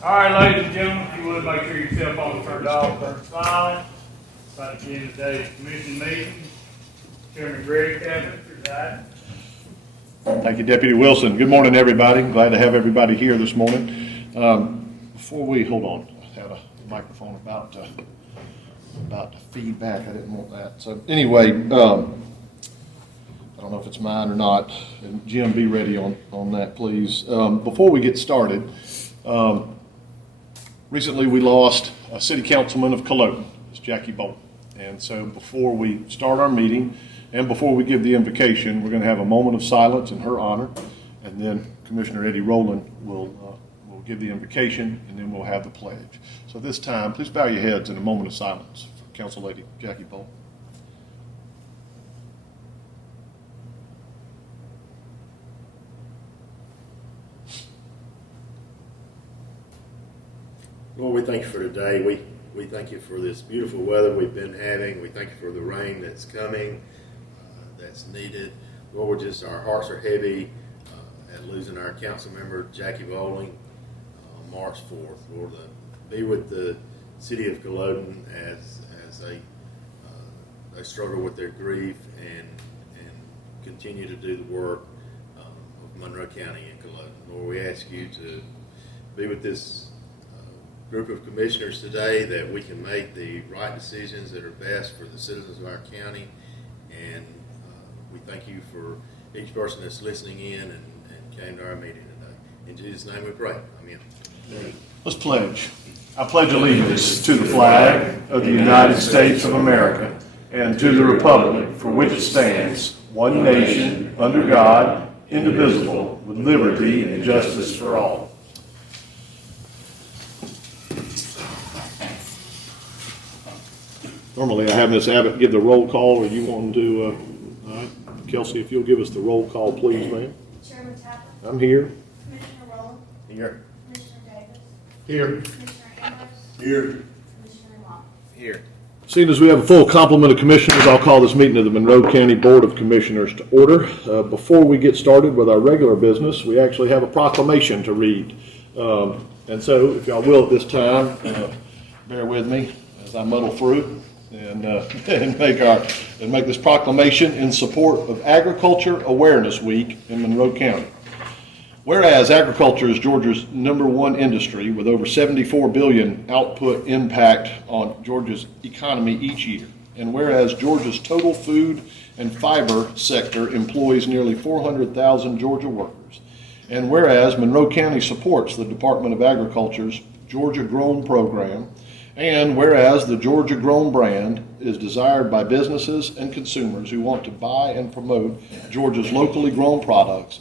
All right, ladies and gentlemen, if you would, make sure your cell phones turned off, turn silent. About to begin today's commission meeting. Chairman Greg Kevin, preside. Thank you, Deputy Wilson. Good morning, everybody. Glad to have everybody here this morning. Before we, hold on, I had a microphone about to feedback. I didn't want that. So anyway, I don't know if it's mine or not. And Jim, be ready on that, please. Before we get started, recently we lost a city councilman of Culloden. It's Jackie Bolton. And so before we start our meeting and before we give the invocation, we're going to have a moment of silence in her honor. And then Commissioner Eddie Rowland will give the invocation, and then we'll have the pledge. So this time, please bow your heads in a moment of silence for Council Lady Jackie Bolton. Lord, we thank you for today. We thank you for this beautiful weather we've been having. We thank you for the rain that's coming, that's needed. Lord, our hearts are heavy at losing our council member, Jackie Bowling, March 4th. Lord, be with the city of Culloden as they struggle with their grief and continue to do the work of Monroe County and Culloden. Lord, we ask you to be with this group of commissioners today, that we can make the right decisions that are best for the citizens of our county. And we thank you for each person that's listening in and came to our meeting today. In Jesus' name we pray. Amen. Let's pledge. I pledge allegiance to the flag of the United States of America and to the republic for which it stands, one nation, under God, indivisible, with liberty and justice for all. Normally I have Ms. Abbott give the roll call, or you want to, all right. Kelsey, if you'll give us the roll call, please, ma'am. Chairman Tapper. I'm here. Commissioner Rowland. Here. Commissioner Davis. Here. Commissioner Ambrose. Here. Commissioner Long. Here. Seeing as we have a full complement of commissioners, I'll call this meeting of the Monroe County Board of Commissioners to order. Before we get started with our regular business, we actually have a proclamation to read. And so, if y'all will at this time, bear with me as I muddle through and make this proclamation in support of Agriculture Awareness Week in Monroe County. Whereas agriculture is Georgia's #1 industry with over 74 billion output impact on Georgia's economy each year, and whereas Georgia's total food and fiber sector employs nearly 400,000 Georgia workers, and whereas Monroe County supports the Department of Agriculture's Georgia Grown program, and whereas the Georgia Grown brand is desired by businesses and consumers who want to buy and promote Georgia's locally grown products,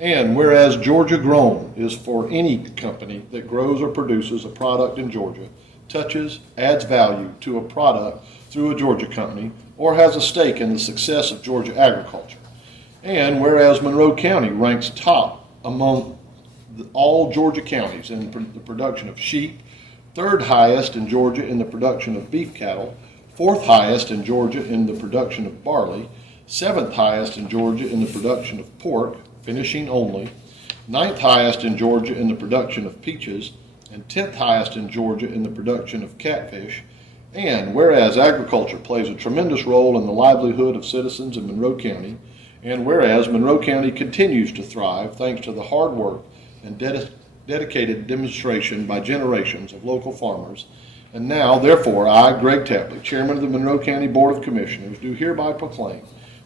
and whereas Georgia Grown is for any company that grows or produces a product in Georgia, touches, adds value to a product through a Georgia company, or has a stake in the success of Georgia agriculture. And whereas Monroe County ranks top among all Georgia counties in the production of sheep, third highest in Georgia in the production of beef cattle, fourth highest in Georgia in the production of barley, seventh highest in Georgia in the production of pork, finishing only, ninth highest in Georgia in the production of peaches, and 10th highest in Georgia in the production of catfish. And whereas agriculture plays a tremendous role in the livelihood of citizens in Monroe County, and whereas Monroe County continues to thrive thanks to the hard work and dedicated demonstration by generations of local farmers. And now, therefore, I, Greg Tapley, Chairman of the Monroe County Board of Commissioners, do hereby proclaim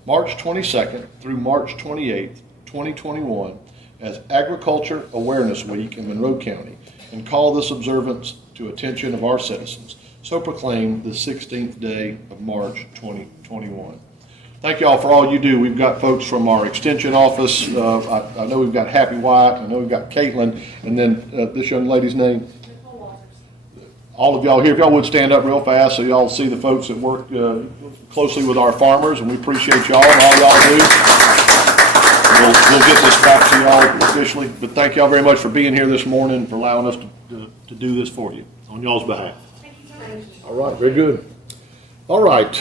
March 22nd through March 28th, 2021 as Agriculture Awareness Week in Monroe County, and call this observance to attention of our citizens. So proclaim the 16th day of March 2021. Thank you all for all you do. We've got folks from our extension office. I know we've got Happy White. I know we've got Caitlin. And then this young lady's name? All of y'all here, if y'all would stand up real fast so y'all see the folks that work closely with our farmers. And we appreciate y'all and all y'all do. We'll get this back to y'all officially. But thank y'all very much for being here this morning and for allowing us to do this for you on y'all's behalf. Thank you. All right, very good. All right.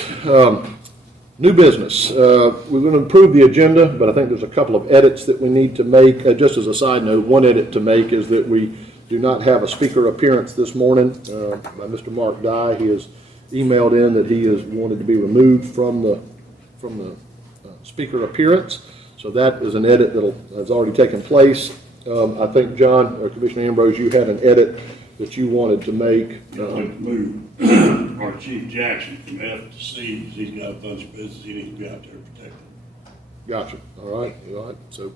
New business. We're going to improve the agenda, but I think there's a couple of edits that we need to make. Just as a side note, one edit to make is that we do not have a speaker appearance this morning by Mr. Mark Dye. He has emailed in that he has wanted to be removed from the speaker appearance. So that is an edit that has already taken place. I think, John, or Commissioner Ambrose, you had an edit that you wanted to make. Move our Chief Jackson from F to C, because he's got a bunch of business he needs to be out there protecting. Gotcha. All right. So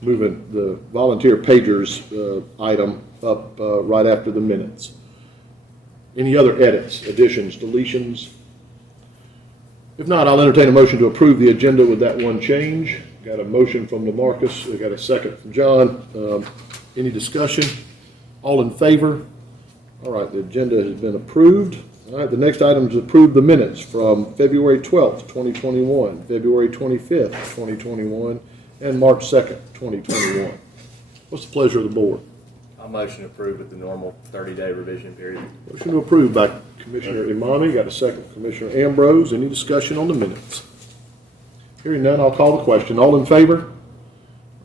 moving the volunteer pagers item up right after the minutes. Any other edits, additions, deletions? If not, I'll entertain a motion to approve the agenda with that one change. Got a motion from LaMarcus. We got a second from John. Any discussion? All in favor? All right, the agenda has been approved. All right, the next item is approve the minutes from February 12th, 2021, February 25th, 2021, and March 2nd, 2021. What's the pleasure of the board? I'll motion to approve with the normal 30-day revision period. Motion to approve by Commissioner Imani. Got a second from Commissioner Ambrose. Any discussion on the minutes? Hearing none, I'll call the question. All in favor?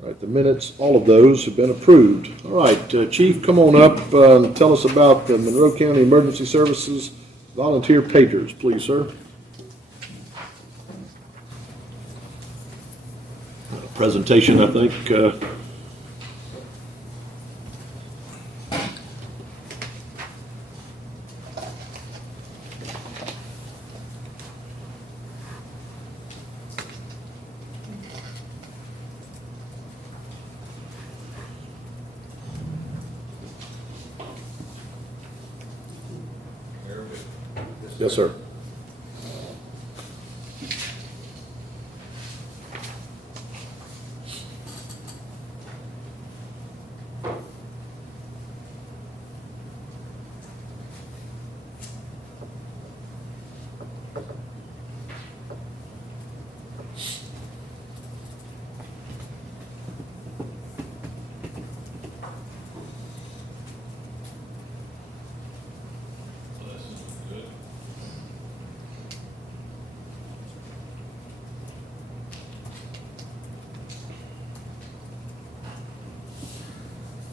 All right, the minutes, all of those have been approved. All right, Chief, come on up and tell us about the Monroe County Emergency Services volunteer pagers, please, sir. Presentation, I think. Yes, sir.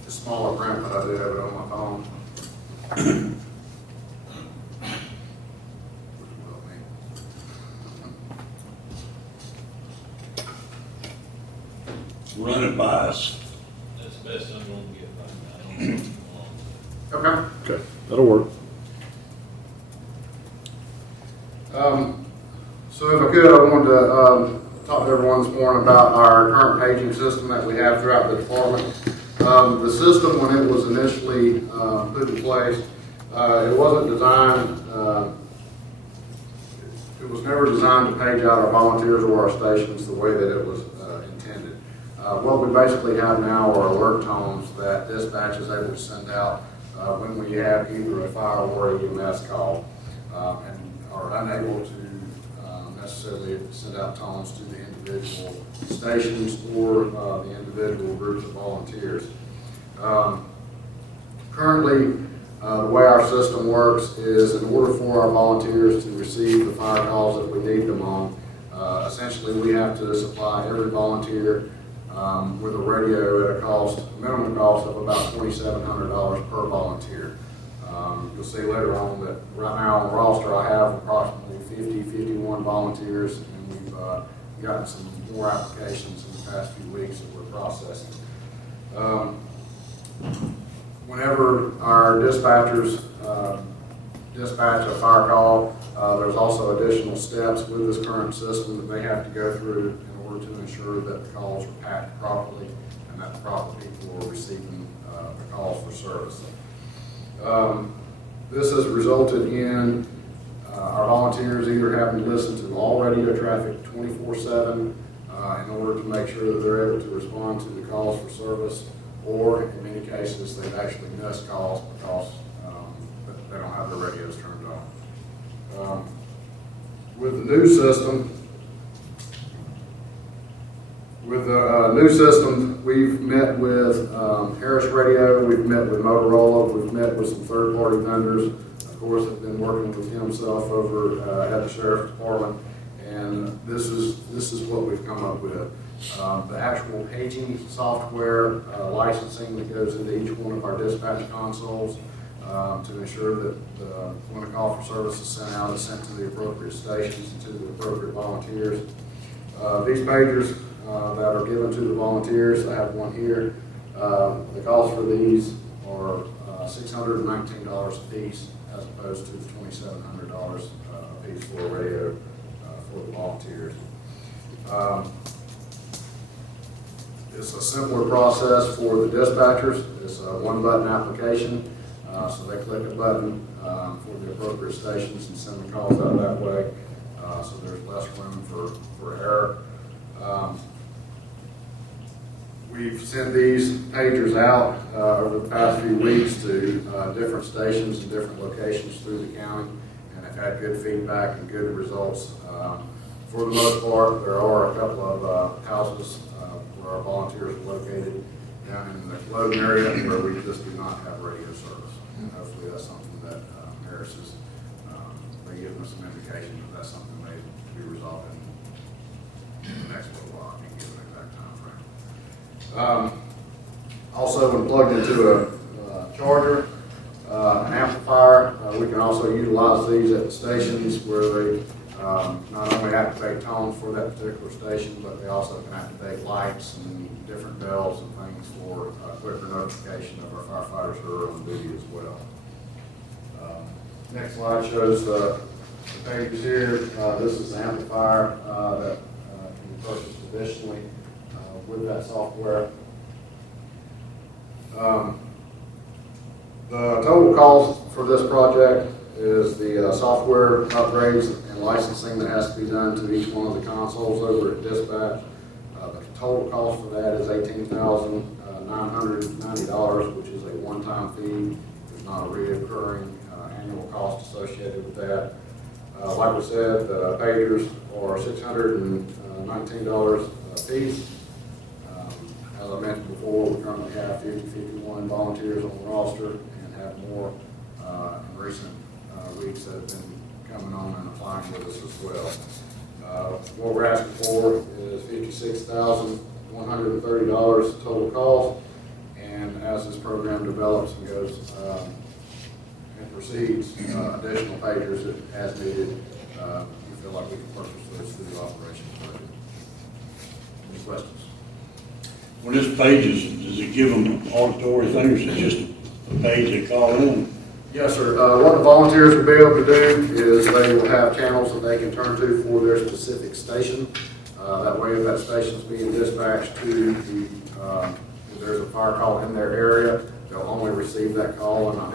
Smaller print, but I do have it on my phone. Run it by us. That's the best I'm gonna get right now. Okay. Okay, that'll work. So if I could, I wanted to talk to everyone this morning about our current paging system that we have throughout the department. The system, when it was initially put in place, it wasn't designed, it was never designed to page out our volunteers or our stations the way that it was intended. What we basically have now are alert tones that dispatch is able to send out when we have either a fire or a EMS call, and are unable to necessarily send out tones to the individual stations or the individual groups of volunteers. Currently, the way our system works is in order for our volunteers to receive the fire calls that we need them on, essentially we have to supply every volunteer with a radio at a minimum cost of about $2,700 per volunteer. You'll see later on that right now on the roster I have approximately 51 volunteers, and we've gotten some more applications in the past few weeks that we're processing. Whenever our dispatchers dispatch a fire call, there's also additional steps with this current system that they have to go through in order to ensure that the calls are packed properly and that the proper people are receiving the calls for service. This has resulted in our volunteers either having to listen to all radio traffic 24/7 in order to make sure that they're able to respond to the calls for service, or in many cases they've actually missed calls because they don't have their radios turned on. With the new system, we've met with Harris Radio, we've met with Motorola, we've met with some third-party vendors. Of course, I've been working with himself over at the Sheriff's Department, and this is what we've come up with. The actual paging software licensing that goes into each one of our dispatch consoles to ensure that when a call for service is sent out, it's sent to the appropriate stations and to the appropriate volunteers. These pagers that are given to the volunteers, I have one here. The cost for these are $619 a piece, as opposed to the $2,700 a piece for a radio for the volunteers. It's a simpler process for the dispatchers. It's a one-button application, so they click a button for the appropriate stations and send the calls out that way. So there's less room for error. We've sent these pagers out over the past few weeks to different stations and different locations through the county, and have had good feedback and good results. For the most part, there are a couple of houses where our volunteers are located down in the Logan area where we just do not have radio service. And hopefully that's something that Harris is, they give us some indication that that's something may be resolved in the next little while. I can't give an exact time frame. Also, when plugged into a charger, an amplifier, we can also utilize these at the stations where they not only activate tones for that particular station, but they also can activate lights and different bells and things for quicker notification of our firefighters who are on duty as well. Next slide shows the pages here. This is an amplifier that can be purchased additionally with that software. The total cost for this project is the software upgrades and licensing that has to be done to each one of the consoles over at dispatch. The total cost for that is $18,990, which is a one-time fee. There's not a reoccurring annual cost associated with that. Like we said, the pagers are $619 a piece. As I mentioned before, we currently have 51 volunteers on the roster and have more in recent weeks that have been coming on and applying with us as well. What we're asking for is $56,130 total cost, and as this program develops and goes and proceeds, additional pagers as needed, we feel like we can purchase those through the operations budget. Any questions? When this page is, does it give them auditory things, or is it just a page they call in? Yes, sir. What the volunteers will be able to do is they will have channels that they can turn to for their specific station. That way, if that station is being dispatched to the, if there's a fire call in their area, they'll only receive that call and not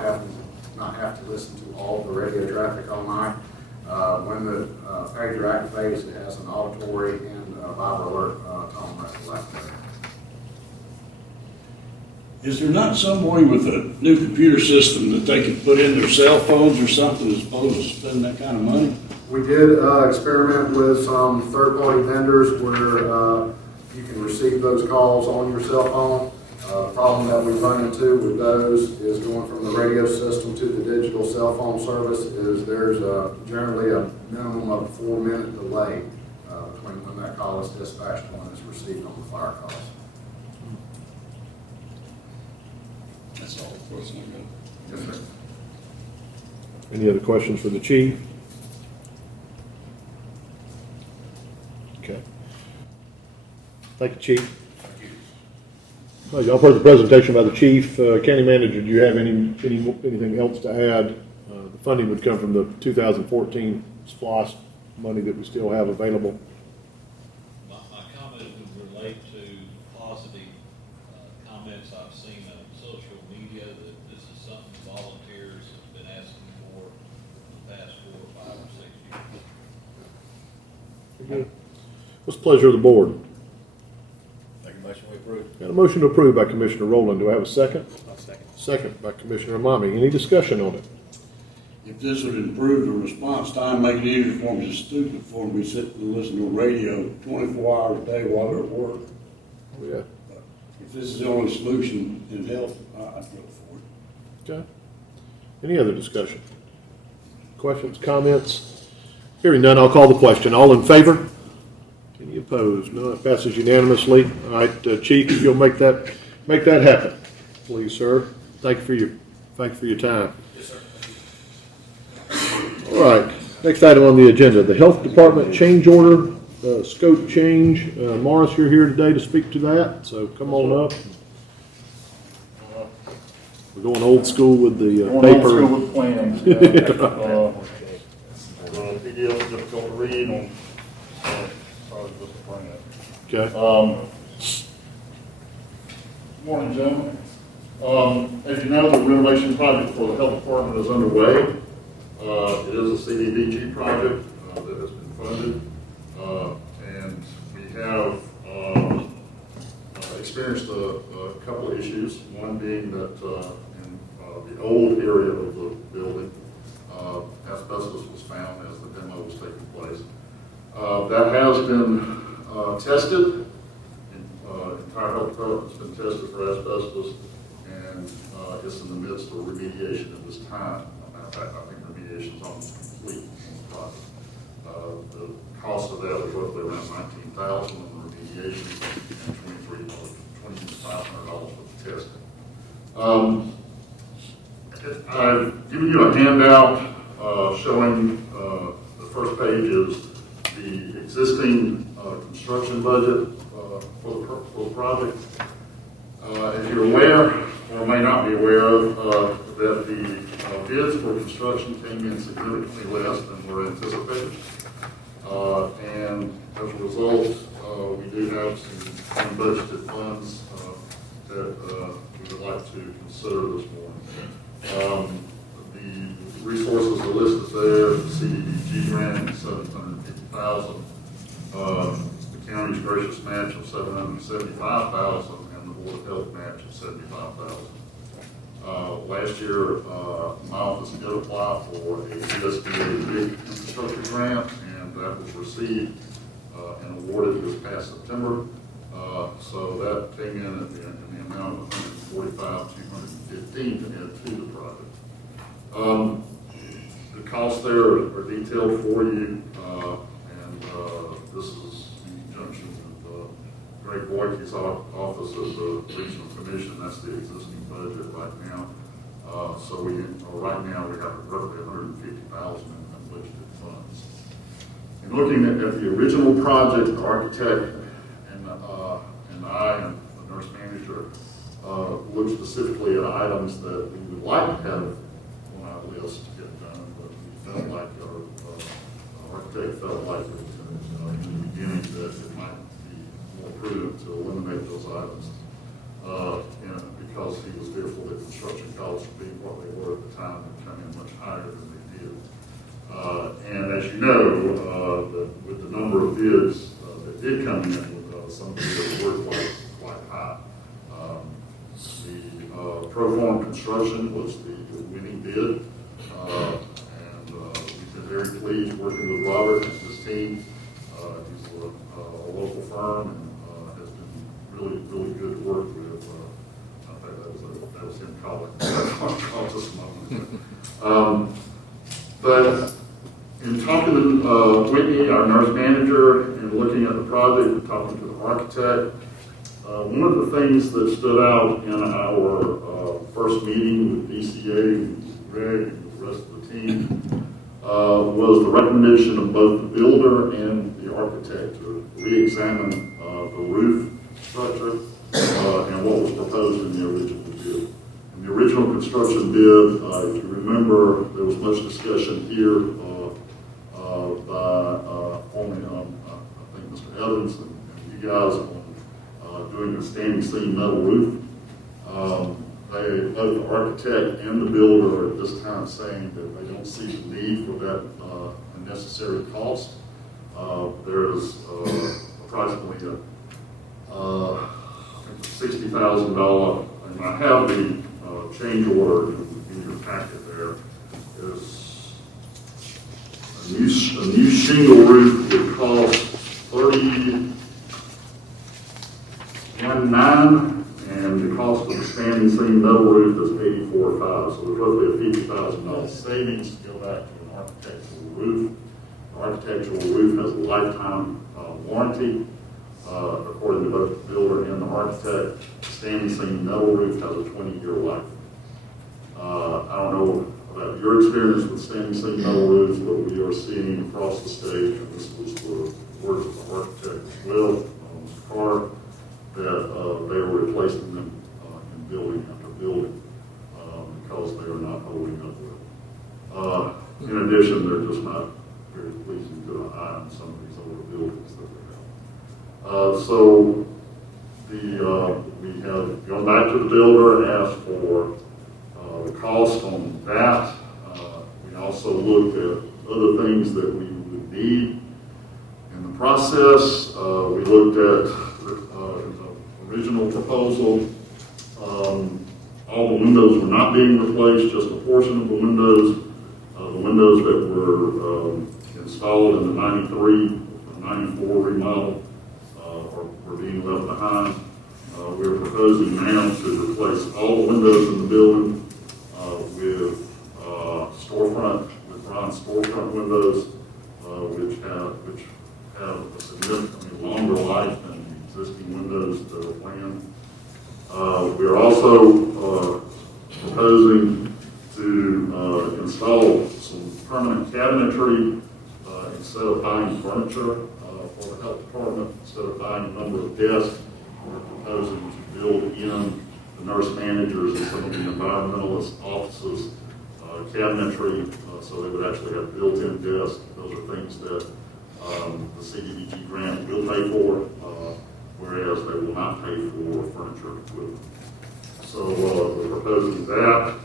have to listen to all the radio traffic all night. When the pager activates, it has an auditory and vibra alert tone right there. Is there not some way with a new computer system that they could put in their cell phones or something as opposed to spending that kind of money? We did experiment with some third-party vendors where you can receive those calls on your cell phone. The problem that we run into with those is going from the radio system to the digital cell phone service is there's generally a minimum of a 4-minute delay between when that call is dispatched and when it's received on the fire calls. That's all, of course, I got. Yes, sir. Any other questions for the chief? Okay. Thank you, Chief. Well, y'all heard the presentation by the chief. County manager, do you have anything else to add? The funding would come from the 2014 SPLOST money that we still have available. My comment would relate to positive comments I've seen on social media that this is something volunteers have been asking for the past 4 or 5 or 6 years. What's the pleasure of the board? Make a motion we approve. Got a motion to approve by Commissioner Rowland. Do I have a second? I'll second. Second by Commissioner Amami. Any discussion on it? If this would improve the response time, make it easier for them, it's stupid for them to be sitting and listening to radio 24 hours a day while they're at work. Oh, yeah. But if this is the only solution in health, I'd go for it. Okay. Any other discussion? Questions, comments? Hearing none, I'll call the question. All in favor? Any opposed? No, it passes unanimously. All right, Chief, if you'll make that happen, please, sir. Thank you for your time. Yes, sir. All right, next item on the agenda, the Health Department change order, scope change. Morris, you're here today to speak to that, so come on up. We're going old school with the paper. Going old school with plans. PDF is difficult to read on, sorry, just a print. Okay. Morning, gentlemen. As you know, the renovation project for the health department is underway. It is a CDBG project that has been funded, and we have experienced a couple of issues. One being that in the old area of the building, asbestos was found as the demo was taking place. That has been tested. Entire health department's been tested for asbestos, and it's in the midst of remediation at this time. Matter of fact, I think remediation is almost complete on the project. The cost of that was roughly around $19,000 on the remediation and $2,500 for the testing. I've given you a handout showing the first page is the existing construction budget for the project. As you're aware, or may not be aware of, that the bids for construction came in significantly less than were anticipated. And as a result, we do have some unbudgeted funds that we would like to consider this morning. The resources are listed there. The CDBG grant, $750,000. The county's gracious match of $775,000, and the Board of Health match of $75,000. Last year, my office did apply for a USDA big infrastructure grant, and that was received and awarded this past September. So that came in at the amount of $145,215 to add to the project. The costs there are detailed for you, and this is in conjunction with Greg Boyke's office of the Regional Commission. That's the existing budget right now. So right now we have roughly $150,000 in unbudgeted funds. And looking at the original project, the architect and I and the nurse manager looked specifically at items that we would like to have on our list to get done, but we felt like our architect felt like in the beginning that it might be more prudent to eliminate those items because he was fearful that construction costs being what they were at the time would come in much higher than they did. And as you know, with the number of bids that did come in, some of the bids were quite high. The Proform Construction was the winning bid, and we've been very pleased working with Robert and his team. He's a local firm and has been really good to work with. I think that was him calling just a moment. But in talking to Whitney, our nurse manager, and looking at the project and talking to the architect, one of the things that stood out in our first meeting with DCA, and Greg, and the rest of the team, was the recommendation of both the builder and the architect to re-examine the roof structure and what was proposed in the original bid. In the original construction bid, if you remember, there was much discussion here by only, I think, Mr. Evans and you guys on doing a standing seam metal roof. Both the architect and the builder are at this time saying that they don't see the need for that unnecessary cost. There is approximately $60,000, and I have the change order in your packet there. Is a new shingle roof would cost $31,900, and the cost of the standing seam metal roof is $84,500. So there's roughly a $50,000 savings to go back to an architectural roof. architectural roof has a lifetime warranty. According to both the builder and the architect, standing seam metal roof has a 20-year life. I don't know about your experience with standing seam metal roofs, but we are seeing across the state, and this was the words of the architect as well, Mr. Carr, that they are replacing them in building after building because they are not holding up well. In addition, they're just not very pleasing to the eye in some of these older buildings that we have. So we have gone back to the builder, asked for the cost on that. We also looked at other things that we would need in the process. We looked at the original proposal. All the windows were not being replaced, just a portion of the windows. The windows that were installed in the 93, 94 remodel were being left behind. We're proposing now to replace all the windows in the building with bronze storefront windows, which have a significantly longer life than the existing windows that are planned. We are also proposing to install some permanent cabinetry instead of buying furniture for the health department. Instead of buying a number of desks, we're proposing to build in the nurse managers and some of the environmentalist offices cabinetry, so they would actually have built-in desks. Those are things that the CDBG grant will pay for, whereas they will not pay for furniture equipment. So we're proposing that.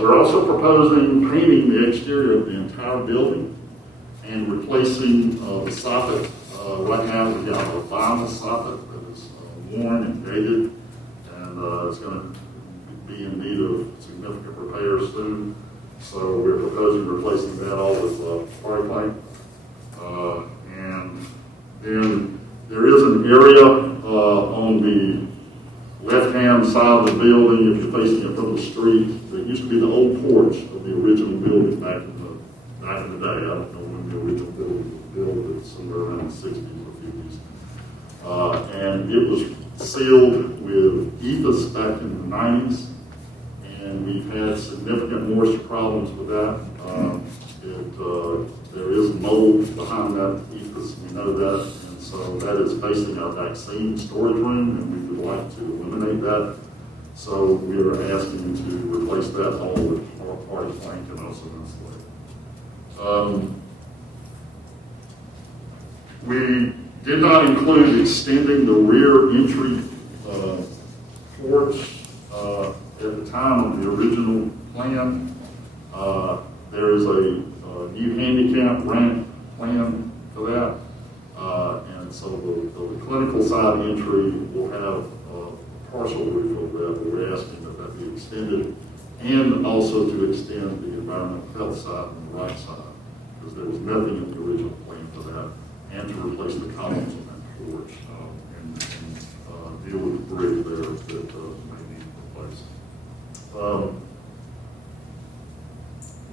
We're also proposing painting the exterior of the entire building and replacing the soffit. Right now we have a vinyl soffit that is worn and dated, and it's going to be in need of significant repair soon. So we're proposing replacing that all with spray paint. And then there is an area on the left-hand side of the building, if you're facing it from the street, that used to be the old porch of the original building back in the day. I don't know when the original building was built, it's somewhere around the 60s or 50s. And it was sealed with ethos back in the 90s, and we've had significant moisture problems with that. There is mold behind that ethos, we know that, and so that is facing our vaccine storage room, and we would like to eliminate that. So we are asking to replace that all with party plank and also insulate. We did not include extending the rear entry porch at the time of the original plan. There is a new handicap ramp plan for that. And so the clinical side entry will have a partial roof over that, but we're asking that that be extended, and also to extend the environmental health side on the right side, because there was nothing in the original plan for that, and to replace the columns on that porch and deal with the brick there that may need replaced.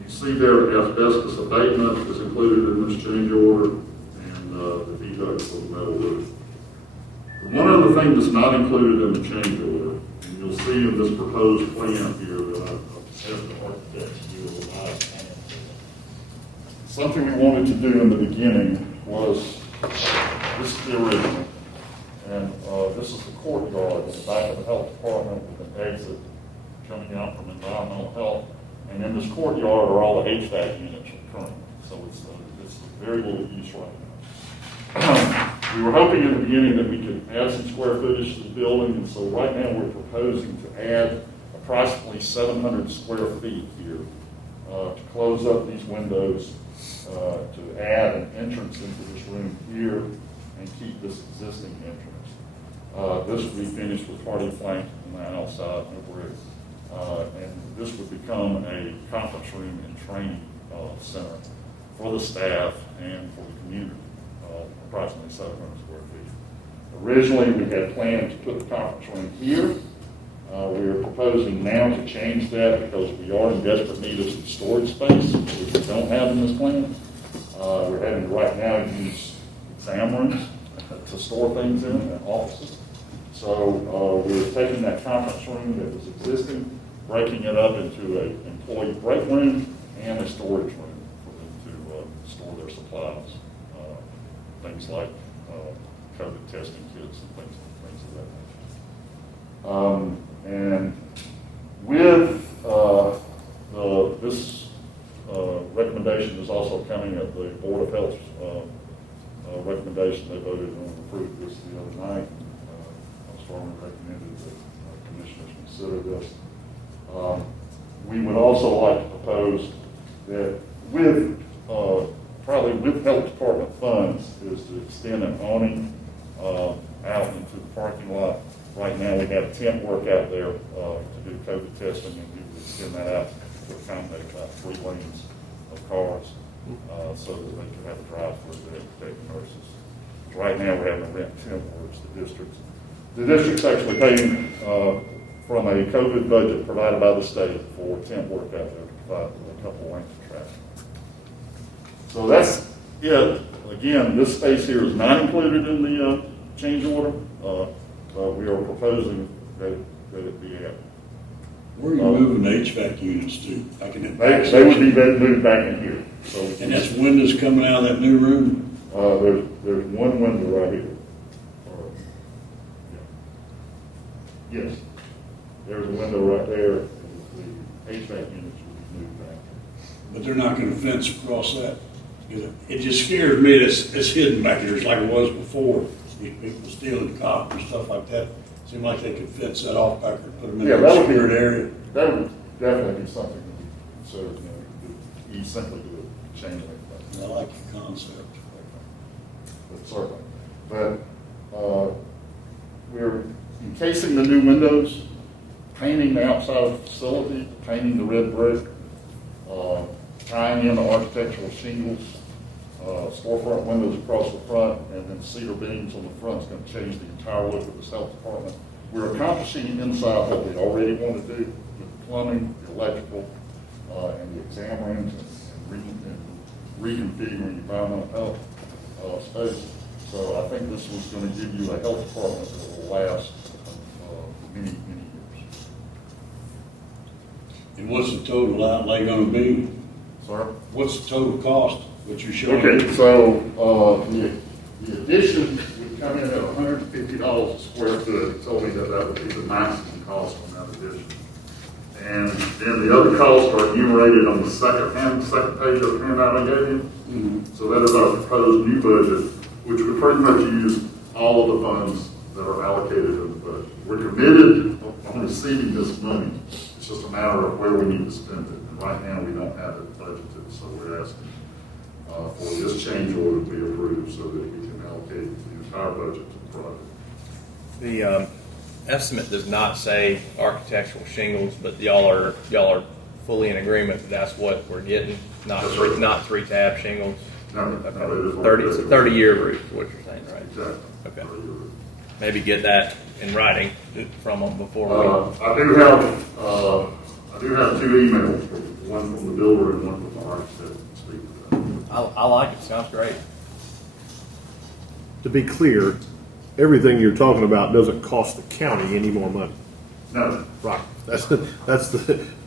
You see there the asbestos abatement is included in this change order, and the deduct for the metal roof. One other thing that's not included in the change order, and you'll see in this proposed plan here that I've asked the architects to do a revised plan. Something we wanted to do in the beginning was, this is the original, and this is the courtyard in the back of the health department with an exit coming out from environmental health. And in this courtyard are all the HVAC units currently. So it's very little use right now. We were hoping in the beginning that we could add some square footage to the building, and so right now we're proposing to add approximately 700 square feet here to close up these windows, to add an entrance into this room here and keep this existing entrance. This will be finished with hardy plank on the outside and brick. And this would become a conference room and training center for the staff and for the community, approximately 700 square feet. Originally, we had planned to put the conference room here. We are proposing now to change that because we are in desperate need of some storage space, which we don't have in this plan. We're having to right now use exam rooms to store things in and offices. So we're taking that conference room that was existing, breaking it up into an employee break room and a storage room for them to store their supplies. Things like COVID testing kits and things of that nature. And with this recommendation is also coming at the Board of Health's recommendation. They voted on approved this the other night. I strongly recommended that commissioners consider this. We would also like to propose that with probably with health department funds is to extend an awning out into the parking lot. Right now we have tent work out there to do COVID testing, and we would extend that out to accommodate about 3 lanes of cars so that they can have a drive-through there to protect the nurses. Right now we're having to rent tent works. The district's actually paying from a COVID budget provided by the state for tent work out there to provide a couple lanes of traffic. So that's it. Again, this space here is not included in the change order, but we are proposing that it be added. Where are you moving the HVAC units to? Like in that back They would be section? moved back in here. So And that's windows coming out of that new room? there's one window right here. Yes. There's a window right there, and the HVAC units will be moved back. But they're not gonna fence across that? It just scares me that it's hidden back there, just like it was before. People stealing copper and stuff like that. Seemed like they could fence that off back there, put them in Yeah, a that would be- secured area. That would definitely be something to be considered. You simply do a chain link fence. I like your concept. But certainly. But we're encasing the new windows, painting the outside of the facility, painting the red brick, tying in the architectural shingles, storefront windows across the front, and then cedar beams on the front is going to change the entire look of this health department. We're accomplishing inside what we already want to do with the plumbing, the electrical, and the exam rooms, and reconfiguring environmental health space. So I think this was going to give you a health department that will last many, many years. And what's the total outlay gonna be? Sir? What's the total cost that you're showing? Okay, so the addition would come in at $150 a square foot. He told me that would be the maximum cost on that addition. And then the other costs are enumerated on the second page of the handout I gave you. Mhm. So that is our proposed new budget, which would pretty much use all of the funds that are allocated in the budget. We're committed on receiving this money. It's just a matter of where we need to spend it. And right now, we don't have it budgeted, so we're asking for this change order to be approved so that we can allocate the entire budget to the project. The estimate does not say architectural shingles, but y'all are fully in agreement that that's what we're getting, not That's right. not 3-tab shingles. No, no, it is what 30, it it's a is. 30-year roof, is what you're saying, right? Exactly. Okay. 30 years. Maybe get that in writing from them before we. I do have 2 emails, one from the builder and one from the architect to speak to that. I like it. Sounds great. To be clear, everything you're talking about doesn't cost the county any more money. No, Right. That's the,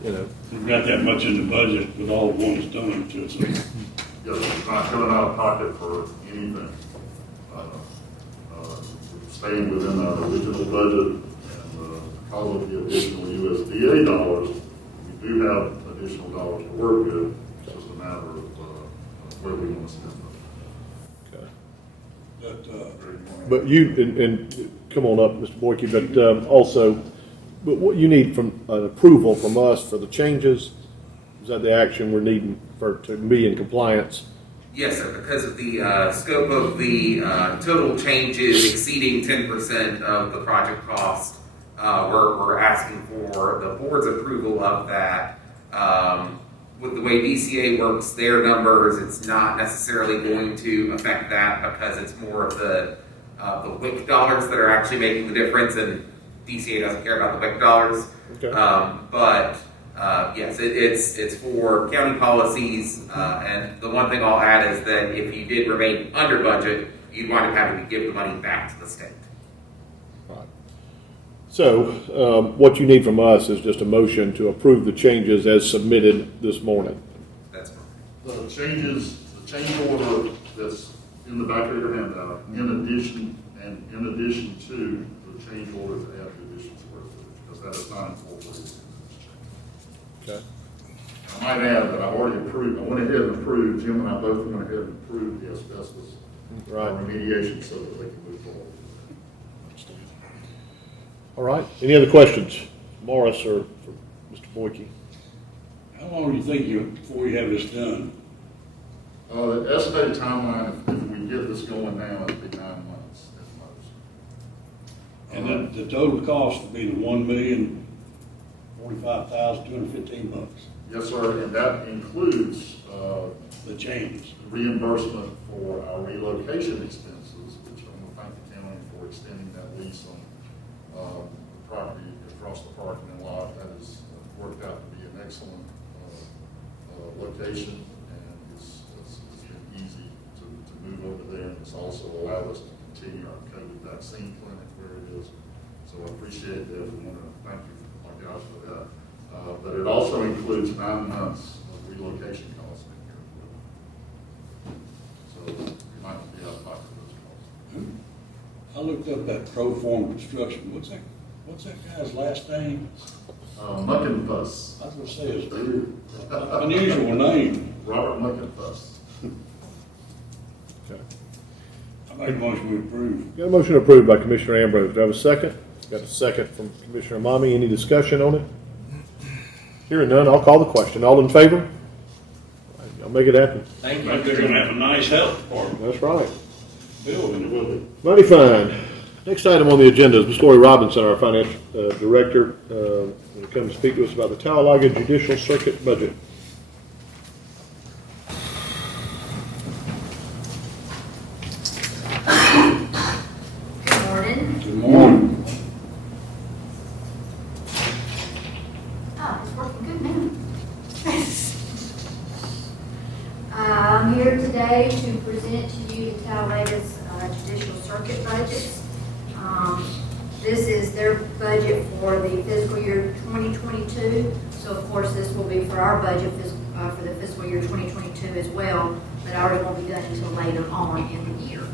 you know. We've got that much in the budget with all the ones done to us. yes, it's not coming out of pocket for anything. Staying within our original budget, and because of the additional USDA dollars, we do have additional dollars to work with. It's just a matter of where we want to spend them. But, But you, and come on up, Mr. Boyke, but also, but what you need from an approval from us for the changes, is that the action we're needing to be in compliance? Yes, sir, because of the scope of the total changes exceeding 10% of the project cost, we're asking for the board's approval of that. With the way DCA works their numbers, it's not necessarily going to affect that because it's more of the WIC dollars that are actually making the difference, and DCA doesn't care about the WIC dollars. Okay. But Yes, it's for county policies, and the one thing I'll add is that if you did remain under budget, you'd wind up having to give the money back to the state. Right. So, what you need from us is just a motion to approve the changes as submitted this morning. That's correct. The changes, the change order that's in the back of your handout, in addition to the change order to add the additional square footage, because that is not incorporated. Okay. I might add that I've already approved, I went ahead and approved, Jim and I both went ahead and approved the asbestos Right. remediation so that they can move forward. All right. Any other questions, Morris or for Mr. Boyke? How long do you think before you have this done? The estimated timeline, if we get this going now, it'll be 9 months at most. And then the total cost would be the $1,045,215. Yes, sir, and that includes, The change. reimbursement for our relocation expenses, which I want to thank the county for extending that lease on, the property across the parking lot. That has worked out to be an excellent, location, and it's been easy to move over there. And it's also allowed us to continue our COVID vaccine clinic where it is. So I appreciate that. We want to thank you, my gosh, for that. But it also includes 9 months of relocation costs. So you might be out of pocket for those costs. I looked up that Proform Construction. What's that guy's last name? Muckenfuss, I was gonna say his unusual name. Robert Muckenfuss. Okay. I make a motion we approve. Got a motion approved by Commissioner Ambrose. Do I have a second? Got a second from Commissioner Mommy. Any discussion on it? Hearing none, I'll call the question. All in favor? All right, I'll make it happen. Thank Like they're gonna have a nice health department That's right. building. Will be. Mighty fine. Next item on the agenda is Ms. Lori Robinson, our Finance Director, will come speak to us about the Talladega Judicial Circuit budget. Good morning. Good morning. Oh, it's working good now. I'm here today to present to you the Talladega's judicial circuit budgets. This is their budget for the fiscal year 2022. So of course, this will be for our budget for the fiscal year 2022 as well, but ours won't be done until later on in the year.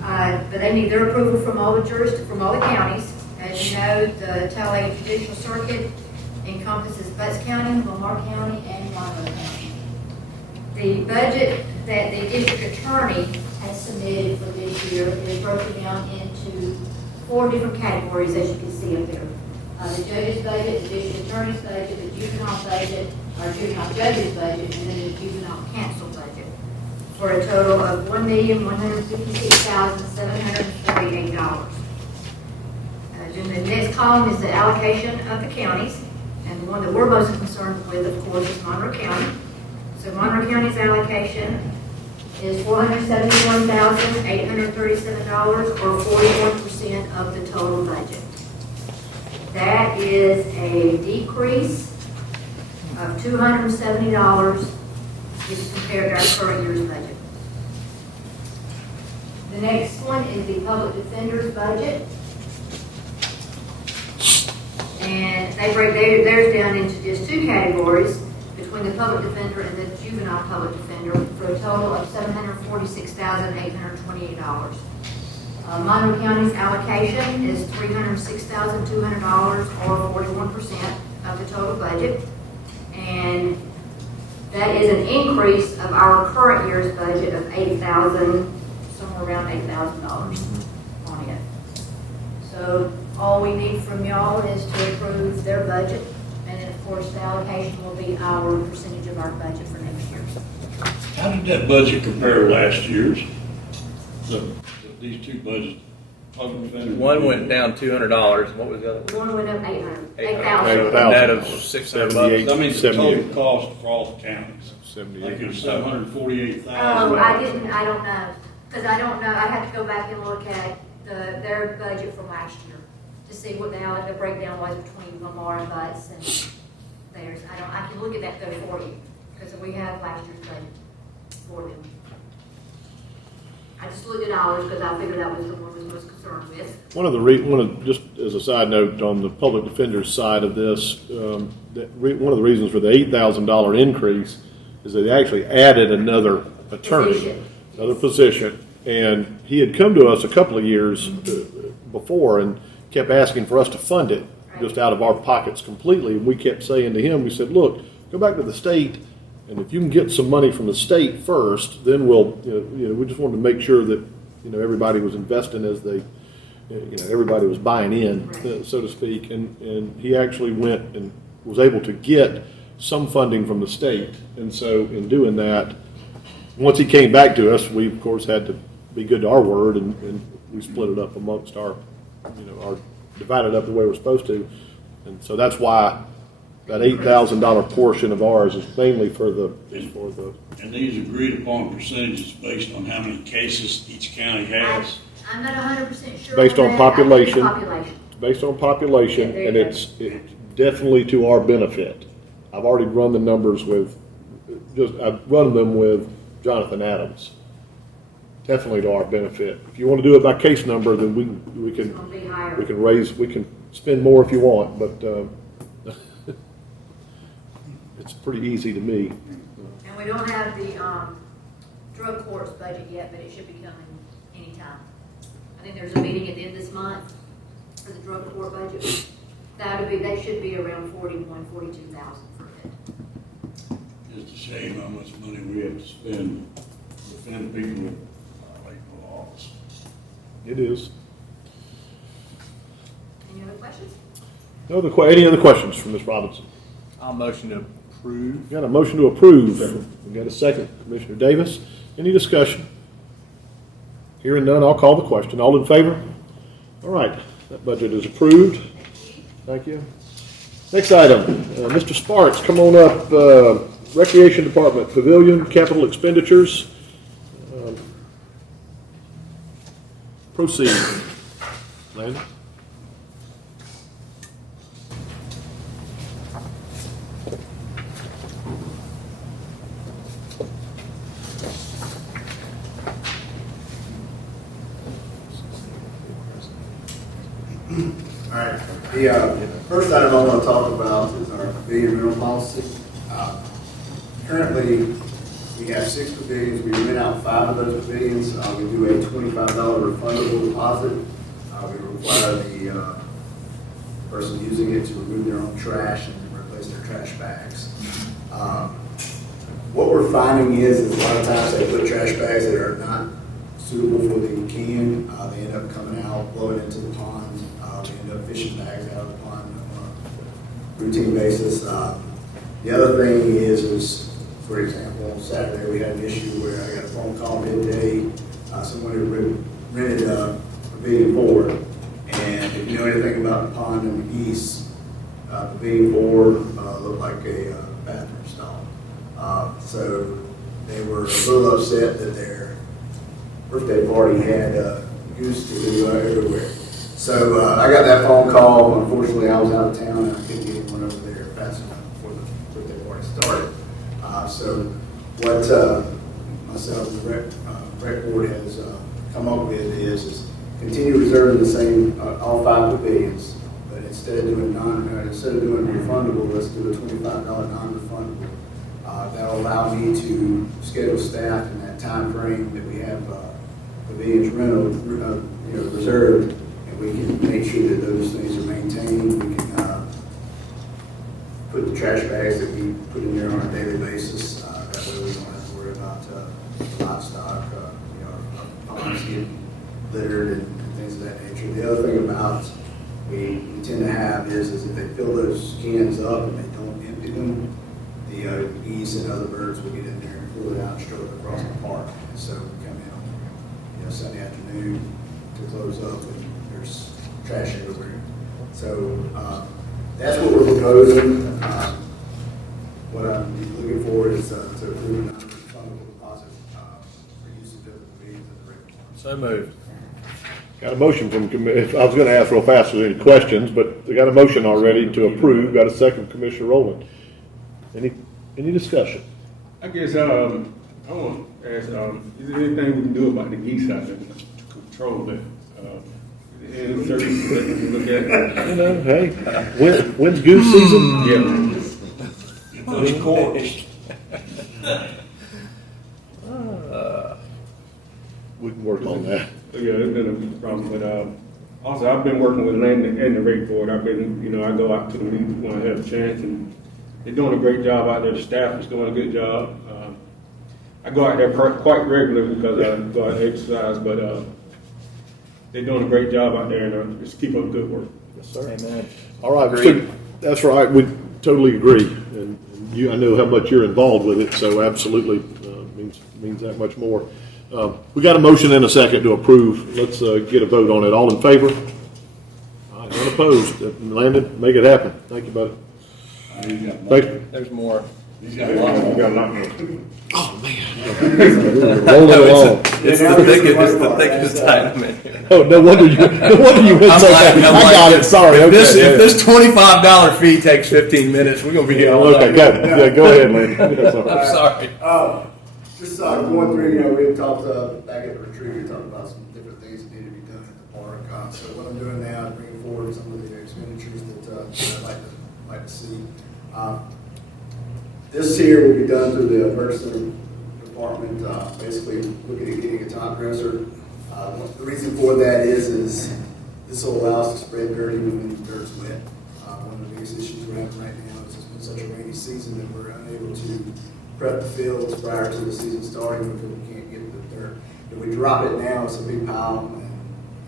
But they need their approval from all the counties. As you know, the Talladega Judicial Circuit encompasses Butts County, Lamar County, and Monroe County. The budget that the district attorney has submitted for this year is broken down into 4 different categories, as you can see up there. The judge's budget, the district attorney's budget, the juvenile budget, our juvenile judge's budget, and then the juvenile counsel budget, for a total of $1,156,748. Then the next column is the allocation of the counties, and the one that we're most concerned with, of course, is Monroe County. So Monroe County's allocation is $471,837, or 41% of the total budget. That is a decrease of $270 if you compare to our current year's budget. The next one is the public defender's budget. And they break theirs down into just 2 categories, between the public defender and the juvenile public defender, for a total of $746,828. Monroe County's allocation is $306,200, or 41% of the total budget. And that is an increase of our current year's budget of $8,000, somewhere around $8,000 on it. So all we need from y'all is to approve their budget, and then of course the allocation will be our percentage of our budget for next year. How did that budget compare to last year's? These 2 budgets, public defender. One went down $200. What was the other one? One went up 800, So 8,000. a net of $600. I mean, the total 78. cost for all the counties. 78. Like it was 748,000. Oh, I don't know, because I don't know, I have to go back and look at their budget from last year to see what the breakdown was between Lamar and Butts, and theirs. I can look at that though for you, because we have last year's budget for them. I just looked at ours because I figured that was the one we was most concerned with. Just as a side note, on the public defender's side of this, one of the reasons for the $8,000 increase is that they actually added another attorney, another position, and he had come to us a couple of years before and kept asking for us to fund it just out of our pockets completely. And we kept saying to him, we said, look, go back to the state, and if you can get some money from the state first, then we'll, we just wanted to make sure that, everybody was investing as they, everybody was buying in, so to speak. And he actually went and was able to get some funding from the state. And so in doing that, once he came back to us, we of course had to be good to our word, and we split it up amongst our, divided up the way we're supposed to. And so that's why that $8,000 portion of ours is mainly for the. And these agreed upon percentages based on how many cases each county has. I'm not 100% sure. Based on that. population. I think population. Based on population, Yeah, and it's definitely to our benefit. I've already run the numbers I've run them with Jonathan Adams. Definitely to our benefit. If you want to do it by case number, then we It's gonna be higher. we can spend more if you want, but it's pretty easy to me. And we don't have the drug court's budget yet, but it should be coming anytime. I think there's a meeting at the end of this month for the drug court budget. That should be around 42,000 for it. It's a shame how much money we have to spend to defend people who violate the laws. It is. Any other questions? Any other questions from Ms. Robinson? I'll motion to approve. Got a motion to approve. We got a second, Commissioner Davis. Any discussion? Hearing none, I'll call the question. All in favor? All right, that budget is approved. Thank you. Next item, Mr. Sparks, come on up. Recreation Department Pavilion Capital Expenditures. Proceed. Landon? All right, the first item I want to talk about is our pavilion rental policy. Currently, we have 6 pavilions. We rent out 5 of those pavilions. We do a $25 refundable deposit. We require the person using it to remove their own trash and replace their trash bags. What we're finding is a lot of times they put trash bags that are not suitable for the can. They end up coming out, blowing into the pond. We end up fishing bags out of the pond on a routine basis. The other thing is, for example, on Saturday we had an issue where I got a phone call midday. Someone had rented a Pavilion 4, and if you know anything about the pond and the geese, Pavilion 4 looked like a bathroom stall. So they were a little upset that their birthday party had goose to do everywhere. So I got that phone call. Unfortunately, I was out of town and I couldn't get anyone over there fast enough before the birthday party started. So what myself and the rec board has come up with is continue reserving the same all 5 pavilions, but instead of doing refundable, let's do a $25 non-refundable. That'll allow me to schedule staff in that time frame that we have pavilions rental reserved, and we can make sure that those things are maintained. We can put the trash bags that we put in there on a daily basis. That way we don't have to worry about livestock, our ponds getting littered and things of that nature. The other thing about we tend to have is if they fill those cans up and they don't empty them, the geese and other birds will get in there and pull it out and stroke it across the park. And so we come in on Sunday afternoon to close up and there's trash everywhere. So that's what we're proposing. What I'm looking for is to approve a non-refundable deposit for usage of the pavilions at the rec park. So moved. Got a motion from, I was going to ask real fast if there's any questions, but we got a motion already to approve. Got a second, Commissioner Rowland. Any discussion? I guess, I want to ask, is there anything we can do about the geese out there to control it? Any services that we can look at? You know, hey, when's goose season? Yeah. Of course. We can work on that. So, yeah, it's been a big problem, but, also, I've been working with Land and the rate board. I've been, I go out to the meetings when I have a chance, and they're doing a great job out there. The staff is doing a good job. I go out there quite regularly because I go out and exercise, but, they're doing a great job out there, and just keep up good work. Yes, sir. Amen. All right, Agreed. so that's right. We totally agree, and I know how much you're involved with it. So absolutely means that much more. We got a motion and a second to approve. Let's get a vote on it. All in favor? All right, none opposed. Landon, make it happen. Thank you, buddy. Thank you. There's more. He's got a lot more. Oh man, rolling along. It's the thickest time in here. Oh, no wonder you went so fast. I got it. Sorry. If Okay. this $25 fee takes 15 minutes, we're gonna be here all Okay, night. go ahead, Landon. That's all right. I'm sorry. Just going through, we had talked back at the retreat, we talked about some different things that need to be done at the park. So what I'm doing now is bringing forward some of the expenditures that I'd like to see. This here will be done through the emergency department, basically looking at getting a top dresser. The reason for that is this will allow us to spread dirt even when the dirt's wet. One of the biggest issues we're having right now is it's been such a rainy season that we're unable to prep the fields prior to the season starting because we can't get the dirt. If we drop it now, it's a big pile, and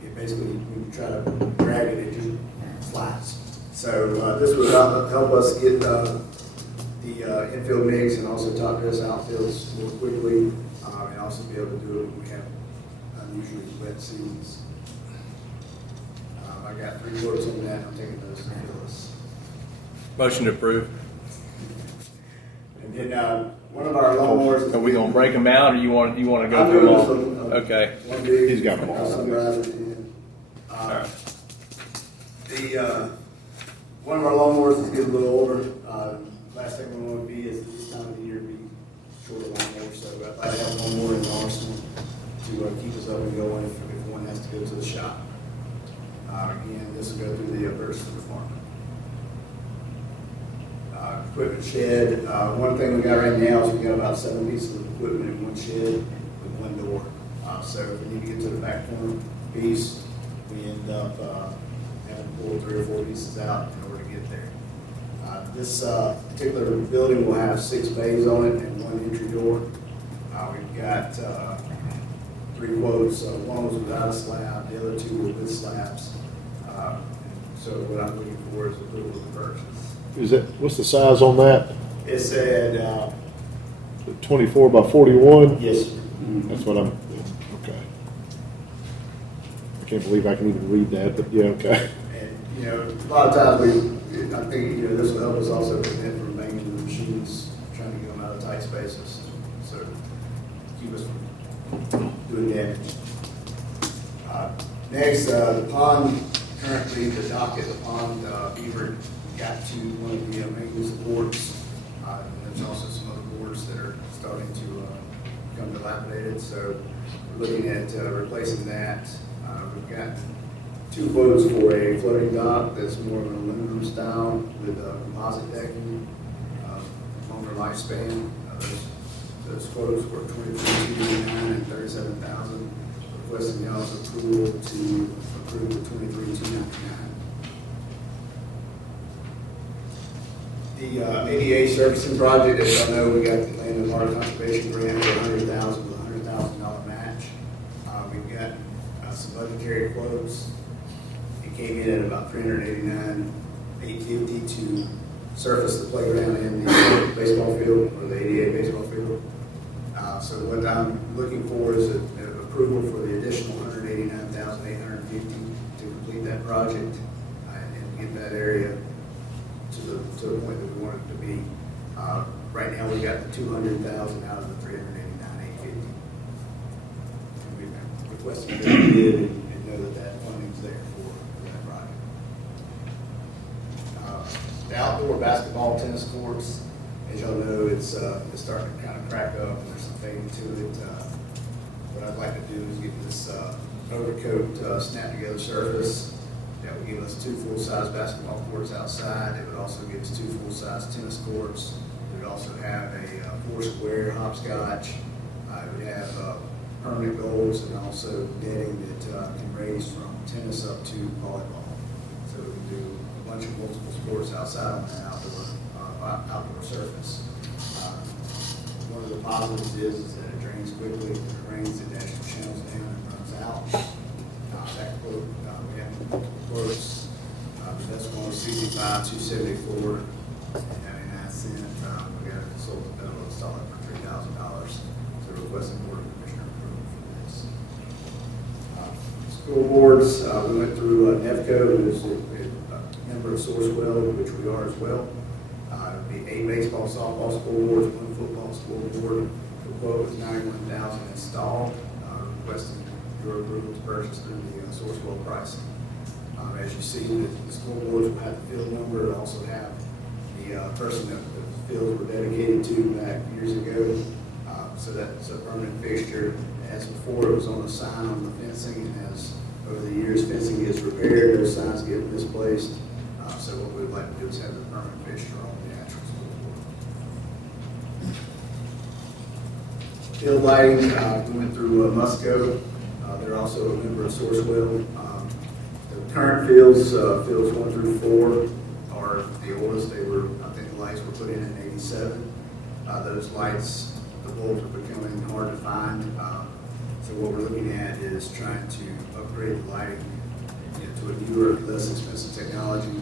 it basically, when you try to drag it, it just slides. So this would help us get the infield mix and also top dress outfields more quickly, and also be able to do it when we have unusually wet seasons. I got 3 quotes on that. I'm taking those to Phyllis. Motion to approve. And then one of our lawnmowers. Are we gonna break them out, or you want to go I'm through them doing all? some, Okay. One big. He's got them all. Sunrise at the end. All right. One of our lawnmowers is getting a little older. Last thing we want to be is this time of the year be short of lawnmowers. So I'd like to have one more in the arsenal to keep us up and going if one has to go to the shop. Again, this will go through the emergency department. Equipment shed. One thing we got right now is we got about 7 pieces of equipment in one shed with one door. So if we need to get to the back corner piece, we end up having to pull 3 or 4 pieces out in order to get there. This particular building will have 6 bays on it and 1 entry door. We've got 3 quotes. One was without a slab, the other 2 were with slabs. So what I'm looking for is approval of the purchase. What's the size on that? It said, 24 by 41? yes, sir. That's what I'm, okay. I can't believe I can even read that, but yeah, okay. And, a lot of times I think, this will help us also prevent from banging the machines, trying to get them out of tight spaces. So keep us from doing damage. Next, the pond, currently the dock at the pond, beaver got to one of the maintenance boards. And there's also some other boards that are starting to become dilapidated. So we're looking at replacing that. We've got 2 quotes for a floating dock that's more of an aluminum style with composite decking, longer lifespan. Those quotes were $23,299 and $37,000. Requesting y'all's approval to approve the $23,299. The ADA servicing project, as y'all know, we got the Land and Water Conservation Grant for $100,000 with a $100,000 match. We've got some budgetary quotes. It came in at about $389,850 to surface the playground and the baseball field, or the ADA baseball field. So what I'm looking for is an approval for the additional $189,850 to complete that project and get that area to the point that we want it to be. Right now, we got the $200,000 out of the $389,850. And we've requested that we bid and know that funding's there for that project. The outdoor basketball, tennis courts, as it's starting to kind of crack up and there's some fading to it. What I'd like to do is get this overcoat snap together surface that would give us 2 full-size basketball courts outside. It would also give us 2 full-size tennis courts. It would also have a 4-square hopscotch. It would have permanent goals and also netting that can raise from tennis up to volleyball. So we can do a bunch of multiple sports outside on that outdoor surface. One of the positives is that it drains quickly. If it rains, it actually channels down and runs out. That quote, we have multiple quotes. That's one was $65,274.99. We got a consultant that will install it for $3,000. So requesting board of commissioner approval for this. School boards, we went through NEFCO, who is a member of Sourcewell, which we are as well. It would be 8 baseball, softball school boards, 1 football school board. The quote was $91,000 installed, requesting your approval to purchase through the Sourcewell pricing. As you see, the school boards will have the field number, and also have the person that the fields were dedicated to back years ago. So that's a permanent fixture. As before, it was on a sign on the fencing, and as over the years fencing gets repaired, those signs get misplaced. So what we'd like to do is have the permanent fixture on the actual school board. Field lighting, we went through Musco. They're also a member of Sourcewell. The current fields, fields 1 through 4, are the oldest. They were, I think the lights were put in '87. Those lights, the bulbs are becoming hard to find. So what we're looking at is trying to upgrade the lighting to a newer, less expensive technology.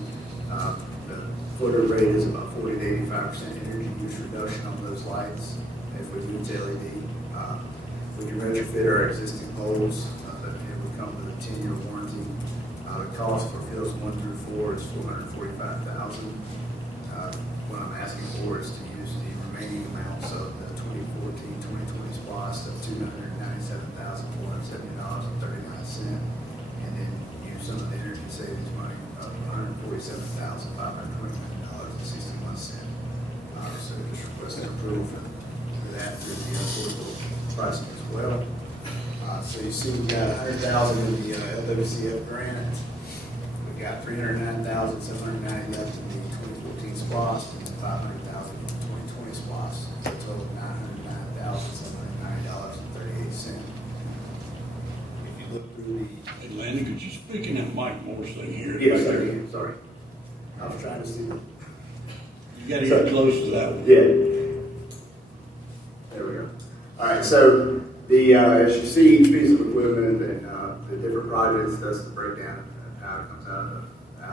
The flicker rate is about 40 to 85% energy use reduction on those lights. If we move to LED, we can retrofit our existing bulbs. It would come with a 10-year warranty. The cost for fields 1 through 4 is $445,000. What I'm asking for is to use the remaining amounts of the 2014-2020 SPOS of $297,470.39, and then use some of the energy savings money of $147,529.61. So just requesting approval for that through the Sourcewell pricing as well. So you see we've got $100,000 in the LWCF grant. We've got $309,790 left in the 2014 SPOS and $500,000 in the 2020 SPOS. So a total of $909,790.38. If you look through the... Hey, Lanny, could you speak in that mic more so they hear it? Yes, sorry. I was trying to see. You gotta get close to that one. Yeah. There we go. All right, so the as you see each piece of equipment and the different projects, that's the breakdown of how it comes out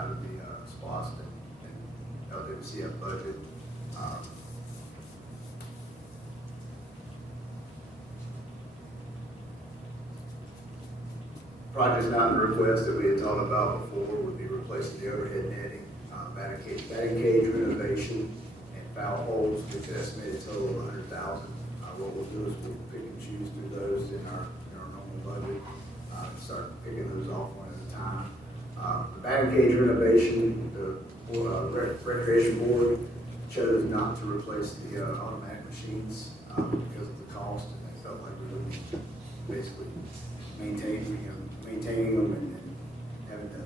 of the SPOS and LWCF budget. Projects not in the request that we had talked about before would be replacing the overhead netting, batting cage renovation, and foul holes, which are estimated total of $100,000. What we'll do is we'll pick and choose through those in our normal budget, start picking those off one at a time. The batting cage renovation, the recreation board chose not to replace the automatic machines because of the cost, and they felt like we would basically maintaining them and having to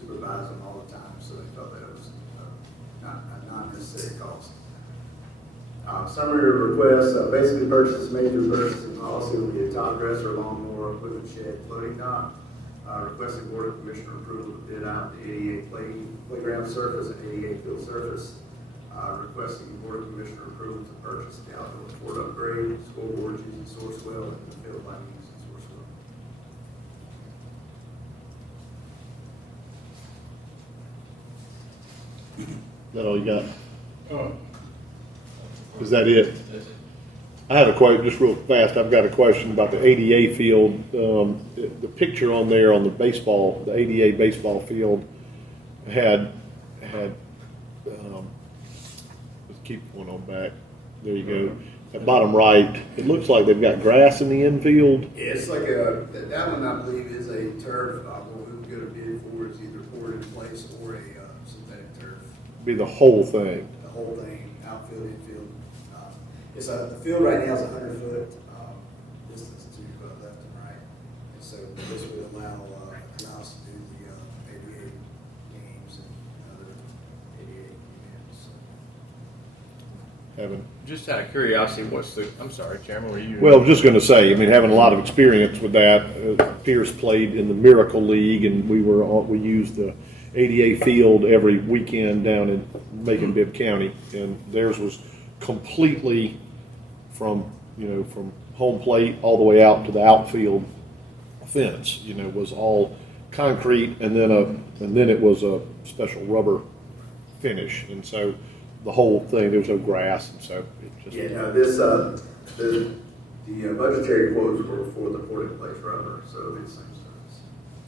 supervise them all the time, so they felt that it was not necessary cost. Summary of requests, basically purchases made through purchasing policy will be a top dresser, lawnmower, equipment shed, floating dock. Requesting board of commissioner approval to bid out the 88 playground surface and 88 field surface. Requesting board of commissioner approval to purchase the outdoor court upgrade, school board using Sourcewell, and the field lighting using Sourcewell. Is that all you got? Is that it? I have a question, just real fast. I've got a question about the ADA field. The picture on there on the baseball, the ADA baseball field had let's keep one on back. There you go. At bottom right, it looks like they've got grass in the infield. Yeah, it's like that one I believe is a turf. What we would go to bid for is either poured in place or a synthetic turf. Be the whole thing. The whole thing, outfield, infield, It's the field right now is 100-foot distance to left and right. And so this would allow us to do the 88 games and other 88 events. Having, Just out of curiosity, I'm sorry, Chairman, were you? well, just going to say, I mean, having a lot of experience with that. Pierce played in the Miracle League, and we used the ADA field every weekend down in Macon-Bibb County, and theirs was completely from home plate all the way out to the outfield fence. Was all concrete, and then it was a special rubber finish, and so the whole thing, there was no grass, and so it just. Yeah, no, this, the budgetary quotes were for the port-in-place rubber, so it's the same service.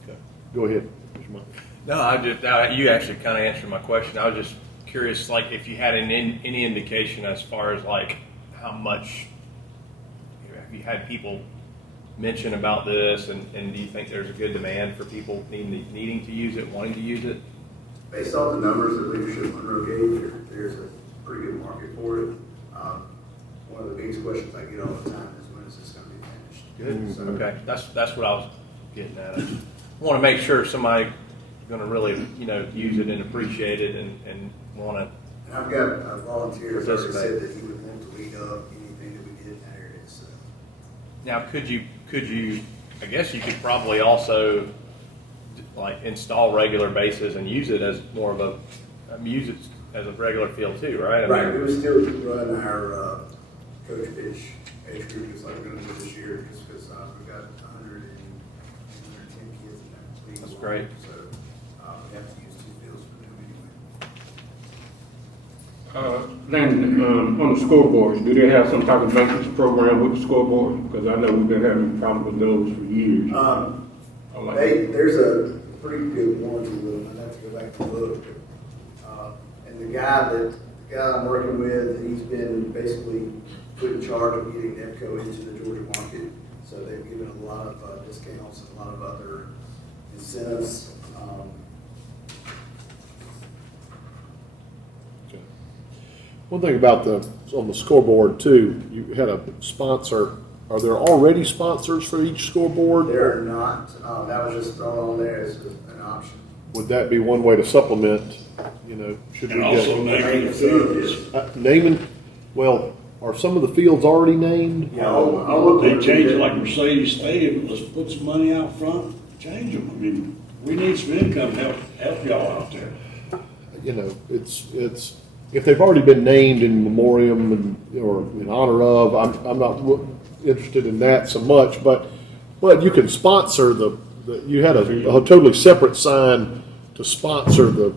Okay. Go ahead. Mr. Monk. No, you actually kind of answered my question. I was just curious, like, if you had any indication as far as like how much, have you had people mention about this, and do you think there's a good demand for people needing to use it, wanting to use it? Based on the numbers that Leadership Monroe gave, there's a pretty good market for it. One of the biggest questions I get all the time is when is this going to be finished? Good. Okay, that's what I was getting at. I just want to make sure somebody going to really use it and appreciate it and want to. And I've got a volunteer who already said that he would want to lead up anything that we did in that area. So. Now, could you? I guess you could probably also like install regular bases and use it as more of use it as a regular field too, right? Right. We would still run our coach pitch age group just like we're going to do this year, just because we've got 110 kids in that league. That's great. So we have to use 2 fields for them anyway. Landon, on the scoreboards, do they have some type of maintenance program with the scoreboard? Because I know we've been having problems with those for years. There's a pretty good warranty with them. I'd have to go back and look. And the guy I'm working with, he's been basically put in charge of getting NEPCO into the Georgia market. So they've given a lot of discounts and a lot of other incentives. Okay. One thing about on the scoreboard too, you had a sponsor. Are there already sponsors for each scoreboard? There are not. That was just thrown on there as an option. Would that be one way to supplement? Should And we also naming the fields. naming? Well, are some of the fields already named? Yeah, I'll look They into change it it. like Mercedes Stadium, let's put some money out front, change them. I mean, we need some income to help y'all out there. It's if they've already been named in memoriam or in honor of, I'm not interested in that so much, but you can sponsor you had a totally separate sign to sponsor the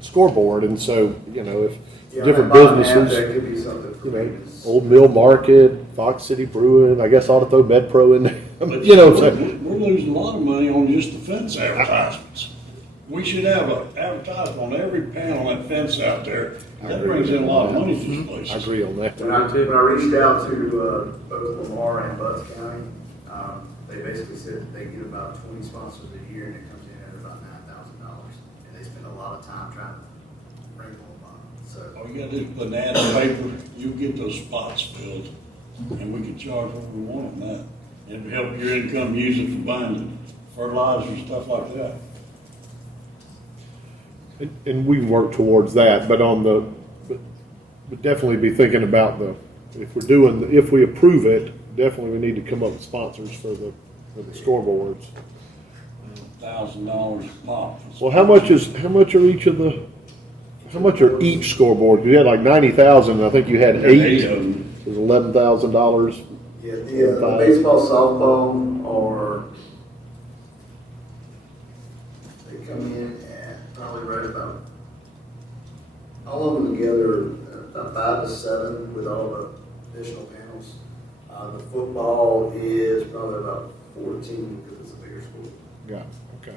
scoreboard, and so if different businesses, That could be something for me. Old Mill Market, Fox City Brewing, I guess I ought to throw MedPro in there. But So, we're losing a lot of money on just the fence advertisements. We should have an advertisement on every panel on that fence out there. That brings in a lot of money to these places. I agree on that. When I reached out to both Lamar and Butts County, they basically said that they get about 20 sponsors a year, and it comes in at about $9,000. And they spend a lot of time trying to bring them on. So All you gotta do is put an ad in the paper, you get those spots filled, and we can charge what we want on that. It'll help your income use it for buying fertilizer and stuff like that. And we can work towards that, but but definitely be thinking about if we approve it, definitely we need to come up with sponsors for the scoreboards. $1,000 a pop. Well, how much are each scoreboard? You had like 90,000, and I think you had 8. Of them. It was $11,000. yeah, the baseball, softball are, they come in at probably right about, all of them together, about 5 to 7 with all the additional panels. The football is probably about 14 because it's a bigger school. Yeah, okay.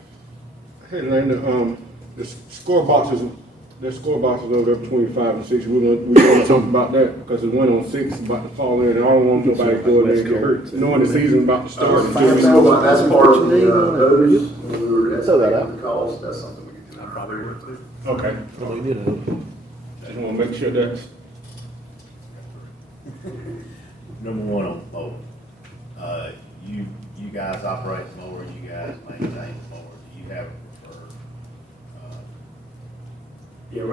Hey, Landon, the score boxes over there between 5 and 6. We want something about that because the one on 6 is about to fall in, and I don't want nobody going there and get hurt. Knowing the season about to start. That's part of the voters. When we were Throw that estimating out. the cost, that's something we can do. Okay. Well, I just want to make sure that's. Number one on the mower. You guys operate the mower, you guys maintain the mower. Do you have a preferred? Yeah,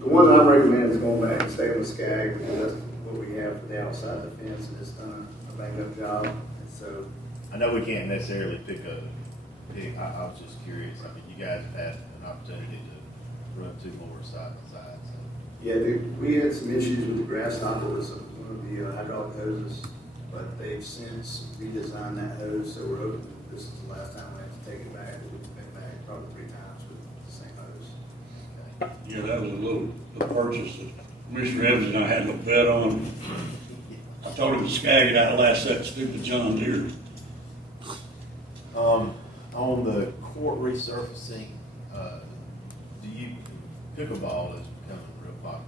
the one that I recommend is going back and staying with Skag, because that's what we have for the outside of the fence, and it's done a bang up job, and so. I know we can't necessarily pick. I was just curious. I mean, you guys have had an opportunity to run two mowers side by side. So. Yeah, we had some issues with the grasshopper, was one of the hydraulic hoses, but they've since redesigned that hose, so we're hoping that this is the last time we have to take it back. We've been back probably 3 times with the same hose. Yeah, that was a little purchase that Commissioner Evans and I had no bet on. I told him to skag it out of last that stupid John Deere. On the court resurfacing, pickleball is becoming real popular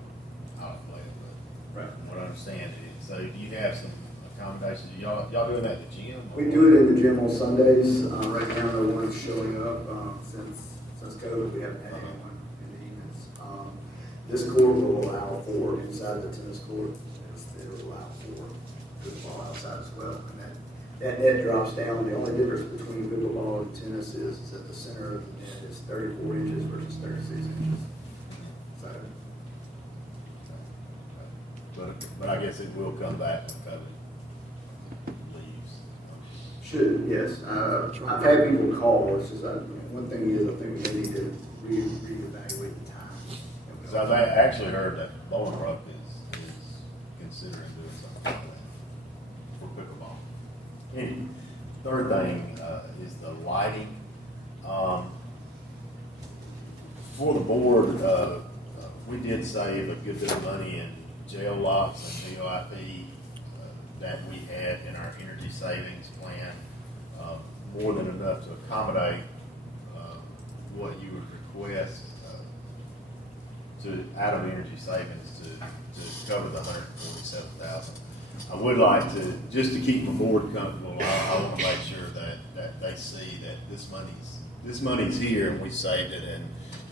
out of play, but Right. from what I understand it is. So do you have some accommodations? Y'all doing that at the gym? We do it in the gym on Sundays. Right now, no one's showing up since COVID. We haven't had anyone in the evenings. This court will allow 4 inside the tennis court. It will allow 4 pickleball outside as well. And that net drops down. The only difference between pickleball and tennis is that the center of the net is 34 inches versus 36 inches. So, But I guess it will come back when COVID leaves. should, yes. I've had people call. It's just, one thing is, I think we need to reevaluate the time. Because I've actually heard that Monroe is considering doing something like that for pickleball. And third thing is the lighting. For the board, we did save a good bit of money in jail locks and VOIP that we had in our energy savings plan, more than enough to accommodate what you would request out of energy savings to cover the $147,000. I would like to, just to keep the board comfortable, I want to make sure that they see that this money's here and we saved it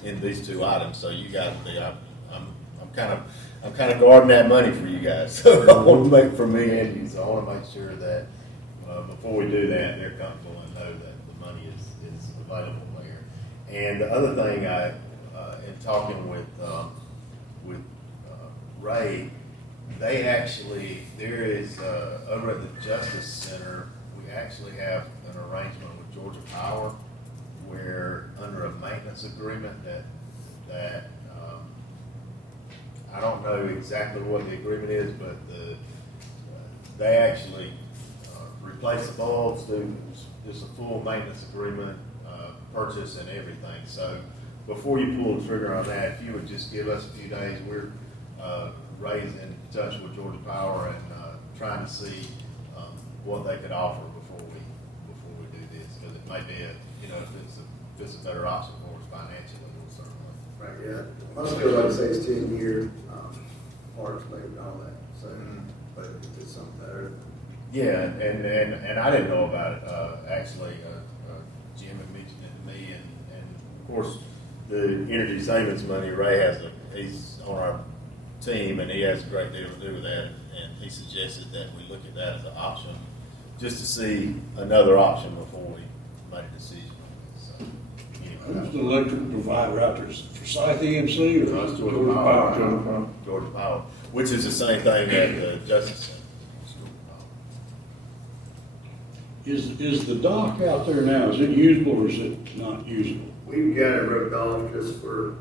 in these 2 items. So you guys, I'm kind of guarding that money for you guys. So I want to make for me and you. So I want to make sure that before we do that, they're comfortable and know that the money is available there. And the other thing, in talking with Ray, they actually, there is over at the Justice Center, we actually have an arrangement with Georgia Power where under a maintenance agreement that I don't know exactly what the agreement is, but they actually replace the bulbs, do just a full maintenance agreement, purchase and everything. So before you pull the trigger on that, if you would just give us a few days, we're raised in touch with Georgia Power and trying to see what they could offer before we do this, because it may be if it's a better option for us financially, we'll certainly. right, yeah. Most people like to say it's 10-year parts, maybe, and all that. So, but if it's something better. Yeah, and I didn't know about it. Actually, Jim had mentioned it to me, and of course, the energy savings money. Ray he's on our team, and he has a great deal to do with that. And he suggested that we look at that as an option, just to see another option before we make a decision. So, anyway, Who's the electric provider out there? Is it Forsyth EMC or That's Georgia Power. Georgia Power. Georgia Power, which is the same thing at the Justice Center. Is the dock out there now, is it usable or is it not usable? We've got it roped off just for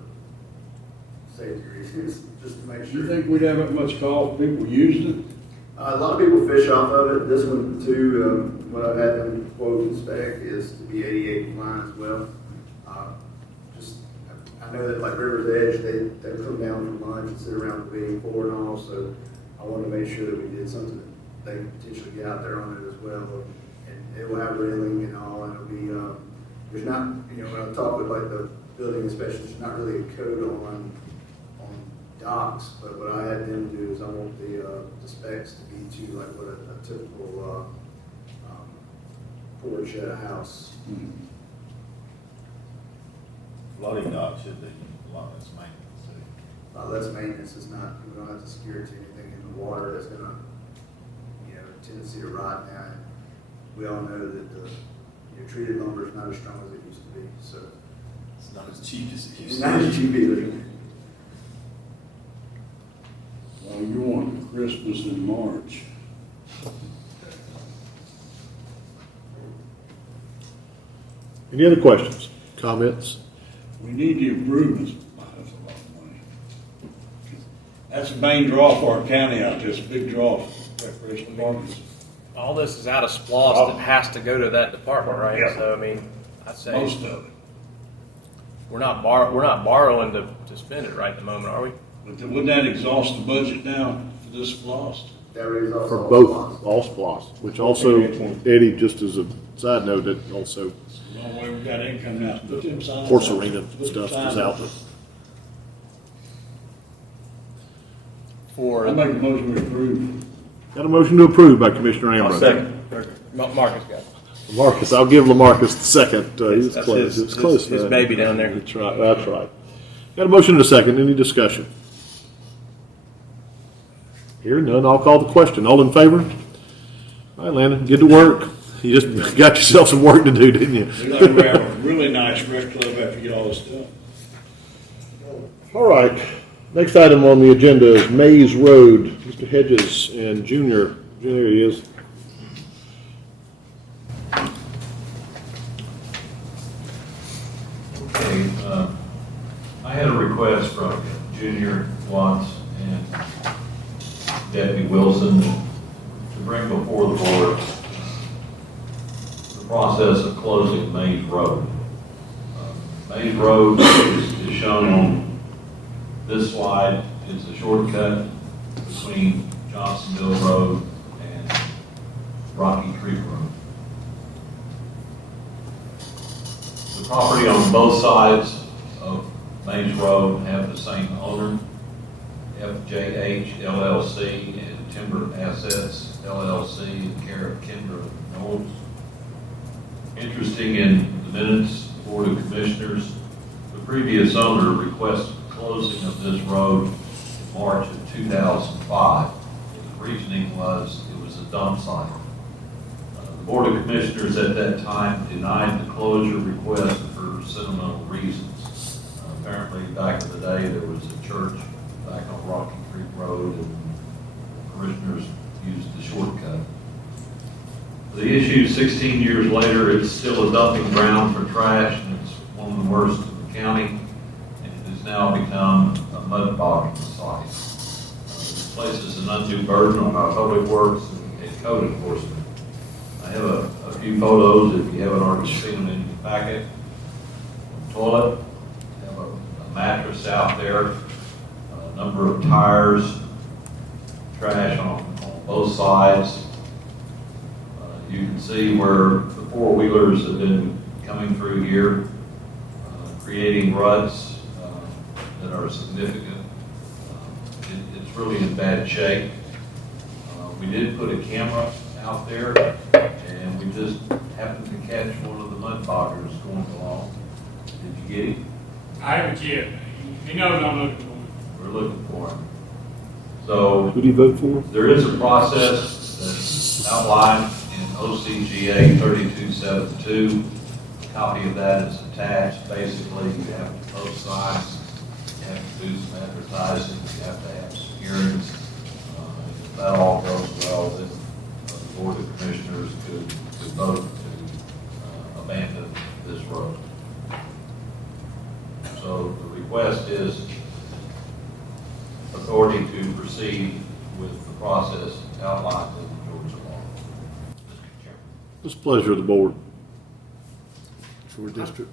safety reasons, just to make Do sure. you think we'd have that much call if people used it? A lot of people fish off of it. This one too, what I've had them quote and spec is to be 88 compliant as well. I know that like River's Edge, they come down for lunch and sit around the meeting for and all, so I wanted to make sure that we did something that they could potentially get out there on it as well. And it will have railing and all, and it'll be, there's not, when I talk with like the building inspections, there's not really a code on docks, but what I had them do is I want the specs to be to like what a typical porch at a house. Floating dock should be a lot less maintenance too. less maintenance is not, we don't have to secure it to anything in the water that's gonna, tendency to rot now. And we all know that the, treated lumber is not as strong as it used to be, so. It's not as cheap as it used It's to not be. as cheap either. Well, you want Christmas in March. Any other questions, comments? We need the improvements. That's a lot of money. That's the main draw for our county out there. It's a big draw for recreational markets. All this is out of SPLOST that has to go to that department, right? Yeah. So, I mean, I'd say Most of it. we're not borrowing to spend it right at the moment, are we? But wouldn't that exhaust the budget now for this lost? That raise also. For both, all SPLOST, which also, Eddie, just as a side note, it also The only way we got income now. Put them signs horse up. arena Put them stuff signs is out up. there. For I make a motion to approve. Got a motion to approve by Commissioner I'll Ambrose. second. Marcus got it. Marcus, I'll give Lamarcus the second. He's That's close. his- It's close. his man. baby down there. That's right. That's right. Got a motion and a second. Any discussion? Hearing none, I'll call the question. All in favor? All right, Landon, get to work. You just got yourself some work to do, didn't you? We're going to have a really nice rec club after you get all this done. All right. Next item on the agenda is Mays Road. Mr. Hedges and Junior. There he is. Okay, I had a request from Junior Watts and Deputy Wilson to bring before the board the process of closing Mays Road. Mays Road is shown on this slide. It's a shortcut between Johnsonville Road and Rocky Creek Road. The property on both sides of Mays Road have the same owner, FJH LLC and Timber Assets LLC in care of Kendra Knowles. Interesting in the minutes, Board of Commissioners, the previous owner requested closing of this road in March of 2005. The reasoning was it was a dump site. The Board of Commissioners at that time denied the closure request for sentimental reasons. Apparently, back in the day, there was a church back on Rocky Creek Road, and parishioners used the shortcut. The issue, 16 years later, it's still a dumping ground for trash, and it's one of the worst in the county, and it has now become a mud bogging site. This places an undue burden on our public works and code enforcement. I have a few photos, if you haven't already seen them in your packet. Toilet, we have a mattress out there, a number of tires, trash on both sides. You can see where the four-wheelers have been coming through here, creating ruts that are significant. It's really in bad shape. We did put a camera out there, and we just happened to catch one of the mud boggers going along. Did you get him? I haven't yet. He knows I'm looking for him. We're looking for him. So Who do you vote for? there is a process that's outlined in OCGA 3272. A copy of that is attached. Basically, you have to post signs, you have to do some advertising, you have to have some hearings. If that all goes well, then the Board of Commissioners could vote to abandon this road. So the request is authority to proceed with the process outlined in the Georgia law. Mr. Chairman. It's a pleasure of the board. For district.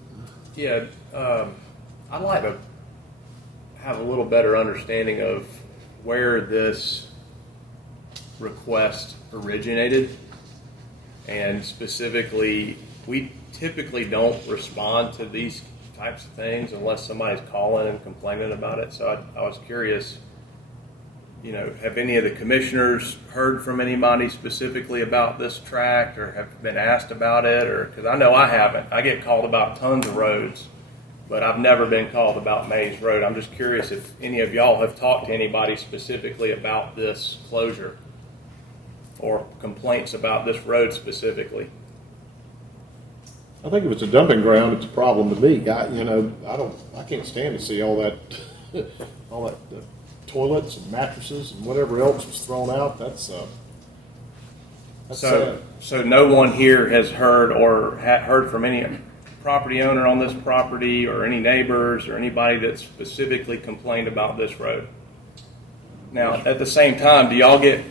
Yeah, I'd like to have a little better understanding of where this request originated. And specifically, we typically don't respond to these types of things unless somebody's calling and complaining about it. So I was curious, have any of the commissioners heard from anybody specifically about this tract or have been asked about it? Or because I know I haven't. I get called about tons of roads but I've never been called about Mays Road. I'm just curious if any of y'all have talked to anybody specifically about this closure or complaints about this road specifically. I think if it's a dumping ground, it's a problem to me. I can't stand to see all that, all that toilets and mattresses and whatever else was thrown out. That's sad. So no one here has heard or heard from any property owner on this property or any neighbors or anybody that specifically complained about this road. Now, at the same time, do y'all get,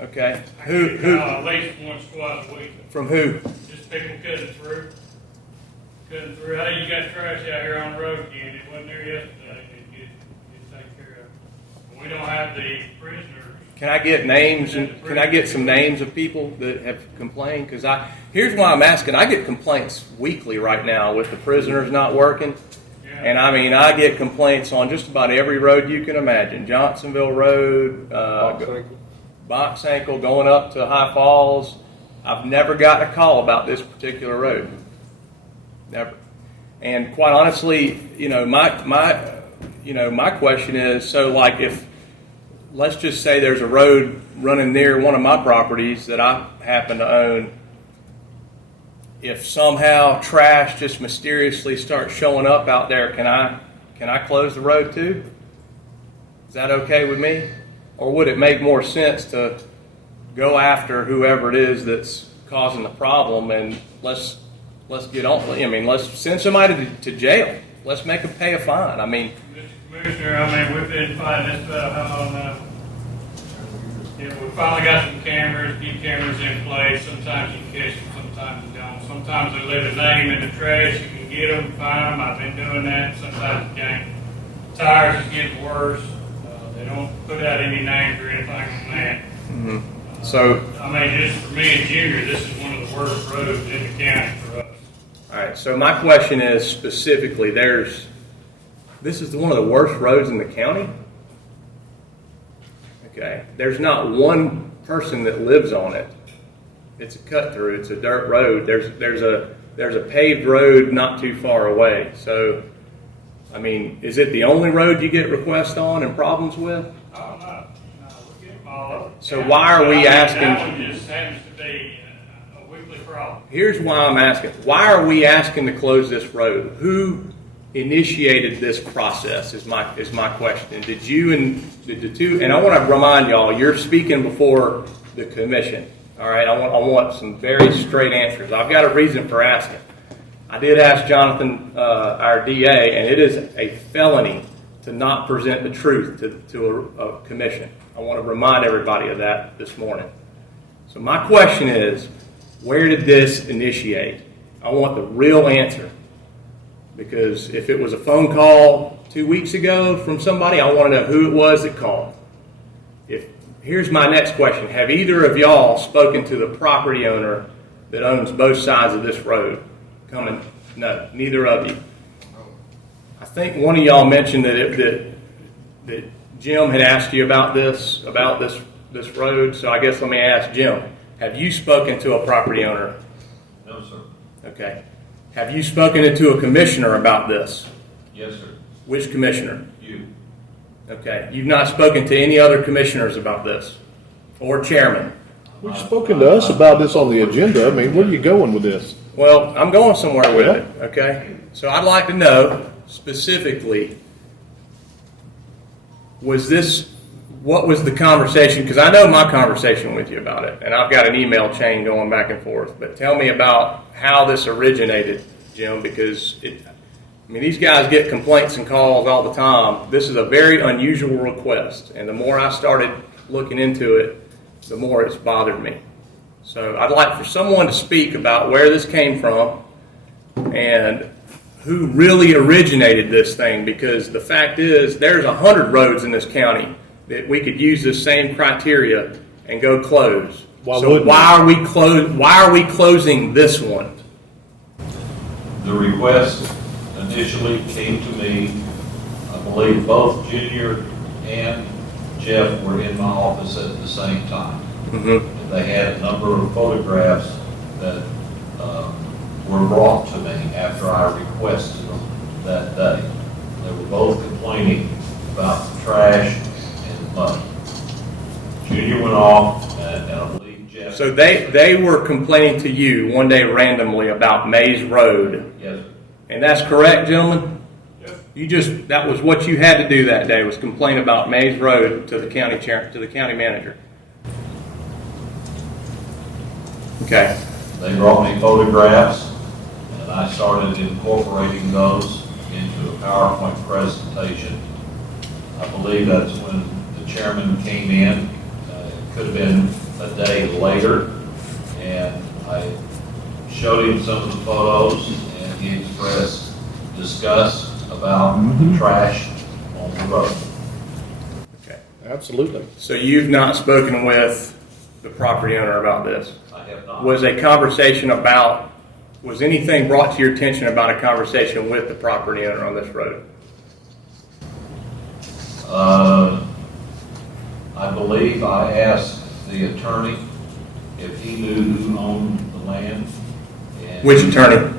okay, who, At least once, twice a week. from who? Just people cutting through. Hey, you got trash out here on the road again. It wasn't there yesterday. Get taken care of. We don't have the prisoners. Can I get names and can I get some names of people that have complained? Because here's why I'm asking. I get complaints weekly right now with the prisoners not working. Yeah. And I mean, I get complaints on just about every road you can imagine. Johnsonville Road, Box Ankle, going up to High Falls. I've never gotten a call about this particular road. Never. And quite honestly, my question is, so like if, let's just say there's a road running near one of my properties that I happen to own, if somehow trash just mysteriously starts showing up out there, can I close the road too? Is that okay with me? Or would it make more sense to go after whoever it is that's causing the problem and let's get on? I mean, let's send somebody to jail. Let's make them pay a fine. I mean, Mr. Commissioner, we've been fighting this about how long now? Yeah, we finally got some cameras, keep cameras in place. Sometimes you can catch them, sometimes you don't. Sometimes they leave a name in the trash. You can get them, find them. I've been doing that. Sometimes you can't. Tires is getting worse. They don't put out any names or anything on that. mm-hmm. So, just for me and Junior, this is one of the worst roads in the county for us. all right. So my question is specifically, this is one of the worst roads in the county. Okay. There's not one person that lives on it. It's a cut through. It's a dirt road. There's a paved road not too far away. So, I mean, is it the only road you get requests on and problems with? Oh, no. No, we get them all over. So why are we asking? That one just happens to be a weekly problem. Here's why I'm asking. Why are we asking to close this road? Who initiated this process is my question. Did you and the two? And I want to remind y'all, you're speaking before the commission. All right. I want some very straight answers. I've got a reason for asking. I did ask Jonathan, our DA, and it is a felony to not present the truth to a commission. I want to remind everybody of that this morning. So my question is, where did this initiate? I want the real answer. Because if it was a phone call 2 weeks ago from somebody, I want to know who it was that called. Here's my next question. Have either of y'all spoken to the property owner that owns both sides of this road? No, neither of you. I think one of y'all mentioned that Jim had asked you about this road. So I guess let me ask Jim. Have you spoken to a property owner? No, sir. Okay. Have you spoken to a commissioner about this? Yes, sir. Which commissioner? You. Okay. You've not spoken to any other commissioners about this? Or chairman? You've spoken to us about this on the agenda. I mean, where are you going with this? Well, I'm going somewhere with it, okay? So I'd like to know specifically, what was the conversation? Because I know my conversation with you about it, and I've got an email chain going back and forth. But tell me about how this originated, Jim, because these guys get complaints and calls all the time. This is a very unusual request, and the more I started looking into it, the more it's bothered me. So I'd like for someone to speak about where this came from and who really originated this thing, because the fact is there's 100 roads in this county that we could use this same criteria and go close. Why are we closing this one? The request initially came to me, I believe both Junior and Jeff were in my office at the same time. Mm-hmm. They had a number of photographs that were brought to me after I requested them, that day. They were both complaining about the trash and the mud. Junior went off, and I believe Jeff. So they were complaining to you one day randomly about Mays Road. Yes, sir. And that's correct, gentlemen? Yes. That was what you had to do that day, was complain about Mays Road to the county chair, to the county manager. Okay. They brought me photographs, and I started incorporating those into a PowerPoint presentation. I believe that's when the chairman came in. It could have been a day later, and I showed him some of the photos, and he expressed disgust about the trash on the road. Okay. Absolutely. So you've not spoken with the property owner about this? I have not. Was anything brought to your attention about a conversation with the property owner on this road? I believe I asked the attorney if he knew who owned the land. And Which attorney?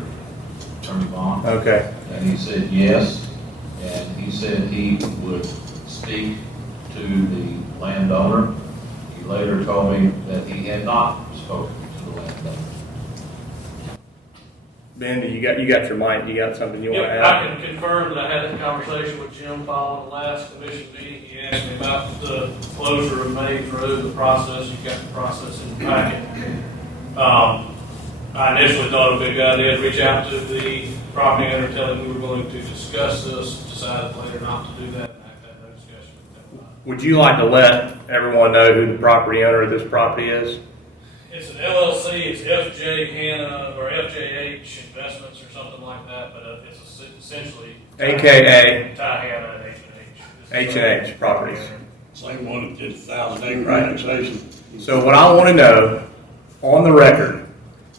Attorney Bond. Okay. And he said yes, and he said he would speak to the landowner. He later told me that he had not spoken to the landowner. Ben, you got your mind? You got something you want to Yep, add? I can confirm that I had a conversation with Jim following the last commission meeting. He asked me about the closure of Mays Road, the process. You got the process in the packet. I initially thought it would be a good idea to reach out to the property owner, tell him we were going to discuss this, decided later not to do that, and I had no discussion with them. Would you like to let everyone know who the property owner of this property is? It's an LLC, it's FJ Hanna or FJH Investments or something like that, but it's essentially AKA Ty Hanna and H&H. H&H Properties. Same one that did 1,000-acre Right. annexation. So what I want to know on the record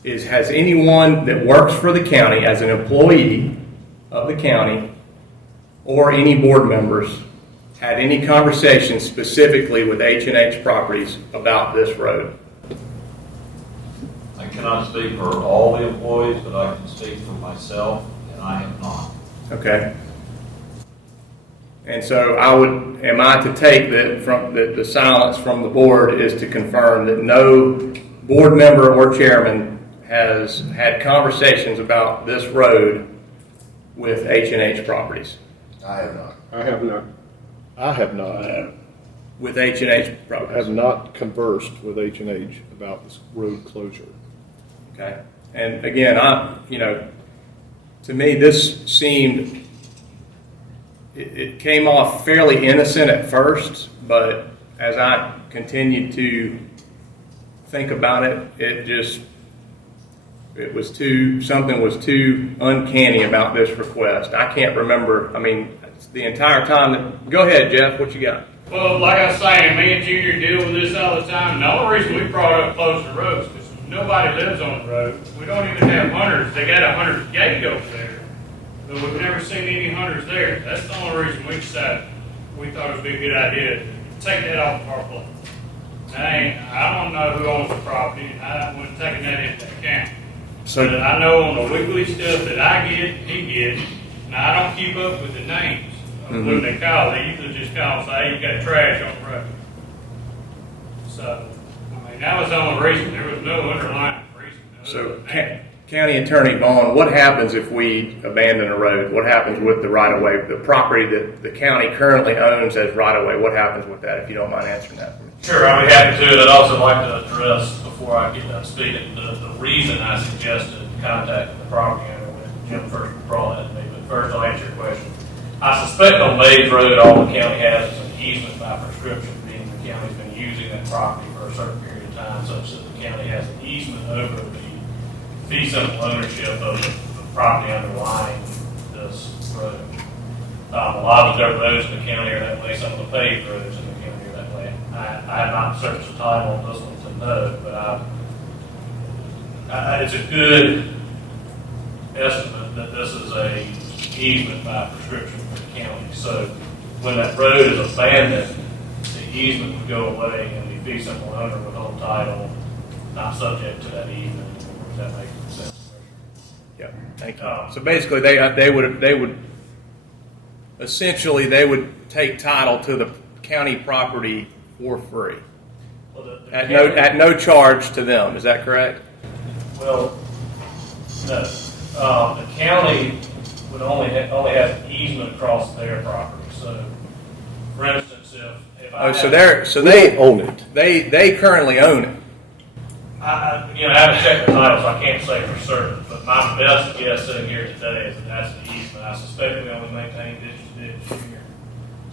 is, has anyone that works for the county as an employee of the county or any board members had any conversations specifically with H&H Properties about this road? I cannot speak for all the employees, but I can speak for myself, and I have not. Okay. And so am I to take that from the silence from the board is to confirm that no board member or chairman has had conversations about this road with H&H Properties? I have not. I have not. I have not. With H&H I Properties? have not conversed with H&H about this road closure. Okay. And again, to me, this seemed, it came off fairly innocent at first, but as I continued to think about it, something was too uncanny about this request. I can't remember, the entire time go ahead, Jeff, what you got? Well, like I was saying, me and Junior deal with this all the time. And the only reason we brought up closing the roads because nobody lives on the road. We don't even have hunters. They got a hunter's gate over there, but we've never seen any hunters there. That's the only reason we decided we thought it would be a good idea to take that off of our plate. I don't know who owns the property, and I wasn't taking that into account. So But I know on the weekly stuff that I get, he gets. Now, I don't keep up with the names of when they call. They usually just call and say, hey, you got trash on the road. So, that was the only reason. There was no underlying reason. So, County Attorney Vaughn, what happens if we abandon a road? What happens with the right-of-way, the property that the county currently owns as right-of-way? What happens with that, if you don't mind answering that for me? Sure, I'd be happy to. I'd also like to address, before I get done speaking, the reason I suggested contacting the property owner when Jim first brought that to me. But first, I'll answer your question. I suspect on Mays Road, all the county has is an easement by prescription, being the county's been using that property for a certain period of time, such that the county has an easement over the fee simple ownership of the property underlying this road. A lot of the dirt roads in the county are that way. Some of the paved roads in the county are that way. I have not searched the title on this one to know, but it's a good estimate that this is a easement by prescription for the county. So when that road is abandoned, the easement would go away and the fee simple owner would hold title, not subject to that easement. Does that make sense? Yeah, thank you. So basically, they would essentially they would take title to the county property for free Well, the at no charge to them. Is that correct? Well, no. The county would only have an easement across their property. So, for instance, if I Oh, so have- they own it. They currently own it. I haven't checked the title, so I can't say for certain. But my best guess sitting here today is that that's the easement. I suspect we only maintain ditch here.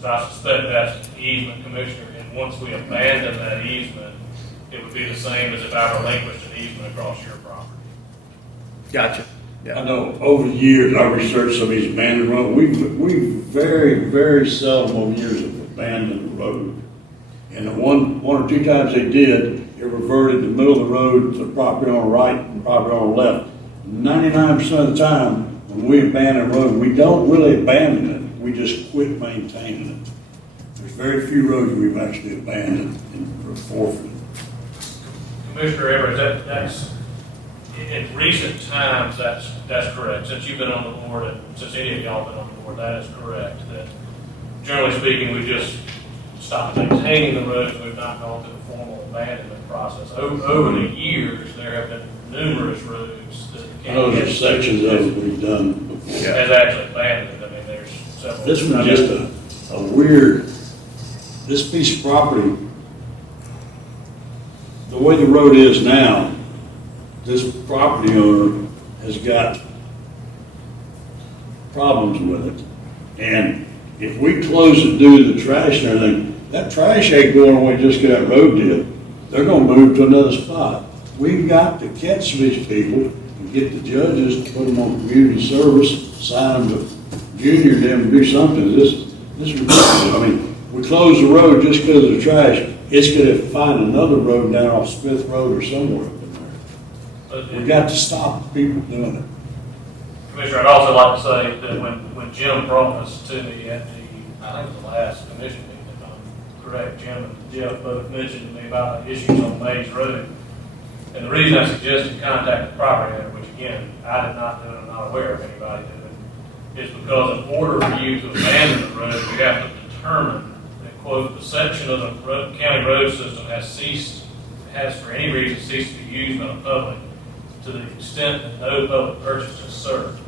So I suspect that's the easement, Commissioner. And once we abandon that easement, it would be the same as if I relinquished an easement across your property. Gotcha. I Yeah. know over the years, I researched some of these abandoned roads. We very, very seldom over years have abandoned the road. And the one or two times they did, it reverted the middle of the road to the property on the right and property on the left. 99% of the time, when we abandon a road, we don't really abandon it. We just quit maintaining it. There's very few roads we've actually abandoned and forfeited. Commissioner Everett, that's in recent times. That's correct. Since you've been on the board, and since any of y'all been on the board, that is correct. That generally speaking, we just stopped maintaining the roads. We've not gone through the formal abandonment process. Over the years, there have been numerous roads that the county Those are sections of it we've done before. has actually abandoned. I mean, there's several. This was just a weird, this piece of property, the way the road is now, this property owner has got problems with it. And if we close it due to the trash and everything, that trash ain't going away just because that road did. They're gonna move to another spot. We've got to catch these people and get the judges to put them on community service, sign them to junior them and do something. This is ridiculous. I mean, we close the road just because of the trash. It's gonna find another road down off Smith Road or somewhere up in there. We got to stop people doing it. Commissioner, I'd also like to say that when Jim brought this to me at I think the last commission meeting, if I'm correct, Jim and Jeff both mentioned to me about the issues on Mays Road. And the reason I suggested contact the property owner, which again, I did not do it, I'm not aware of anybody doing it, is because in order for you to abandon the road, you have to determine that, quote, the section of the county road system has for any reason ceased to be used by the public to the extent that no public purchase is served,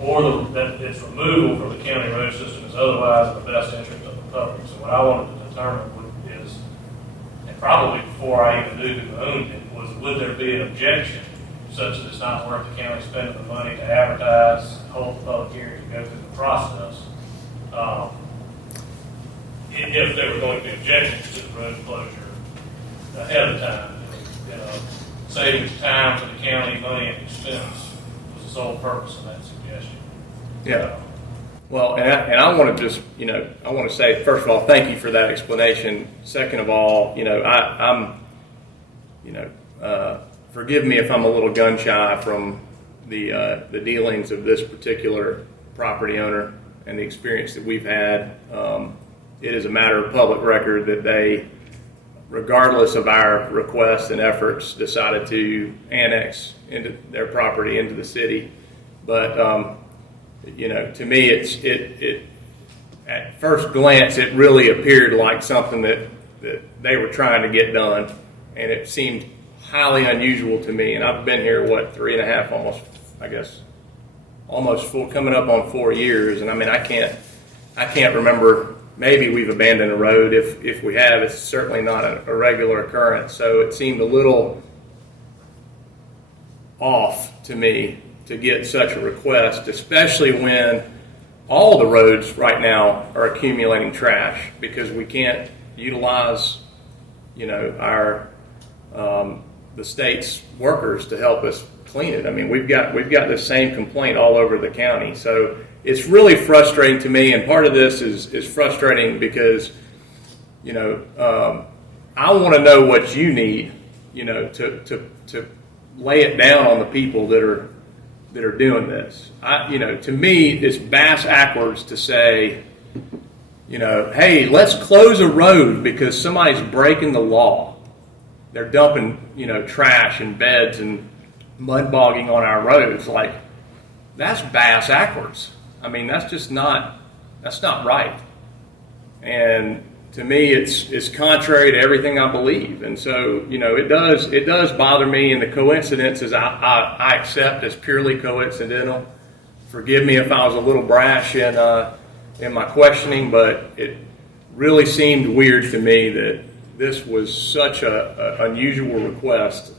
or that its removal from the county road system is otherwise in the best interest of the public. So what I wanted to determine is, and probably before I even knew who owned it, was would there be an objection such that it's not worth the county spending the money to advertise, hold the public hearing, and go through the process. If there were going to be objections to the road closure ahead of time, saving time for the county, money and expense was the sole purpose of that suggestion. Yeah. Well, and I want to just, I want to say, first of all, thank you for that explanation. Second of all, I'm forgive me if I'm a little gun shy from the dealings of this particular property owner and the experience that we've had. It is a matter of public record that they, regardless of our requests and efforts, decided to annex into their property into the city. But to me, it at first glance, it really appeared like something that they were trying to get done, and it seemed highly unusual to me. And I've been here, 3.5, almost four, coming up on 4 years. And I mean, I can't remember. Maybe we've abandoned a road. If we have, it's certainly not a regular occurrence. So it seemed a little off to me to get such a request, especially when all the roads right now are accumulating trash because we can't utilize, our the state's workers to help us clean it. I mean, we've got the same complaint all over the county. So it's really frustrating to me, and part of this is frustrating because, I want to know what you need, to lay it down on the people that are doing this. To me, it's bass backwards to say, hey, let's close a road because somebody's breaking the law. They're dumping, trash and beds and mud bogging on our roads. Like, that's bass backwards. I mean, that's just not That's not right. And to me, it's contrary to everything I believe. And so, you know, it does bother me, and the coincidences I accept as purely coincidental. Forgive me if I was a little brash in my questioning, but it really seemed weird to me that this was such a unusual request,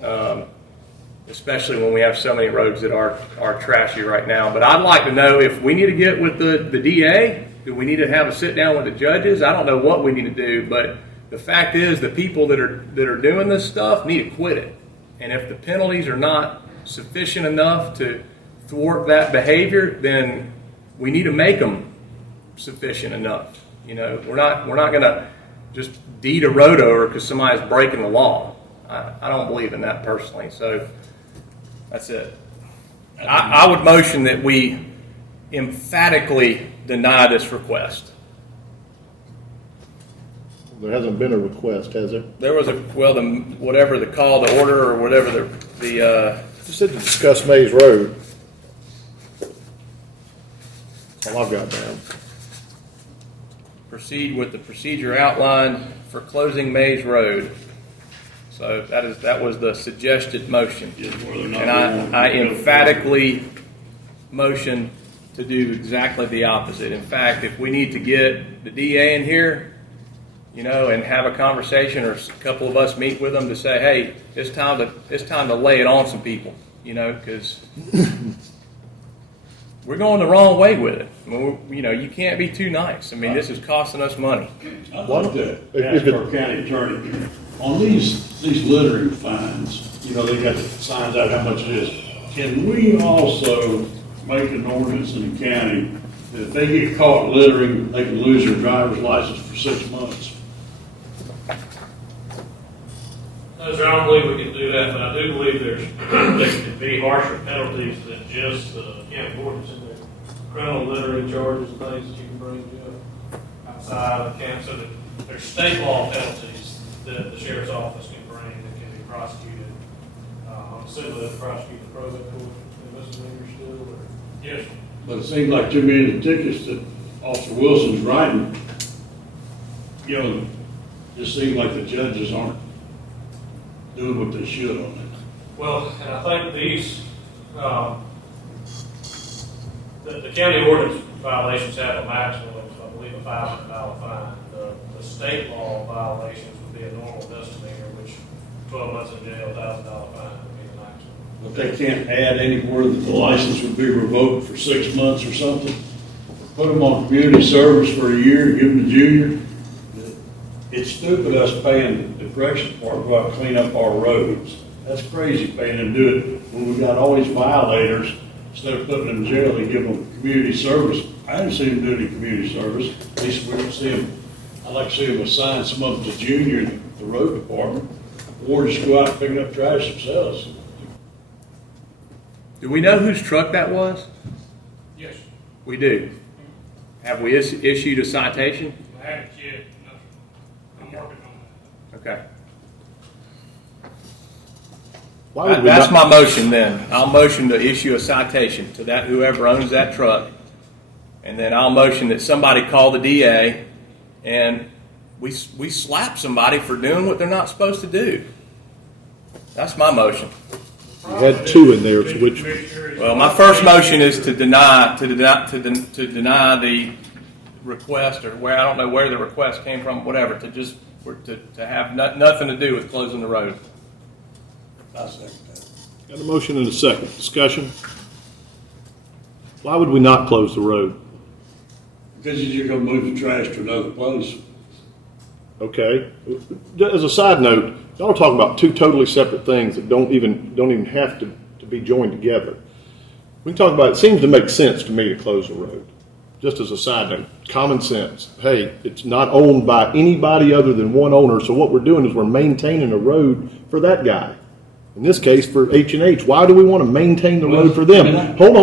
especially when we have so many roads that are trashy right now. But I'd like to know if we need to get with the DA. Do we need to have a sit down with the judges? I don't know what we need to do, but the fact is the people that are doing this stuff need to quit it. And if the penalties are not sufficient enough to thwart that behavior, then we need to make them sufficient enough. You know, we're not going to just deed a road over because somebody's breaking the law. I don't believe in that personally. So that's it. I would motion that we emphatically deny this request. There hasn't been a request, has there? There was whatever the call to order or whatever the Just said to discuss Mays Road. That's all I've got down. proceed with the procedure outlined for closing Mays Road. So that was the suggested motion. And I emphatically motion to do exactly the opposite. In fact, if we need to get the DA in here, you know, and have a conversation, or a couple of us meet with them to say, hey, it's time to lay it on some people, you know, because we're going the wrong way with it. I mean, you know, you can't be too nice. I mean, this is costing us money. I'd like to ask our county attorney, on these littering fines, you know, they got the signs out how much it is. Can we also make an ordinance in the county that if they get caught littering, they can lose their driver's license for 6 months? No, sir, I don't believe we can do that, but I do believe there could be harsher penalties than just county ordinance in there. Criminal littering charges and things that you can bring to outside of the camp, so that there's state law penalties that the sheriff's office can bring that can be prosecuted. I'm assuming they'll prosecute the probate court and misdemeanor still, or? Yes. But it seems like too many of the tickets that Officer Wilson's writing, you know, just seems like the judges aren't doing what they should on it. Well, and I think these, the county ordinance violations have a maximum of, I believe, a $500 fine. The state law violations would be a normal misdemeanor, which 12 months in jail, $1,000 fine would be the maximum. But they can't add anywhere that the license would be revoked for 6 months or something? Put them on community service for a year, give them a junior? It's stupid us paying the correction department to go out and clean up our roads. That's crazy paying them to do it when we got all these violators. Instead of putting them in jail, they give them community service. I haven't seen them do any community service. At least we don't see them. I'd like to see them assign some of them to junior in the road department, or just go out and pick up trash themselves. Do we know whose truck that was? Yes. We do. Have we issued a citation? I haven't yet, no. I'm working on that. Okay. Why would we That's not- my motion then. I'll motion to issue a citation to that whoever owns that truck. And then I'll motion that somebody call the DA and we slap somebody for doing what they're not supposed to do. That's my motion. You had two in there, which, Well, my first motion is to deny the request, or where, I don't know where the request came from, whatever, to have nothing to do with closing the road. I second that. got a motion and a second. Discussion? Why would we not close the road? Because you're gonna move the trash to another place. Okay. As a side note, y'all are talking about two totally separate things that don't even have to be joined together. We can talk about, it seems to make sense to me to close the road. Just as a side note, common sense. Hey, it's not owned by anybody other than one owner, so what we're doing is we're maintaining a road for that guy. In this case, for H&H. Why do we want to maintain the road for them? Hold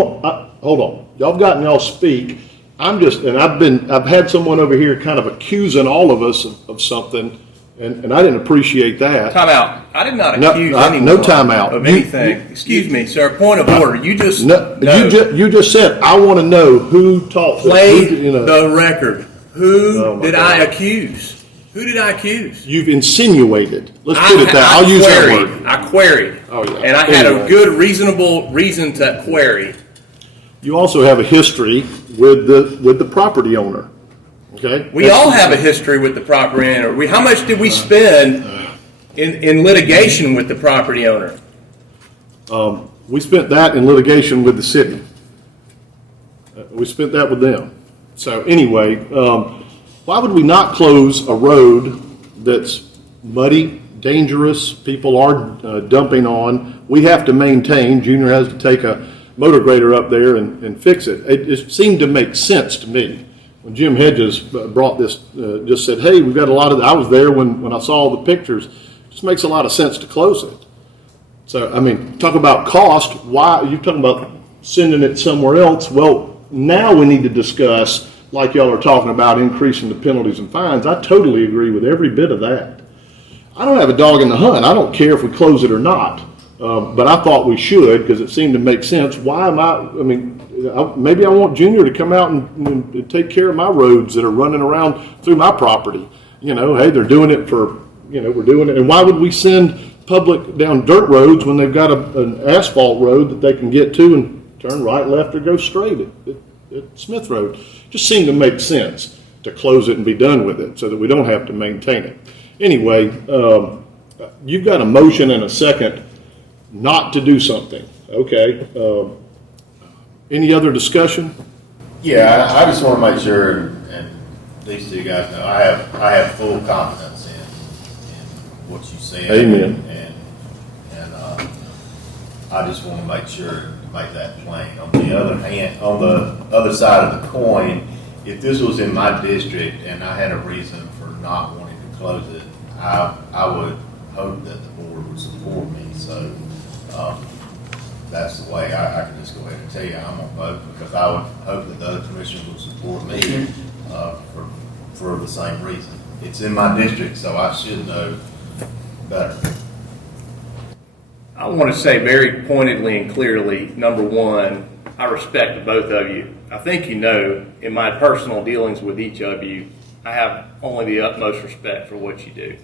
on. Y'all have gotten y'all speak. I've had someone over here kind of accusing all of us of something, And I didn't appreciate that. Time out. I did not No, accuse I- anyone no time out. of You- anything. Excuse me, sir. Point of order. You just No, no. you just said, I want to know who talked. Play who, you know, the record. Who Oh, my did God. I accuse? Who did I accuse? You've insinuated. Let's put it that. I'll use that word. I queried. Oh, yeah. And I had a Anyway. good, reasonable reason to query. You also have a history with the property owner. Okay? We all have a history with the property owner. How much did we spend in litigation with the property owner? We spent that in litigation with the city. We spent that with them. So anyway, why would we not close a road that's muddy, dangerous, people are dumping on? We have to maintain. Junior has to take a motor grader up there and fix it. It seemed to make sense to me. When Jim Hedges brought this, just said, hey, we've got a lot of, I was there when I saw the pictures. It just makes a lot of sense to close it. So, I mean, talk about cost. Why, you're talking about sending it somewhere else. Well, now we need to discuss, like y'all are talking about, increasing the penalties and fines. I totally agree with every bit of that. I don't have a dog in the hunt. I don't care if we close it or not. But I thought we should because it seemed to make sense. Why am maybe I want Junior to come out and take care of my roads that are running around through my property. You know, hey, they're doing it for, we're doing it. And why would we send public down dirt roads when they've got an asphalt road that they can get to and turn right, left, or go straight at Smith Road? Just seemed to make sense to close it and be done with it so that we don't have to maintain it. Anyway, you've got a motion and a second not to do something. Okay. Any other discussion? Yeah, I just want to make sure, and these two guys know, I have full confidence in what you said. Amen. And I just want to make sure to make that plain. On the other hand, on the other side of the coin, if this was in my district and I had a reason for not wanting to close it, I would hope that the board would support me. So that's the way I can just go ahead and tell you I'm going to vote, because I would hope that the other commissioners would support me for the same reason. It's in my district, so I should know better. I want to say very pointedly and clearly, number one, I respect the both of you. I think you know, in my personal dealings with each of you, I have only the utmost respect for what you do.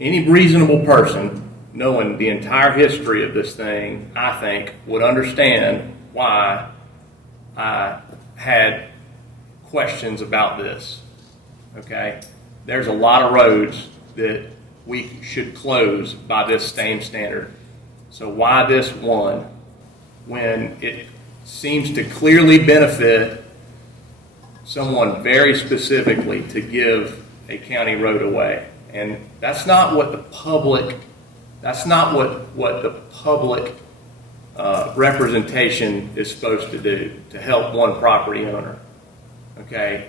Any reasonable person, knowing the entire history of this thing, I think, would understand why I had questions about this. Okay? There's a lot of roads that we should close by this same standard. So why this one when it seems to clearly benefit someone very specifically to give a county road away? And that's not what the public, representation is supposed to do, to help one property owner. Okay,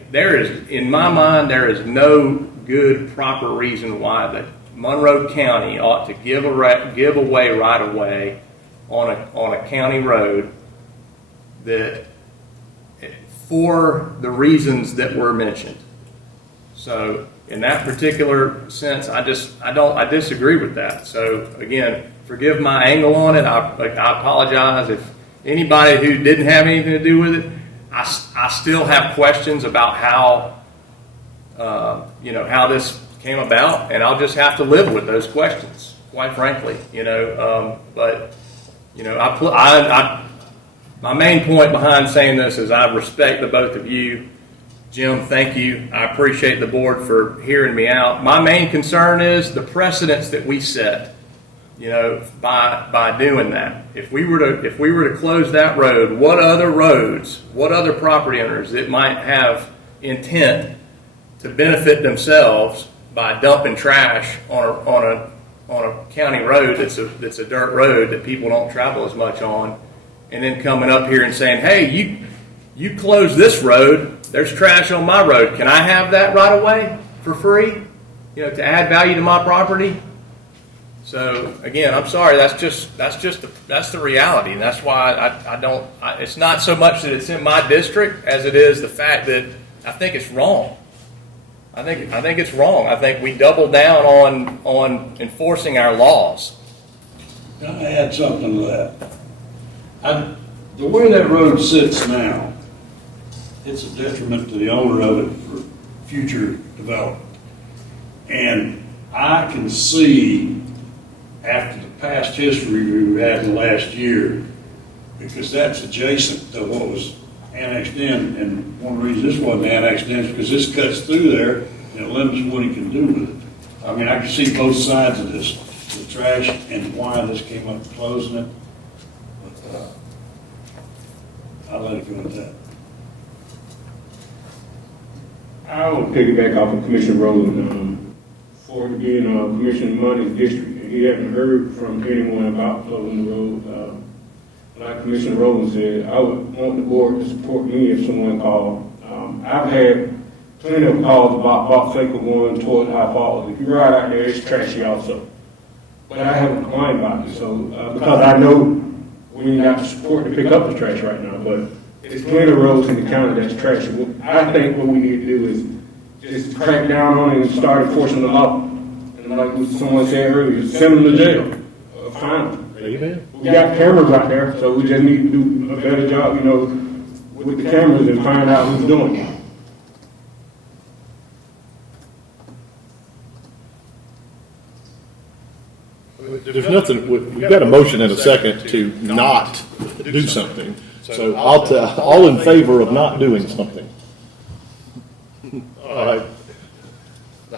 in my mind, there is no good, proper reason why the Monroe County ought to give away right away on a county road that for the reasons that were mentioned. So in that particular sense, I disagree with that. So again, forgive my angle on it. I apologize if anybody who didn't have anything to do with it. I still have questions about how this came about, and I'll just have to live with those questions, quite frankly. My main point behind saying this is I respect the both of you. Jim, thank you. I appreciate the board for hearing me out. My main concern is the precedents that we set, by doing that. If we were to close that road, what other roads, what other property owners that might have intent to benefit themselves by dumping trash on a county road that's a dirt road that people don't travel as much on, and then coming up here and saying, hey, you close this road, there's trash on my road, can I have that right away for free, to add value to my property? So again, I'm sorry, that's the reality, and that's why it's not so much that it's in my district as it is the fact that I think it's wrong. I think it's wrong. I think we double down on enforcing our laws. Can I add something to that? The way that road sits now, it's a detriment to the owner of it for future development. And I can see, after the past history we've had in the last year, because that's adjacent to what was annexed in, and one reason this wasn't annexed in is because this cuts through there and it limits what he can do with it. I mean, I can see both sides of this, the trash and why this came up closing it. But, I'll let it go with that. I want to piggyback off of Commissioner Rowland, for it being Commissioner Money's district, and he hadn't heard from anyone about closing the road. Like Commissioner Rowland said, I would want the board to support me if someone called. I've had plenty of calls about Boxaker going toward High Falls. If you ride out there, it's trashy also. But I haven't complained about it, so, because I know we ain't got the support to pick up the trash right now, but there's plenty of roads in the county that's trashy. I think what we need to do is just crack down on it and start enforcing the law. And like someone said earlier, send them to jail, fine them. Amen. We got cameras out there, so we just need to do a better job, with the cameras and find out who's doing it. There's nothing, we've got a motion and a second to not do something. So all in favor of not doing something. All right.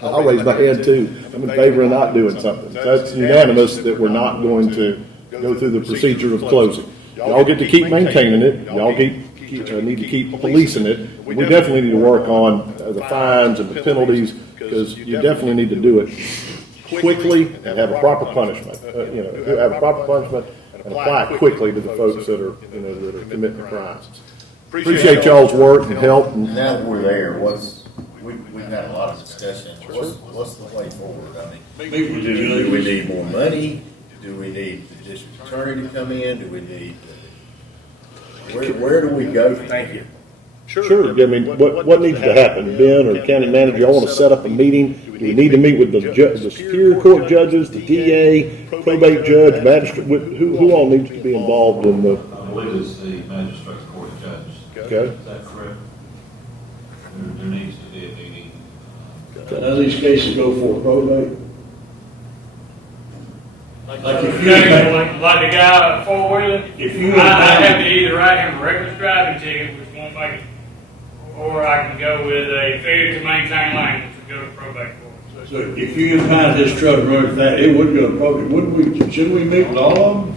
I'll raise my hand too. I'm in favor of not doing something. That's unanimous that we're not going to go through the procedure of closing. Y'all get to keep maintaining it. Y'all need to keep policing it. We definitely need to work on the fines and the penalties, because you definitely need to do it quickly and have a proper punishment. Have a proper punishment and apply it quickly to the folks that are committing crimes. Appreciate y'all's work and help. Now that we're there, we've had a lot of discussion. What's the way forward? I mean, do we need more money? Do we need the district attorney to come in? Do we need, where do we go? Thank you. Sure. I mean, what needs to happen? Ben or county manager, y'all want to set up a meeting? Do we need to meet with the Superior Court judges, the DA, probate judge, magistrate? Who all needs to be involved in the? I believe it's the magistrate court judge. Okay. Is that correct? There needs to be a meeting. None of these cases go for probate. Like if you, like the guy at four-wheeler, I have to either write him a reckless driving ticket, which won't make it, or I can go with a failure to maintain lane, which would go to probate court. So if you impound his truck and run it that, it would go to probate. Shouldn't we meet with all of them?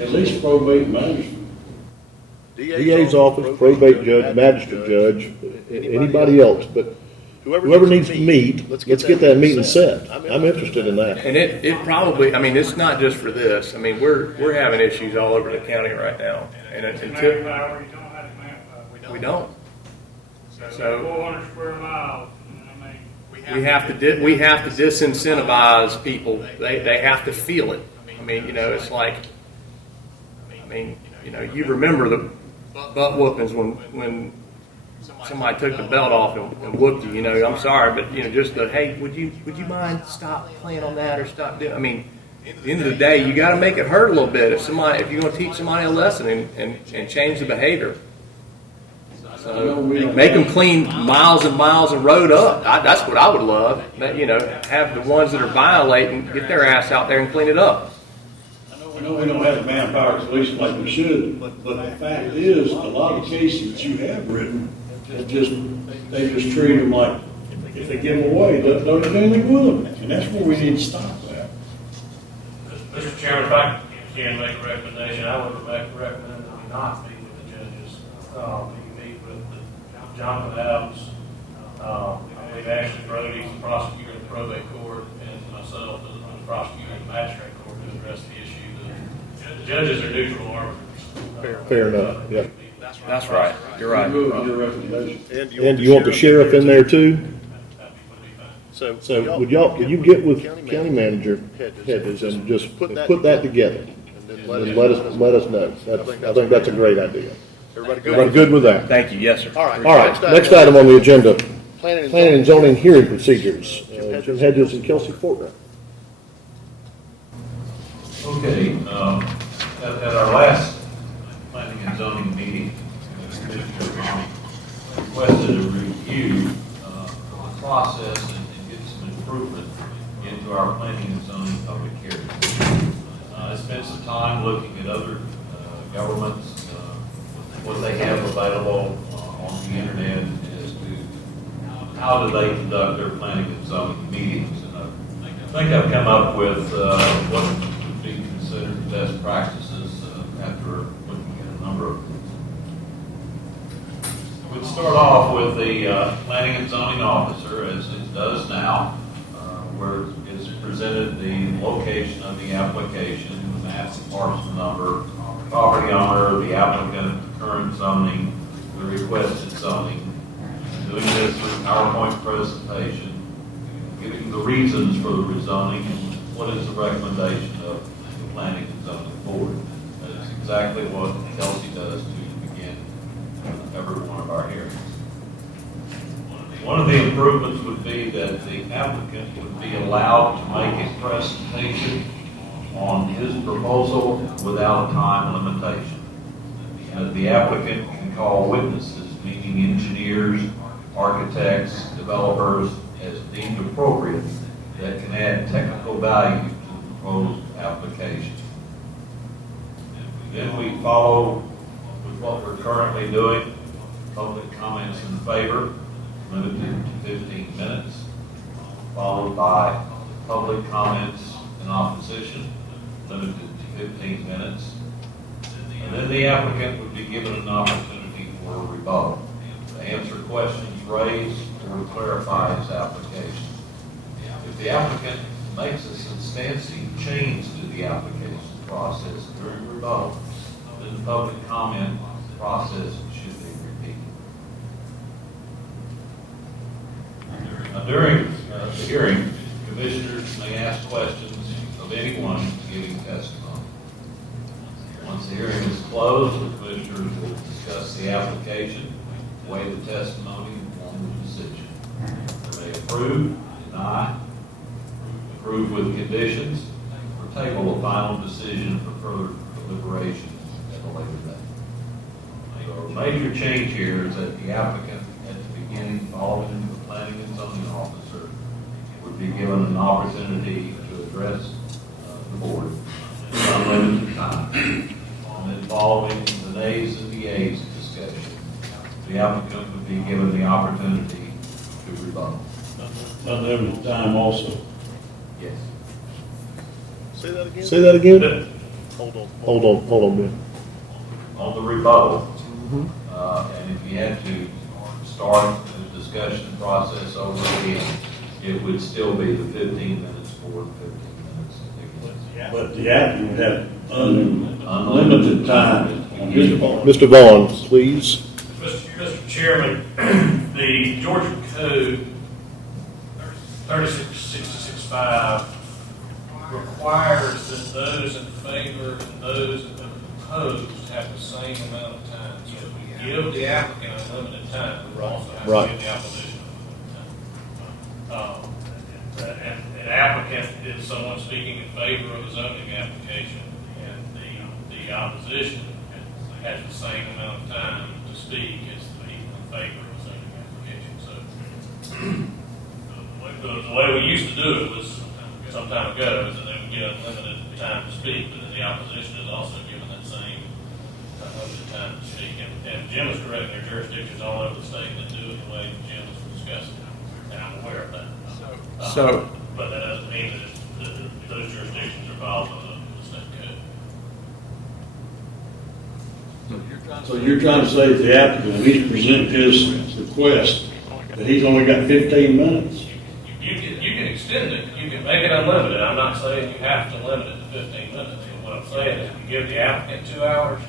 At least probate and magistrate. DA's office, probate judge, magistrate judge, anybody else, but whoever needs to meet, let's get that meeting set. I'm interested in that. And it probably, I mean, it's not just for this. I mean, we're having issues all over the county right now. And until we don't. So 400 square miles. we have to disincentivize people. They have to feel it. I mean, it's like, you remember the butt whoopings when somebody took the belt off and whooped you. I'm sorry, but just the, hey, would you mind stop playing on that or stop doing? I mean, at the end of the day, you got to make it hurt a little bit. If you're going to teach somebody a lesson and change the behavior. So make them clean miles and miles of road up. That's what I would love. Have the ones that are violating get their ass out there and clean it up. I know we don't have the manpower to police like we should, but the fact is, a lot of cases that you have written, they just treat them like, if they give them away, don't do anything with them. And that's where we need to stop that. Mr. Chairman, if I can make a recommendation, I would recommend that we not meet with the judges. We meet with Jonathan Adams, I believe Ashley Brody, the prosecutor in the probate court, and myself as the prosecutor in the magistrate court to address the issue. The judges are neutral arbiters. Fair enough. Yeah. That's right. You're right. Your recommendation. And you want the sheriff in there too? So would you get with county manager Hedges and just put that together? And let us know. I think that's a great idea. Everybody good with that? Thank you, yes, sir. All right. All right, next item on the agenda, Planning planning and zoning hearing procedures. Jim Hedges and Kelsey Fortner. Okay, at our last planning and zoning meeting, Commissioner Ronnie requested a review of the process and get some improvement into our planning and zoning public hearings. I spent some time looking at other governments, what they have available on the internet as to how do they conduct their planning and zoning meetings. And I think I've come up with what would be considered best practices after looking at a number of them. We'd start off with the planning and zoning officer, as it does now, where is presented the location of the application, the map, the parcel number, property owner, the applicant, current zoning, the requested zoning. Doing this with PowerPoint presentation, giving the reasons for the rezoning and what is the recommendation of the planning and zoning board. That's exactly what Kelsey does to begin every one of our hearings. One of the improvements would be that the applicant would be allowed to make a presentation on his proposal without a time limitation. The applicant can call witnesses, meaning engineers, architects, developers, as deemed appropriate, that can add technical value to the proposed application. Then we follow with what we're currently doing, public comments in favor, limited to 15 minutes, followed by public comments in opposition, limited to 15 minutes. And then the applicant would be given an opportunity for a rebuttal to answer questions raised or to clarify his application. If the applicant makes a substantial change to the application process during rebuttal, then the public comment process should be repeated. Now, during the hearing, commissioners may ask questions of anyone giving testimony. Once the hearing is closed, the commissioners will discuss the application, weigh the testimony, and form the decision. They may approve, deny, approve with conditions, or table a final decision for further deliberation at a later date. So a major change here is that the applicant at the beginning, following into the planning and zoning officer, would be given an opportunity to address the board in unlimited time. And then following the nays and the yeas discussion, the applicant would be given the opportunity to rebuttal. Unlimited time also. Yes. Say that again? Say that again? Hold on. Hold on, Ben. On the rebuttal, and if you had to start the discussion process over again, it would still be the 15 minutes for the 15 minutes. But the applicant would have unlimited time on his part. Mr. Vaughn, please. Mr. Chairman, the Georgia Code 36665 requires that those in favor and those opposed have the same amount of time. So if we give the applicant unlimited time, we also have to give the opposition unlimited time. An applicant is someone speaking in favor of a zoning application, and the opposition has the same amount of time to speak as the people in favor of a zoning application. So the way we used to do it was some time ago, is that they would get unlimited time to speak, but then the opposition is also given that same unlimited time to speak. And Jim is correct, there are jurisdictions all over the state that do it the way Jim was discussing, and I'm aware of that. But that doesn't mean that those jurisdictions are following the state code. So you're trying to say that the applicant, when he's presenting his request, that he's only got 15 minutes? You can extend it, you can make it unlimited. I'm not saying you have to limit it to 15 minutes. But what I'm saying is if you give the applicant 2 hours,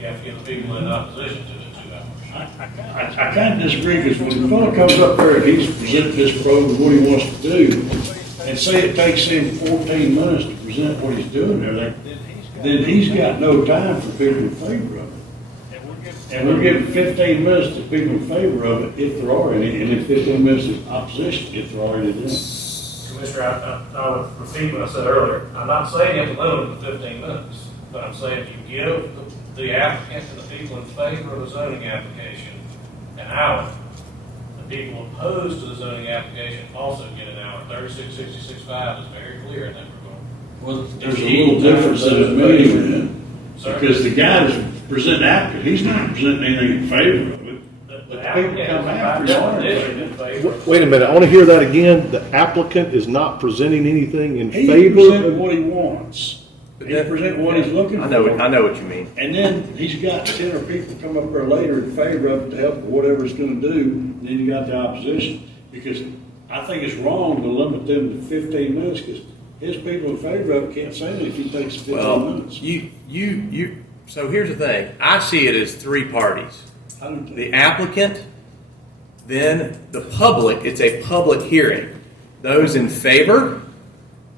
you have to give the people in opposition to the 2 hours. I kind of disagree, because when the fellow comes up there and he's presenting his program, what he wants to do, and say it takes him 14 minutes to present what he's doing there, then he's got no time for people in favor of it. And we're giving 15 minutes to people in favor of it, if there are any, and then 15 minutes of opposition, if there are any. Commissioner, I would repeat what I said earlier. I'm not saying you have to limit it to 15 minutes, but I'm saying if you give the applicant and the people in favor of the zoning application an hour, the people opposed to the zoning application also get an hour. 3666.5 is very clear in that regard. Well, there's a little difference in the meeting then, Sir? because the guy that's presenting applicant, he's not presenting anything in favor of it. The People applicant come is by after definition in favor. Wait a minute, I want to hear that again. The applicant is not presenting anything in He favor presents of... what he wants. He presents what he's looking for. I know what you mean. And then he's got 10 or people come up there later in favor of it to help with whatever it's gonna do, and then you got the opposition. Because I think it's wrong to limit them to 15 minutes, because his people in favor of it can't say anything if he takes 15 minutes. So here's the thing. I see it as three parties. The applicant, then the public. It's a public hearing. Those in favor,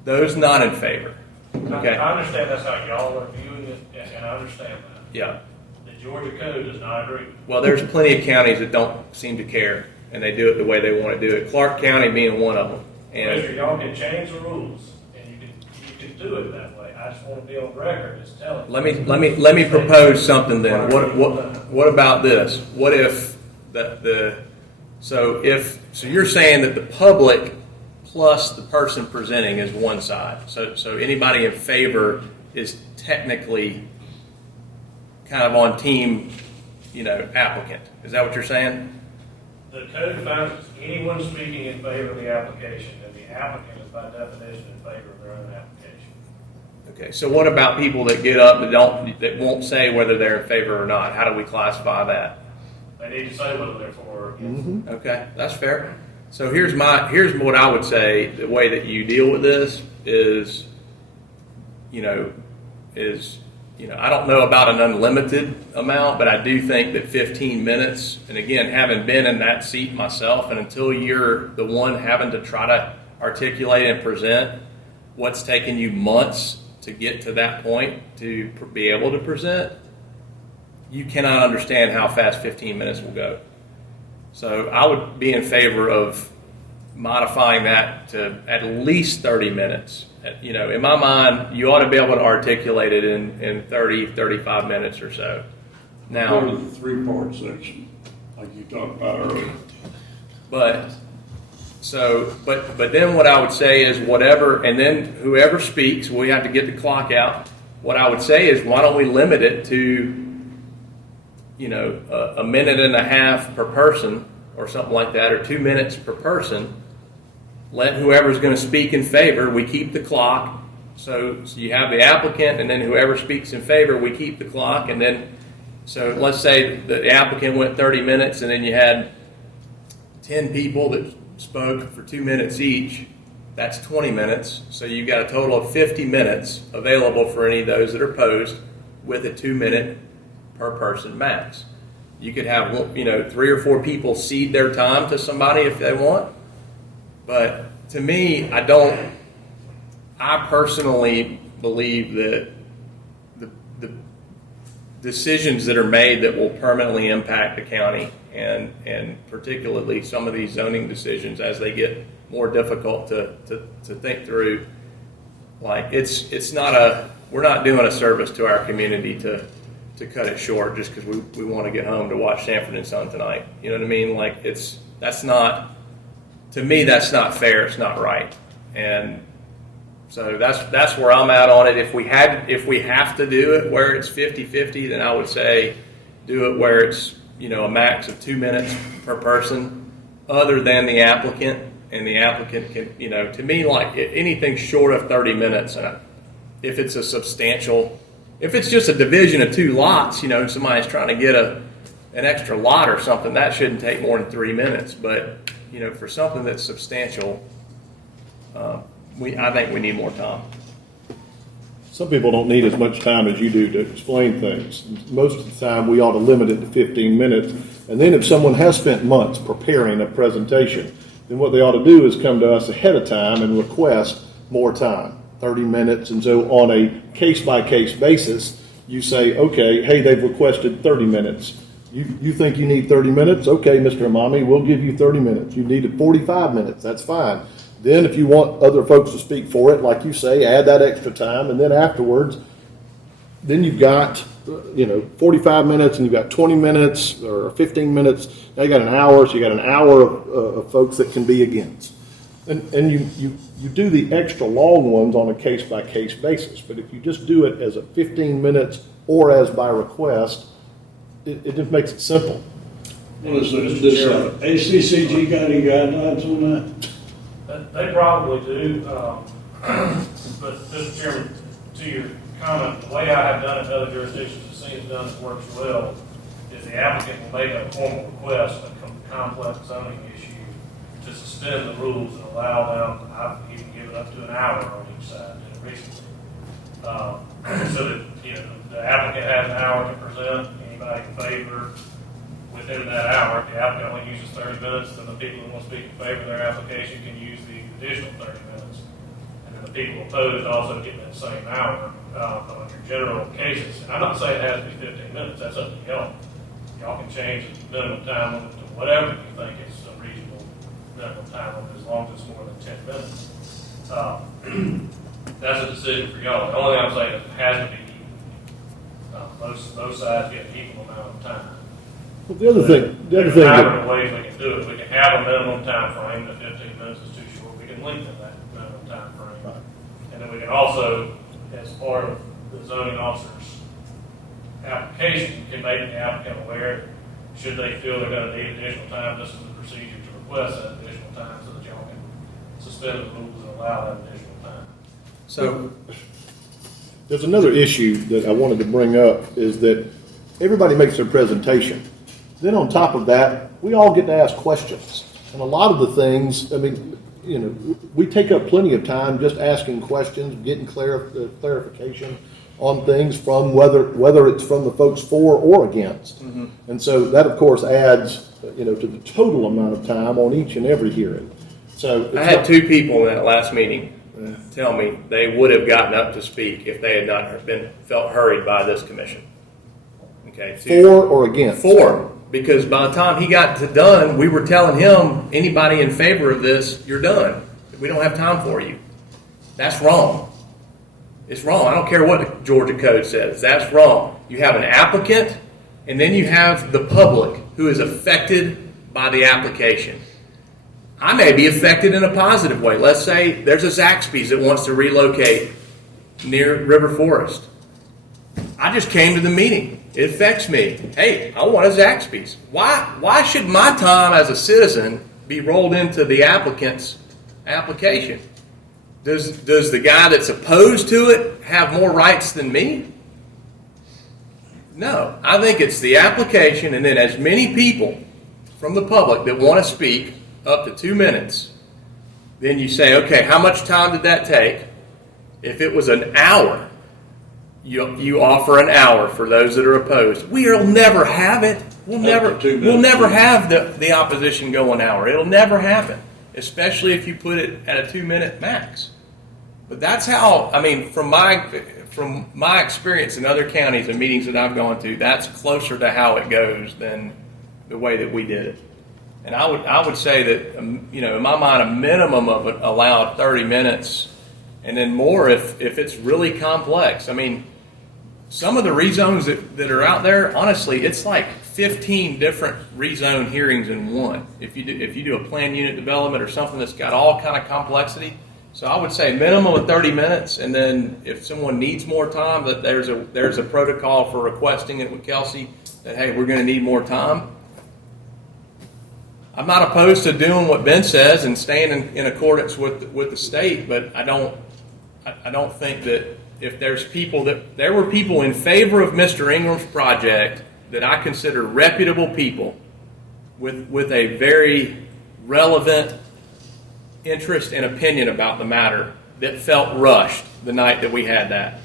those not in favor. Okay. I understand that's how y'all are viewing it, and I understand that. Yeah. The Georgia code does not agree. Well, there's plenty of counties that don't seem to care, and they do it the way they want to do it. Clark County being one of them. Commissioner, And y'all can change the rules, and you can do it that way. I just want to be on record as telling. let me propose something then. What about this? What if so you're saying that the public plus the person presenting is one side. So anybody in favor is technically kind of on team, applicant. Is that what you're saying? The code defines anyone speaking in favor of the application, and the applicant is by definition in favor of their own application. Okay. So what about people that get up that won't say whether they're in favor or not? How do we classify that? They need to say whether they're for or against. Okay, that's fair. So here's what I would say. The way that you deal with this is, I don't know about an unlimited amount, but I do think that 15 minutes, and again, having been in that seat myself, and until you're the one having to try to articulate and present what's taken you months to get to that point to be able to present, you cannot understand how fast 15 minutes will go. So I would be in favor of modifying that to at least 30 minutes. In my mind, you ought to be able to articulate it in 30, 35 minutes or so. Now, Go to the three-part section, like you talked about earlier. But then what I would say is whatever, and then whoever speaks, we have to get the clock out. What I would say is, why don't we limit it to a minute and a half per person or something like that, or 2 minutes per person. Let whoever's going to speak in favor, we keep the clock. So you have the applicant, and then whoever speaks in favor, we keep the clock. And then, so let's say the applicant went 30 minutes, and then you had 10 people that spoke for 2 minutes each. That's 20 minutes. So you've got a total of 50 minutes available for any of those that are opposed, with a 2 minute per person max. You could have 3 or 4 people cede their time to somebody if they want. But to me, I personally believe that the decisions that are made that will permanently impact the county, and particularly some of these zoning decisions as they get more difficult to think through, like we're not doing a service to our community to cut it short just because we want to get home to watch Sanford and Son tonight. You know what I mean? Like to me, that's not fair. It's not right. And so that's where I'm at on it. If we have to do it where it's 50-50, then I would say do it where it's, a max of 2 minutes per person, other than the applicant. And the applicant can, to me, like anything short of 30 minutes, and if it's if it's just a division of 2 lots, somebody's trying to get an extra lot or something, that shouldn't take more than 3 minutes. But, for something that's substantial, I think we need more time. Some people don't need as much time as you do to explain things. Most of the time, we ought to limit it to 15 minutes. And then if someone has spent months preparing a presentation, then what they ought to do is come to us ahead of time and request more time, 30 minutes. And so on a case-by-case basis, you say, okay, hey, they've requested 30 minutes. You think you need 30 minutes? Okay, Mr. Imami, we'll give you 30 minutes. You needed 45 minutes, that's fine. Then if you want other folks to speak for it, like you say, add that extra time, and then afterwards, then you've got, 45 minutes, and you've got 20 minutes or 15 minutes. Now you got an hour, so you got an hour of folks that can be against. And you do the extra long ones on a case-by-case basis. But if you just do it as a 15 minutes or as by request, it just makes it simple. Well, is this ACCG got any guidelines on that? They probably do, but Mr. Chairman, to your comment, the way I have done it in other jurisdictions, it seems done that works well, is the applicant will make a formal request, a complex zoning issue, to suspend the rules and allow them, I've even given up to an hour on each side recently. So that, the applicant has an hour to present, anybody in favor, within that hour, if the applicant only uses 30 minutes, then the people who want to speak in favor of their application can use the additional 30 minutes. And then the people opposed also get that same hour on your general cases. And I'm not saying it has to be 15 minutes, that's up to y'all. Y'all can change the minimum time limit to whatever you think is a reasonable minimum time limit, as long as it's more than 10 minutes. That's a decision for y'all. The only thing I'm saying is it has to be both sides get an equal amount of time. Well, the other thing. There's a number of ways we can do it. We can have a minimum time frame. The 15 minutes is too short. We can lengthen that minimum time frame. Right. And then we can also, as part of the zoning officer's application, can make the applicant aware, should they feel they're going to need additional time, this is the procedure to request that additional time so that y'all can suspend the rules and allow that additional time. So, There's another issue that I wanted to bring up, is that everybody makes their presentation. Then on top of that, we all get to ask questions. And a lot of the things, we take up plenty of time just asking questions, getting clarification on things from whether it's from the folks for or against. Mm-hmm. And so that, of course, adds, to the total amount of time on each and every hearing. So I had two people in that last meeting tell me they would have gotten up to speak if they had not felt hurried by this commission. Okay, for or against? For, because by the time he got done, we were telling him, anybody in favor of this, you're done. We don't have time for you. That's wrong. It's wrong. I don't care what the Georgia Code says. That's wrong. You have an applicant, and then you have the public who is affected by the application. I may be affected in a positive way. Let's say there's a Zaxby's that wants to relocate near River Forest. I just came to the meeting. It affects me. Hey, I want a Zaxby's. Why should my time as a citizen be rolled into the applicant's application? Does the guy that's opposed to it have more rights than me? No. I think it's the application, and then as many people from the public that want to speak, up to 2 minutes, then you say, okay, how much time did that take? If it was an hour, you offer an hour for those that are opposed. We'll never have it. We'll never have the opposition go an hour. It'll never happen, especially if you put it at a 2-minute max. But that's how, from my experience in other counties and meetings that I've gone to, that's closer to how it goes than the way that we did it. And I would say that, in my mind, a minimum of an allowed 30 minutes, and then more if it's really complex. Some of the rezones that are out there, honestly, it's like 15 different rezone hearings in one. If you do a planned unit development or something that's got all kind of complexity. So I would say minimum of 30 minutes, and then if someone needs more time, that there's a protocol for requesting it with Kelsey that, hey, we're going to need more time. I'm not opposed to doing what Ben says and staying in accordance with the state, but I don't think that if there were people in favor of Mr. Ingram's project that I consider reputable people with a very relevant interest and opinion about the matter that felt rushed the night that we had that.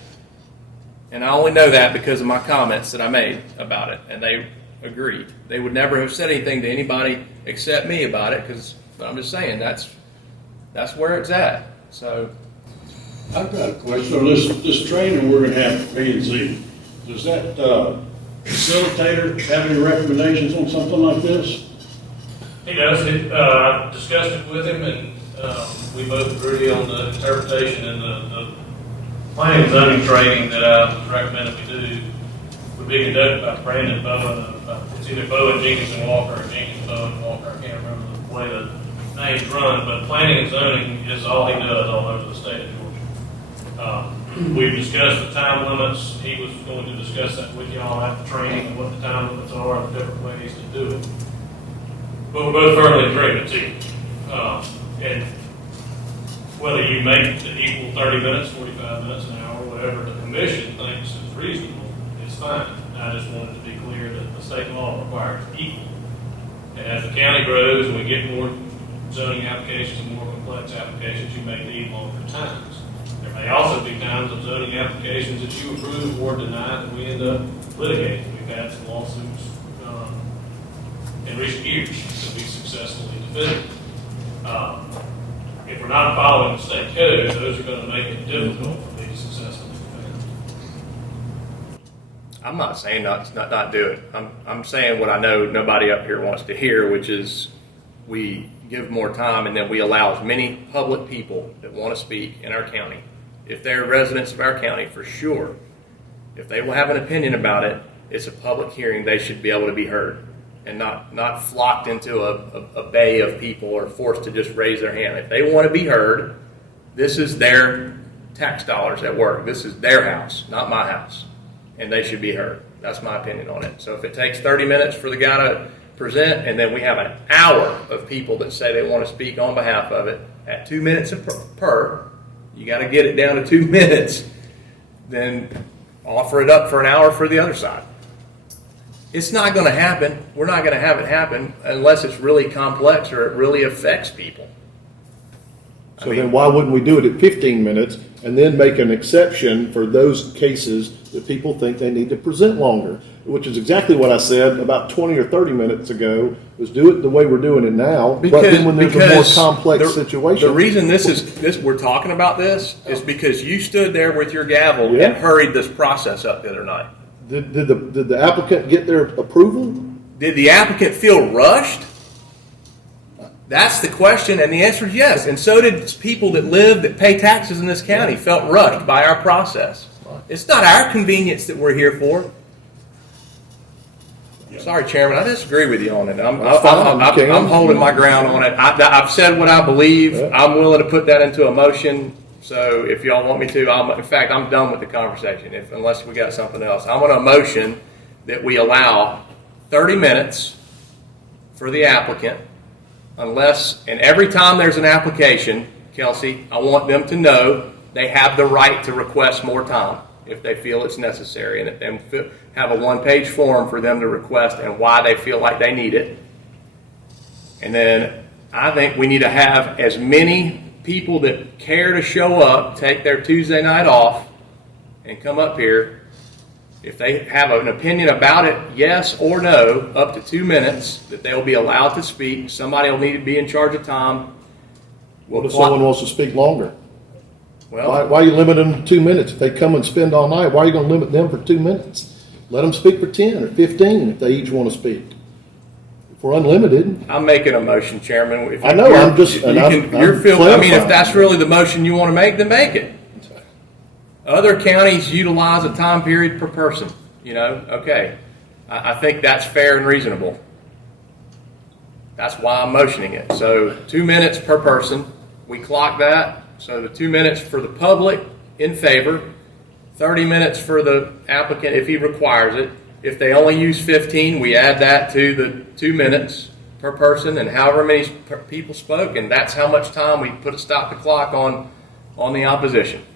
And I only know that because of my comments that I made about it, and they agreed. They would never have said anything to anybody except me about it, but I'm just saying that's where it's at. So I've got a question. So this training we're going to have for P&Z, does that facilitator have any recommendations on something like this? He does. I discussed it with him, and we both agree on the interpretation and the planning and zoning training that I was recommended we do would be conducted by Brandon Bowen. It's either Bowen, Jenkins, and Walker, or Jenkins, Bowen, and Walker. I can't remember the way the names run, but planning and zoning is all he does all over the state of Georgia. We've discussed the time limits. He was going to discuss that with y'all at the training and what the time limits are and the different ways to do it. But we're both firmly in agreement too. And whether you make it equal 30 minutes, 45 minutes, an hour, whatever the commission thinks is reasonable, it's fine. I just wanted to be clear that the state law requires equal. And as the county grows and we get more zoning applications and more complex applications, you may need longer times. There may also be times of zoning applications that you approve or deny that we end up litigating. We've had some lawsuits in recent years that we successfully defended. If we're not following the state code, those are going to make it difficult for me to successfully defend. I'm not saying not do it. I'm saying what I know nobody up here wants to hear, which is we give more time and then we allow as many public people that want to speak in our county. If they're residents of our county, for sure, if they will have an opinion about it, it's a public hearing. They should be able to be heard and not flocked into a bay of people or forced to just raise their hand. If they want to be heard, this is their tax dollars at work. This is their house, not my house, and they should be heard. That's my opinion on it. So if it takes 30 minutes for the guy to present, and then we have an hour of people that say they want to speak on behalf of it at 2 minutes per, you got to get it down to 2 minutes, then offer it up for an hour for the other side. It's not going to happen. We're not going to have it happen unless it's really complex or it really affects people. So then why wouldn't we do it at 15 minutes and then make an exception for those cases that people think they need to present longer? Which is exactly what I said about 20 or 30 minutes ago, was do it the way we're doing it now. But then when there's a more complex situation. The reason we're talking about this is because you stood there with your gavel and hurried this process up the other night. Did the applicant get their approval? Did the applicant feel rushed? That's the question, and the answer is yes. And so did people that pay taxes in this county felt rushed by our process. It's not our convenience that we're here for. Sorry, Chairman, I disagree with you on it. I'm holding my ground on it. I've said what I believe. I'm willing to put that into a motion. So if y'all want me to, in fact, I'm done with the conversation. Unless we got something else, I'm going to motion that we allow 30 minutes for the applicant, and every time there's an application, Kelsey, I want them to know they have the right to request more time if they feel it's necessary, and have a one-page form for them to request and why they feel like they need it. And then I think we need to have as many people that care to show up, take their Tuesday night off, and come up here. If they have an opinion about it, yes or no, up to 2 minutes, that they'll be allowed to speak. Somebody will need to be in charge of time. What if someone wants to speak longer? Well, why are you limiting them to 2 minutes? If they come and spend all night, why are you going to limit them for 2 minutes? Let them speak for 10 or 15 if they each want to speak. If we're unlimited. I'm making a motion, Chairman. I know, I'm just, and I'm if that's really the motion you want to make, then make it. Other counties utilize a time period per person. Okay. I think that's fair and reasonable. That's why I'm motioning it. So 2 minutes per person. We clock that. So the 2 minutes for the public in favor, 30 minutes for the applicant if he requires it. If they only use 15, we add that to the 2 minutes per person and however many people spoke, and that's how much time we put a stop the clock on the opposition.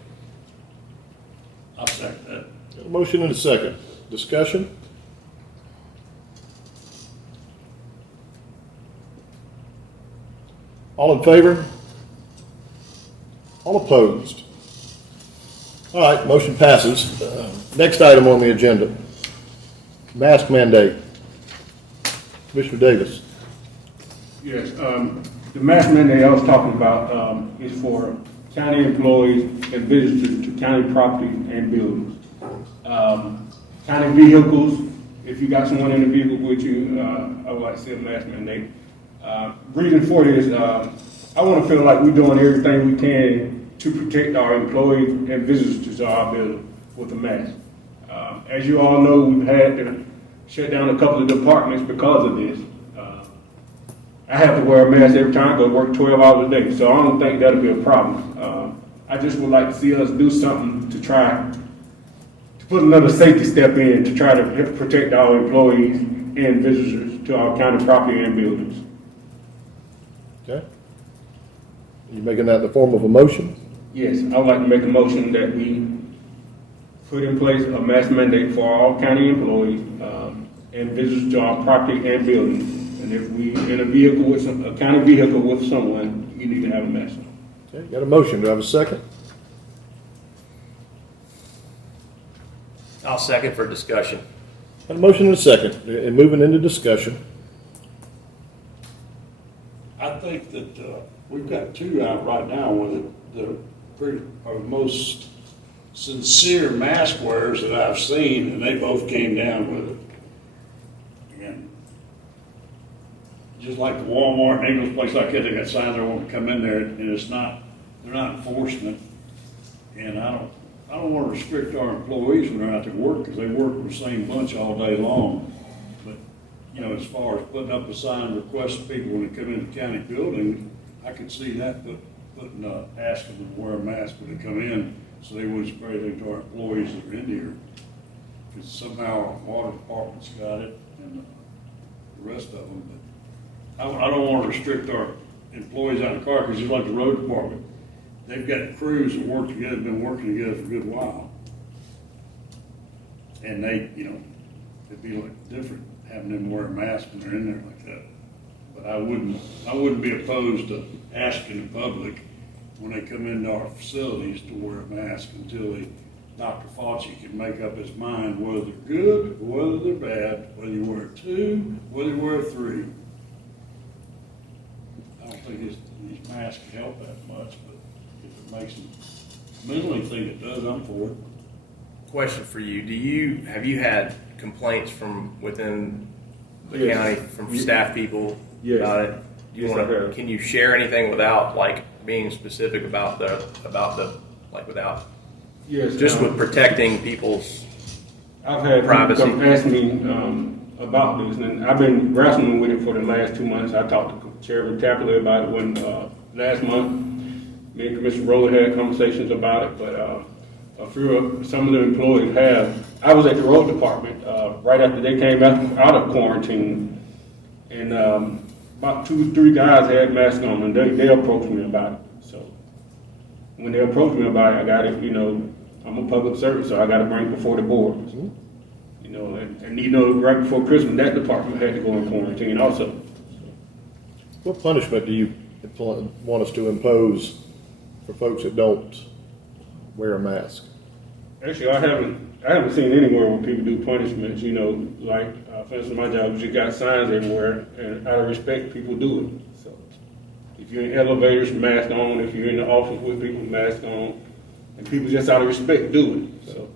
I'll second that. Motion and a second. Discussion? All in favor? All opposed? All right, motion passes. Next item on the agenda, mask mandate. Commissioner Davis. Yes, the mask mandate I was talking about is for county employees and visitors to county property and buildings. County vehicles if you got someone in the vehicle with you, I would like to see a mask mandate. Reason for this, I want to feel like we're doing everything we can to protect our employees and visitors to our building with a mask. As you all know, we've had to shut down a couple of departments because of this. I have to wear a mask every time I go to work 12 hours a day, so I don't think that'll be a problem. I just would like to see us do something to try to put another safety step in to try to help protect our employees and visitors to our county property and buildings. Okay. Are you making that in the form of a motion? Yes, I would like to make a motion that we put in place a mask mandate for all county employees and visitors to our property and buildings. And if we in a vehicle with a county vehicle with someone, you need to have a mask on. Okay, got a motion. Do I have a second? I'll second for discussion. Got a motion and a second. And moving into discussion. I think that we've got two out right now with are the most sincere mask wearers that I've seen, and they both came down with it. And just like the Walmart and Ingles place like that, they got signs they won't come in there, and they're not enforcing it. And I don't want to restrict our employees when they're out to work, because they work with the same bunch all day long. But, you know, as far as putting up a sign requesting people when they come into the county building, I could see that, asking them to wear a mask when they come in, so they wouldn't spread anything to our employees that are in here. Because somehow our water department's got it, and the rest of them. But I don't want to restrict our employees out of the car, because just like the road department, they've got crews that work together, been working together for a good while. And they, you know, it'd be like different having them wear a mask when they're in there like that. But I wouldn't be opposed to asking the public when they come into our facilities to wear a mask until Dr. Fauci can make up his mind whether they're good or whether they're bad, whether you wear two, whether you wear three. I don't think these masks help that much, but if it makes them mentally think it does, I'm for it. Question for you: have you had complaints from within the Yes. county from staff people Yes. about it? Do you Yes, want I to? have. Can you share anything without like being specific about the like without Yes. just with protecting people's? I've had privacy. people come ask me about this, and I've been wrestling with it for the last 2 months. I talked to Chairman Tapley about it when last month. Me and Commissioner Rowley had conversations about it, but some of the employees have. I was at the road department right after they came out of quarantine, and about 2 or 3 guys had masks on, and they approached me about it. So when they approached me about it, I got it. You know, I'm a public servant, so I got to bring it before the board. You know, and you know, right before Christmas, that department had to go in quarantine also. What punishment do you want us to impose for folks that don't wear a mask? Actually, I haven't seen anywhere where people do punishments. You know, like for instance, my job, you got signs everywhere, and out of respect, people do it. So, if you're in elevators, mask on. If you're in the office with people, mask on, and people just out of respect do it. So,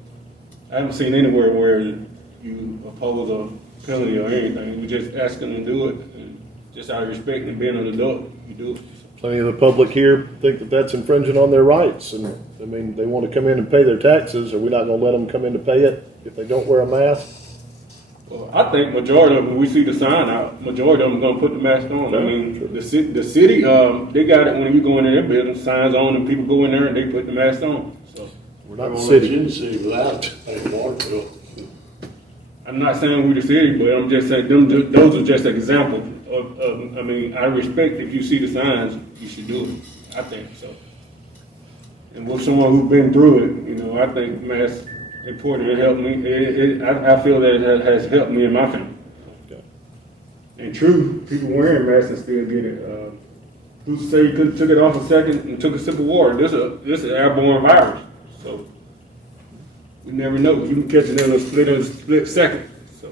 I haven't seen anywhere where you oppose a penalty or anything. We just ask them to do it, and just out of respect and being an adult, you do it. Plenty of the public here think that that's infringing on their rights, and I mean, they want to come in and pay their taxes. Are we not going to let them come in to pay it if they don't wear a mask? Well, I think majority of them, when we see the sign out, majority of them are going to put the mask on. I mean, the city, they got it when you go in their building, signs on, and people go in there and they put the mask on. So We're not the Won't let you city. in the city without a water bill. I'm not saying we're the city, but I'm just saying those are just examples of. I mean, I respect if you see the signs, you should do it. I think so. And with someone who's been through it, you know, I think masks important. It helped me. I feel that it has helped me and my family. Okay. And true, people wearing masks and still get it. Who's to say you could took it off a second and took a sip of water? This is an airborne virus, so we never know. You can catch it in a split second. So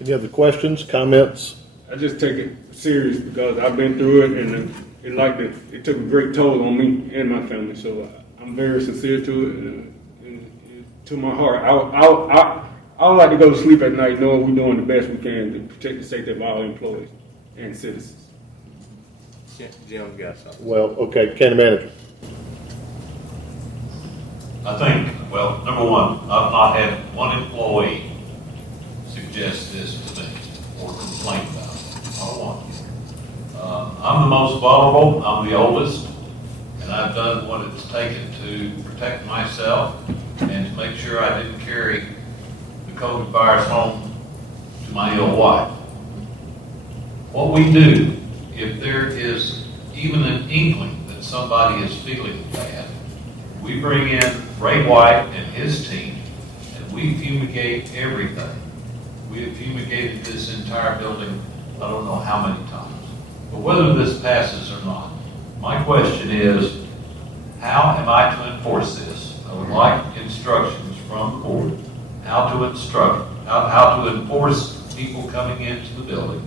Any other questions, comments? I just take it serious because I've been through it, and it took a great toll on me and my family. So I'm very sincere to it, and to my heart. I would like to go to sleep at night knowing we're doing the best we can to protect the safety of our employees and citizens. Jim, you got something? Well, okay, county manager. I think, well, number one, I've not had one employee suggest this to me or complain about it. Not one. I'm the most vulnerable, I'm the oldest, and I've done what it's taken to protect myself and to make sure I didn't carry the COVID virus home to my ill wife. What we do, if there is even an inkling that somebody is feeling bad, we bring in Ray White and his team, and we fumigate everything. We have fumigated this entire building, I don't know how many times. But whether this passes or not, my question is, how am I to enforce this? I would like instructions from the board, how to enforce people coming into the building.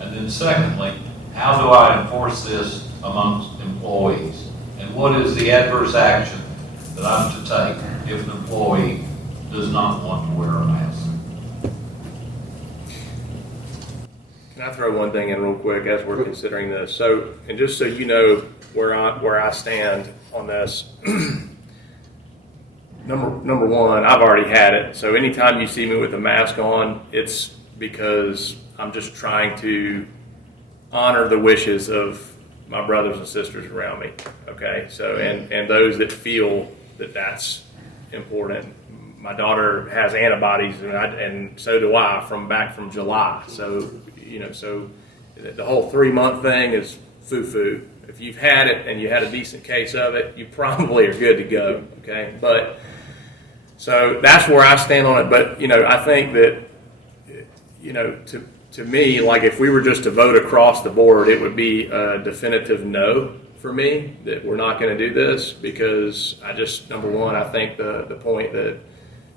And then secondly, how do I enforce this amongst employees? And what is the adverse action that I'm to take if an employee does not want to wear a mask? Can I throw one thing in real quick as we're considering this? So, and just so you know where I stand on this, number one, I've already had it. So anytime you see me with a mask on, it's because I'm just trying to honor the wishes of my brothers and sisters around me. Okay, so and those that feel that that's important. My daughter has antibodies, and so do I from July. So so the whole 3-month thing is foo-foo. If you've had it and you had a decent case of it, you probably are good to go. Okay, but so that's where I stand on it. But I think that to me, like if we were just to vote across the board, it would be a definitive no for me that we're not going to do this, because number one, I think the point that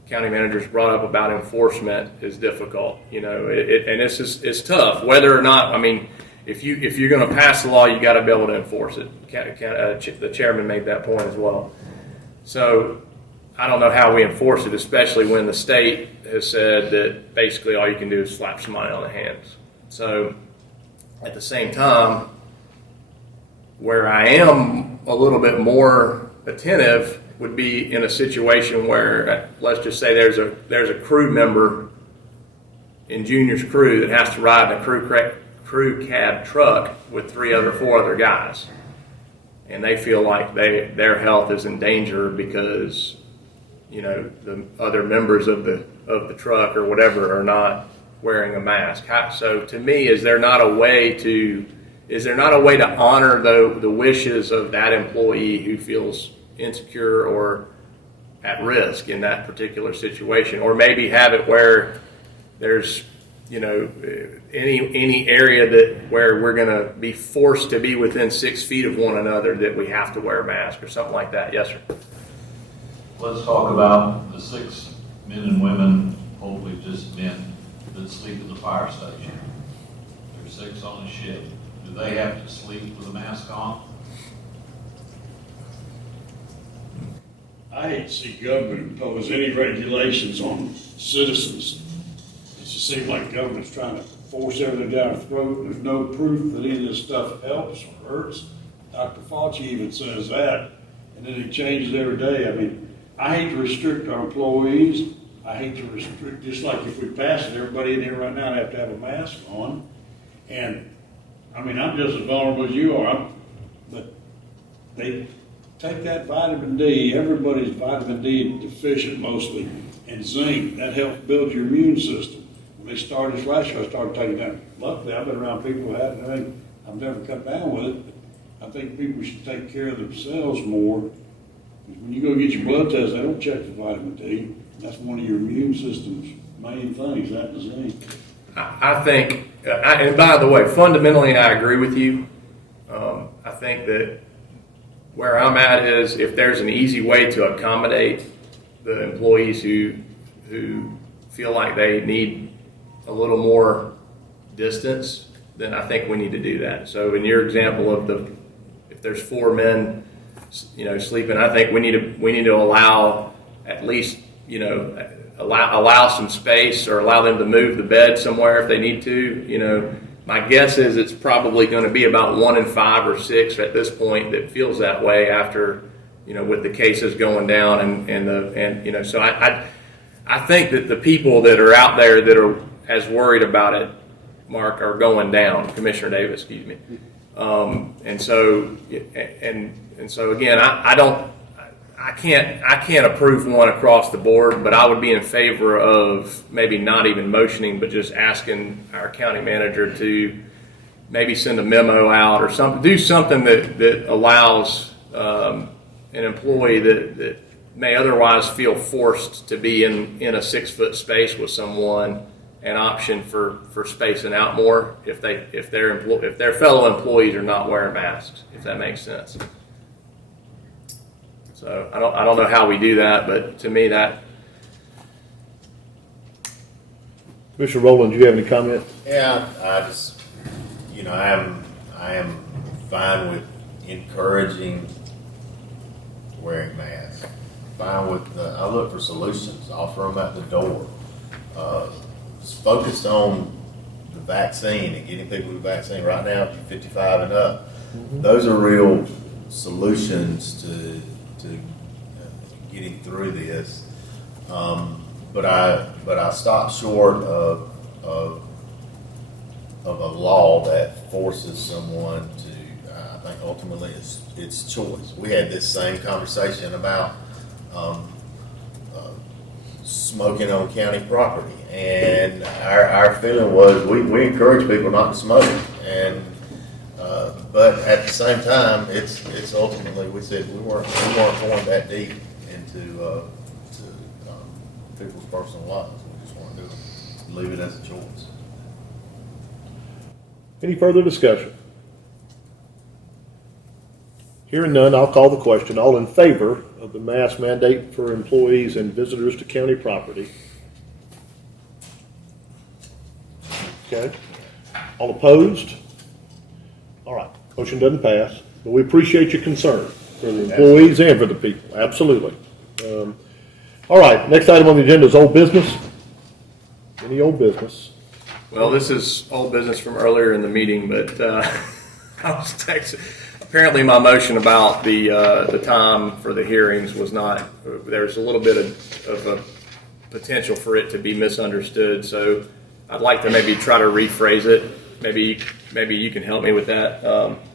county managers brought up about enforcement is difficult. And it's tough whether or not. I mean, if you're going to pass the law, you got to be able to enforce it. The chairman made that point as well. So I don't know how we enforce it, especially when the state has said that basically all you can do is slap somebody on the hands. So at the same time, where I am a little bit more attentive would be in a situation where, let's just say there's a crew member in Junior's crew that has to ride in a crew cab truck with 4 other guys, and they feel like their health is in danger because the other members of the truck or whatever are not wearing a mask. So to me, is there not a way to honor the wishes of that employee who feels insecure or at risk in that particular situation, or maybe have it where there's any area where we're going to be forced to be within 6 feet of one another that we have to wear a mask or something like that? Yes, sir. Let's talk about the 6 men and women, hopefully just men, that sleep in the fire station. There's 6 on a ship. Do they have to sleep with a mask on? I hate to see government impose any regulations on citizens. It just seems like government's trying to force everything down our throat. There's no proof that any of this stuff helps or hurts. Dr. Fauci even says that, and then he changes every day. I mean, I hate to restrict our employees. I hate to restrict, just like if we pass it, everybody in here right now have to have a mask on. And I mean, I'm just as vulnerable as you are, but they take that vitamin D. Everybody's vitamin D deficient mostly, and zinc. That helps build your immune system. When they started this last year, I started taking that. Luckily, I've been around people who had it, and I've never cut down with it. But I think people should take care of themselves more. When you go get your blood test, they don't check for vitamin D. That's one of your immune system's main things, that and zinc. I think, and by the way, fundamentally I agree with you. I think that where I'm at is if there's an easy way to accommodate the employees who feel like they need a little more distance, then I think we need to do that. So in your example of if there's 4 men, sleeping, I think we need to allow at least allow some space or allow them to move the bed somewhere if they need to. My guess is it's probably going to be about 1 in 5 or 6 at this point that feels that way after, with the cases going down so I think that the people that are out there that are as worried about it, Mark, are going down. Commissioner Davis, excuse me. And so again, I can't approve one across the board, but I would be in favor of maybe not even motioning, but just asking our county manager to maybe send a memo out or something, do something that allows an employee that may otherwise feel forced to be in a 6-foot space with someone an option for spacing out more if their fellow employees are not wearing masks, if that makes sense. So I don't know how we do that, but to me that. Commissioner Rowland, do you have any comment? Yeah, I just, I am fine with encouraging wearing masks. Fine with I look for solutions, offer them at the door. Just focused on the vaccine and getting people the vaccine. Right now, if you're 55 and up, those are real solutions to getting through this. But I stopped short of a law that forces someone to. I think ultimately it's choice. We had this same conversation about smoking on county property, and our feeling was we encourage people not to smoke, and but at the same time, it's ultimately we said we weren't going that deep into people's personal lives. We just want to leave it as a choice. Any further discussion? Hearing none, I'll call the question. All in favor of the mask mandate for employees and visitors to county property? Okay. All opposed? All right. Motion doesn't pass, but we appreciate your concern for the employees and for the people. Absolutely. All right. Next item on the agenda is old business. Any old business? Well, this is old business from earlier in the meeting, but I was texting. Apparently, my motion about the time for the hearings was not. There's a little bit of a potential for it to be misunderstood. So, I'd like to maybe try to rephrase it. Maybe you can help me with that,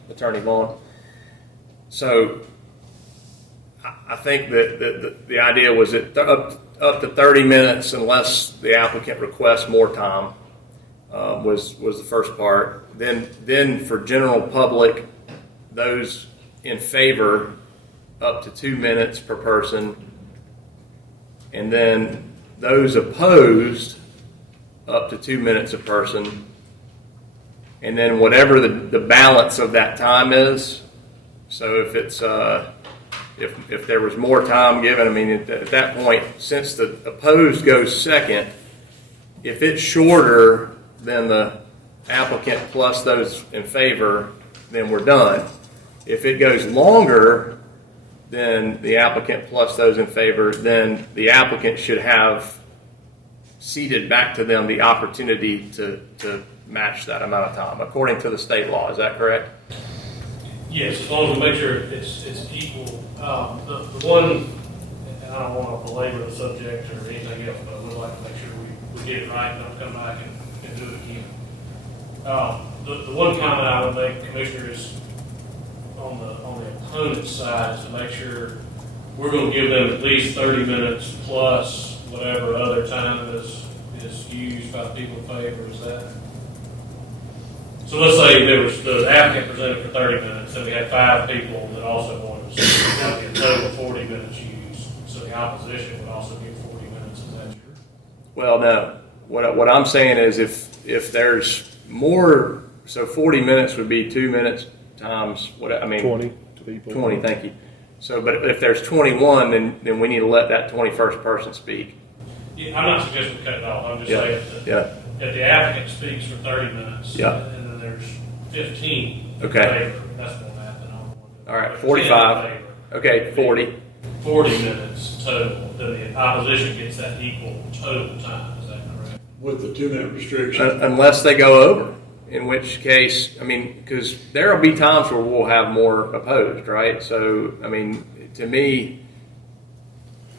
Attorney Vaughn. So, I think that the idea was that up to 30 minutes, unless the applicant requests more time, was the first part. Then for general public, those in favor, up to 2 minutes per person, and then those opposed, up to 2 minutes a person, and then whatever the balance of that time is. So if it's if there was more time given, I mean at that point, since the opposed goes second, if it's shorter than the applicant plus those in favor, then we're done. If it goes longer than the applicant plus those in favor, then the applicant should have ceded back to them the opportunity to match that amount of time, according to the state law. Is that correct? Yes, as long as we make sure it's equal. The one, and I don't want to belabor the subject or anything else, but I would like to make sure we get it right and don't come back and do it again. The one comment I would make, Commissioner, is on the opponent's side is to make sure we're going to give them at least 30 minutes plus whatever other time is used by the people in favor. Is that? So let's say there was the applicant presented for 30 minutes, and we had 5 people that also wanted to speak. That would be a total of 40 minutes used. So the opposition would also get 40 minutes. Is that true? Well, no. What I'm saying is if there's more, so 40 minutes would be 2 minutes times what I mean 20 people. 20, thank you. So, but if there's 21, then we need to let that 21st person speak. Yeah, I'm not suggesting we cut it off. I'm just saying that if the applicant speaks for 30 minutes, and then there's 15 in Okay. favor, that's more math than I want to do. All right, 45. Okay, 40. 40 minutes total, then the opposition gets that equal total time, is that correct? With the 2-minute restriction. Unless they go over, in which case, I mean, because there will be times where we'll have more opposed, right? So, I mean, to me,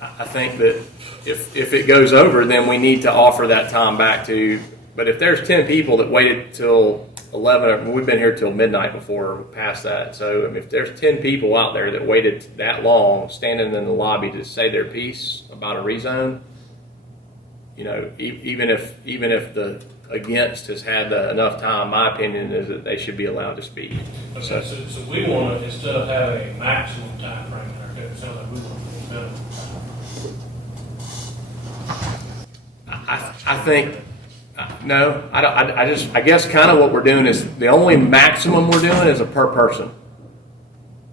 I think that if it goes over, then we need to offer that time back to, but if there's 10 people that waited till 11, we've been here till midnight before past that. So, I mean, if there's 10 people out there that waited that long, standing in the lobby to say their piece about a rezone, you know, even if the against has had enough time, my opinion is that they should be allowed to speak. Okay, so we want to, instead of having a maximum time frame in our code, it sounds like we want a minimum. I think, no, I guess kind of what we're doing is, the only maximum we're doing is a per person.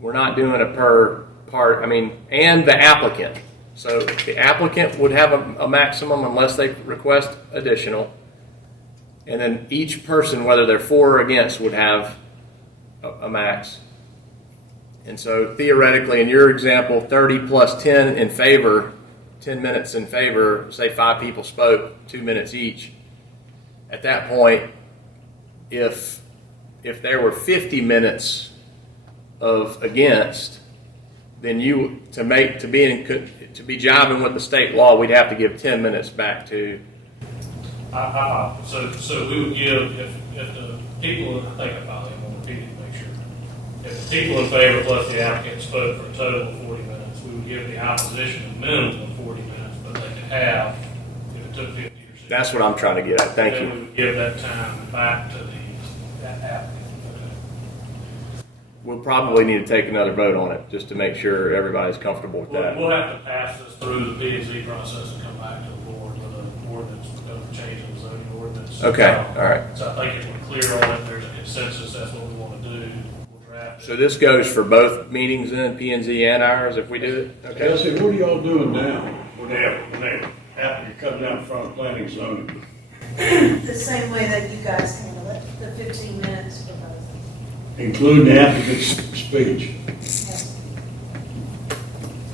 We're not doing a per part, I mean, and the applicant. So the applicant would have a maximum unless they request additional. And then each person, whether they're for or against, would have a max. And so theoretically, in your example, 30 plus 10 in favor, 10 minutes in favor, say 5 people spoke, 2 minutes each. At that point, if there were 50 minutes of against, then you to be jiving with the state law, we'd have to give 10 minutes back to. So we would give, if the people, I think I probably want to repeat it to make sure. If the people in favor plus the applicant spoke for a total of 40 minutes, we would give the opposition a minimum of 40 minutes, but they could have, if it took 50 or 60. That's what I'm trying to get at. Thank you. We would give that time back to that applicant. We'll probably need to take another vote on it just to make sure everybody's comfortable with that. We'll have to pass this through the P&Z process and come back to the board with an ordinance, because we're changing the zoning ordinance. Okay, all right. So I think if we're clear on it, there's a consensus, that's what we want to do, we'll draft it. So this goes for both meetings then, P&Z and ours, if we do it? Okay. Jesse, what are y'all doing now? When they applicant comes down in front of planning zone? The same way that you guys handle it, the 15 minutes for both. Including the applicant's speech.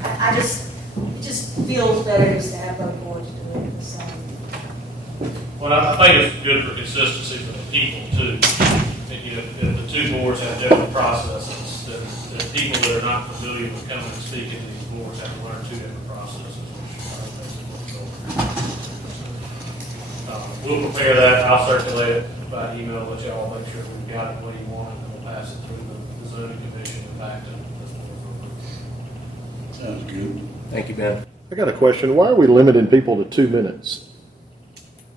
I just, it just feels better just to have both boards do it the same. Well, I think it's good for consistency for the people too. If the two boards have different processes, then the people that are not familiar with coming and speaking to these boards have to learn 2 different processes, which we'll prepare that. I'll circulate it by email, let y'all make sure we've got it the way you want it, and we'll pass it through the zoning commission and back to this board. Sounds good. Thank you, Ben. I got a question. Why are we limiting people to 2 minutes?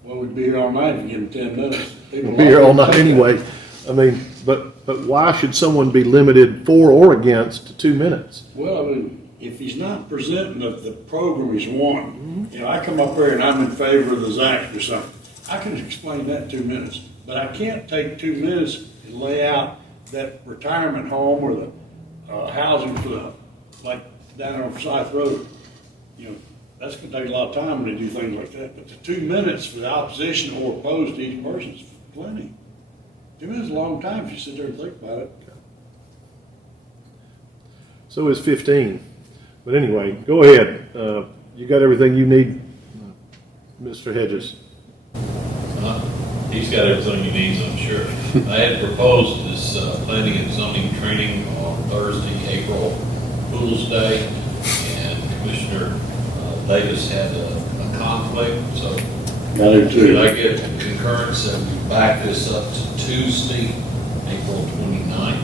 Well, we'd be here all night if we give them 10 minutes. People We'll be here all night anyway. I mean, but why should someone be limited for or against to 2 minutes? Well, I mean, if he's not presenting the program he's wanting, you know, I come up here and I'm in favor of the ZAC or something, I can explain that in 2 minutes. But I can't take 2 minutes and lay out that retirement home or the housing for the, like down on Forsyth Road. You know, that's going to take a lot of time when they do things like that. But the 2 minutes for the opposition or opposed to each person is plenty. 2 minutes is a long time if you sit there and think about it. So is 15. But anyway, go ahead. You got everything you need, Mr. Hedges. He's got everything he needs, I'm sure. I had proposed this planning and zoning training on Thursday, April Fool's Day, and Commissioner Davis had a conflict, so I do too. could I get concurrence and back this up to Tuesday, April 29th?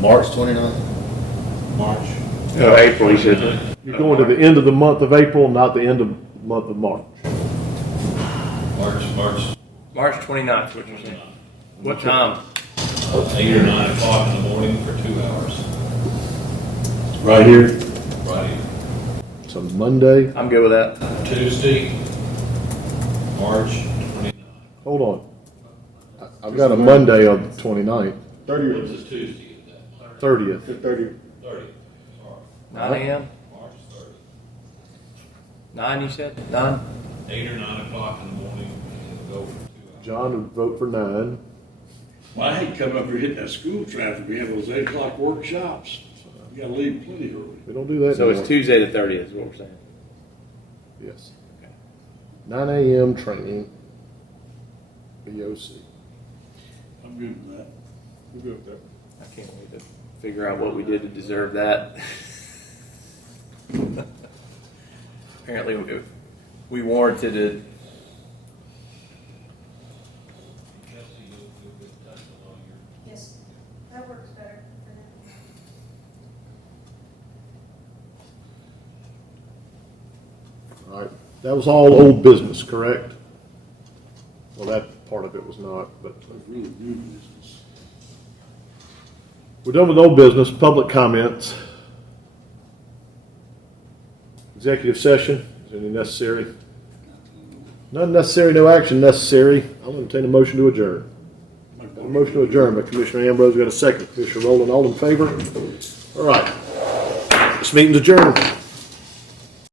March 29th? March. No, April, he said. You're going to the end of the month of April, not the end of the month of March. March 29th, what you saying? What time? 8 or 9 o'clock in the morning for 2 hours. Right here? Right here. So Monday. I'm good with that. Tuesday, March 29th. Hold on. I've got a Monday of the 29th, What's this Tuesday? Is that 30th. The 30th. 30th? Sorry. 9 a.m.? March 30th. 9, you said? 9? 8 or 9 o'clock in the morning, and go for 2 hours. John would vote for 9. Well, I hate coming up here hitting that school traffic, being those 8 o'clock workshops. You gotta leave plenty early. We don't do that So anymore. it's Tuesday the 30th is what we're saying. Yes. 9 a.m. training, BOC. I'm good with that. We're good with that. I can't wait to figure out what we did to deserve that. Apparently, we warranted it. Chelsea, you'll be touching on your Yes, that works better for now. All right. That was all old business, correct? Well, that part of it was not, but That's really new business. we're done with old business, public comments. Executive session, is any necessary? None necessary, no action necessary. I'll entertain a motion to adjourn. Got a motion to adjourn by Commissioner Ambrose, got a second. Commissioner Rowland, all in favor? All right. This meeting's adjourned.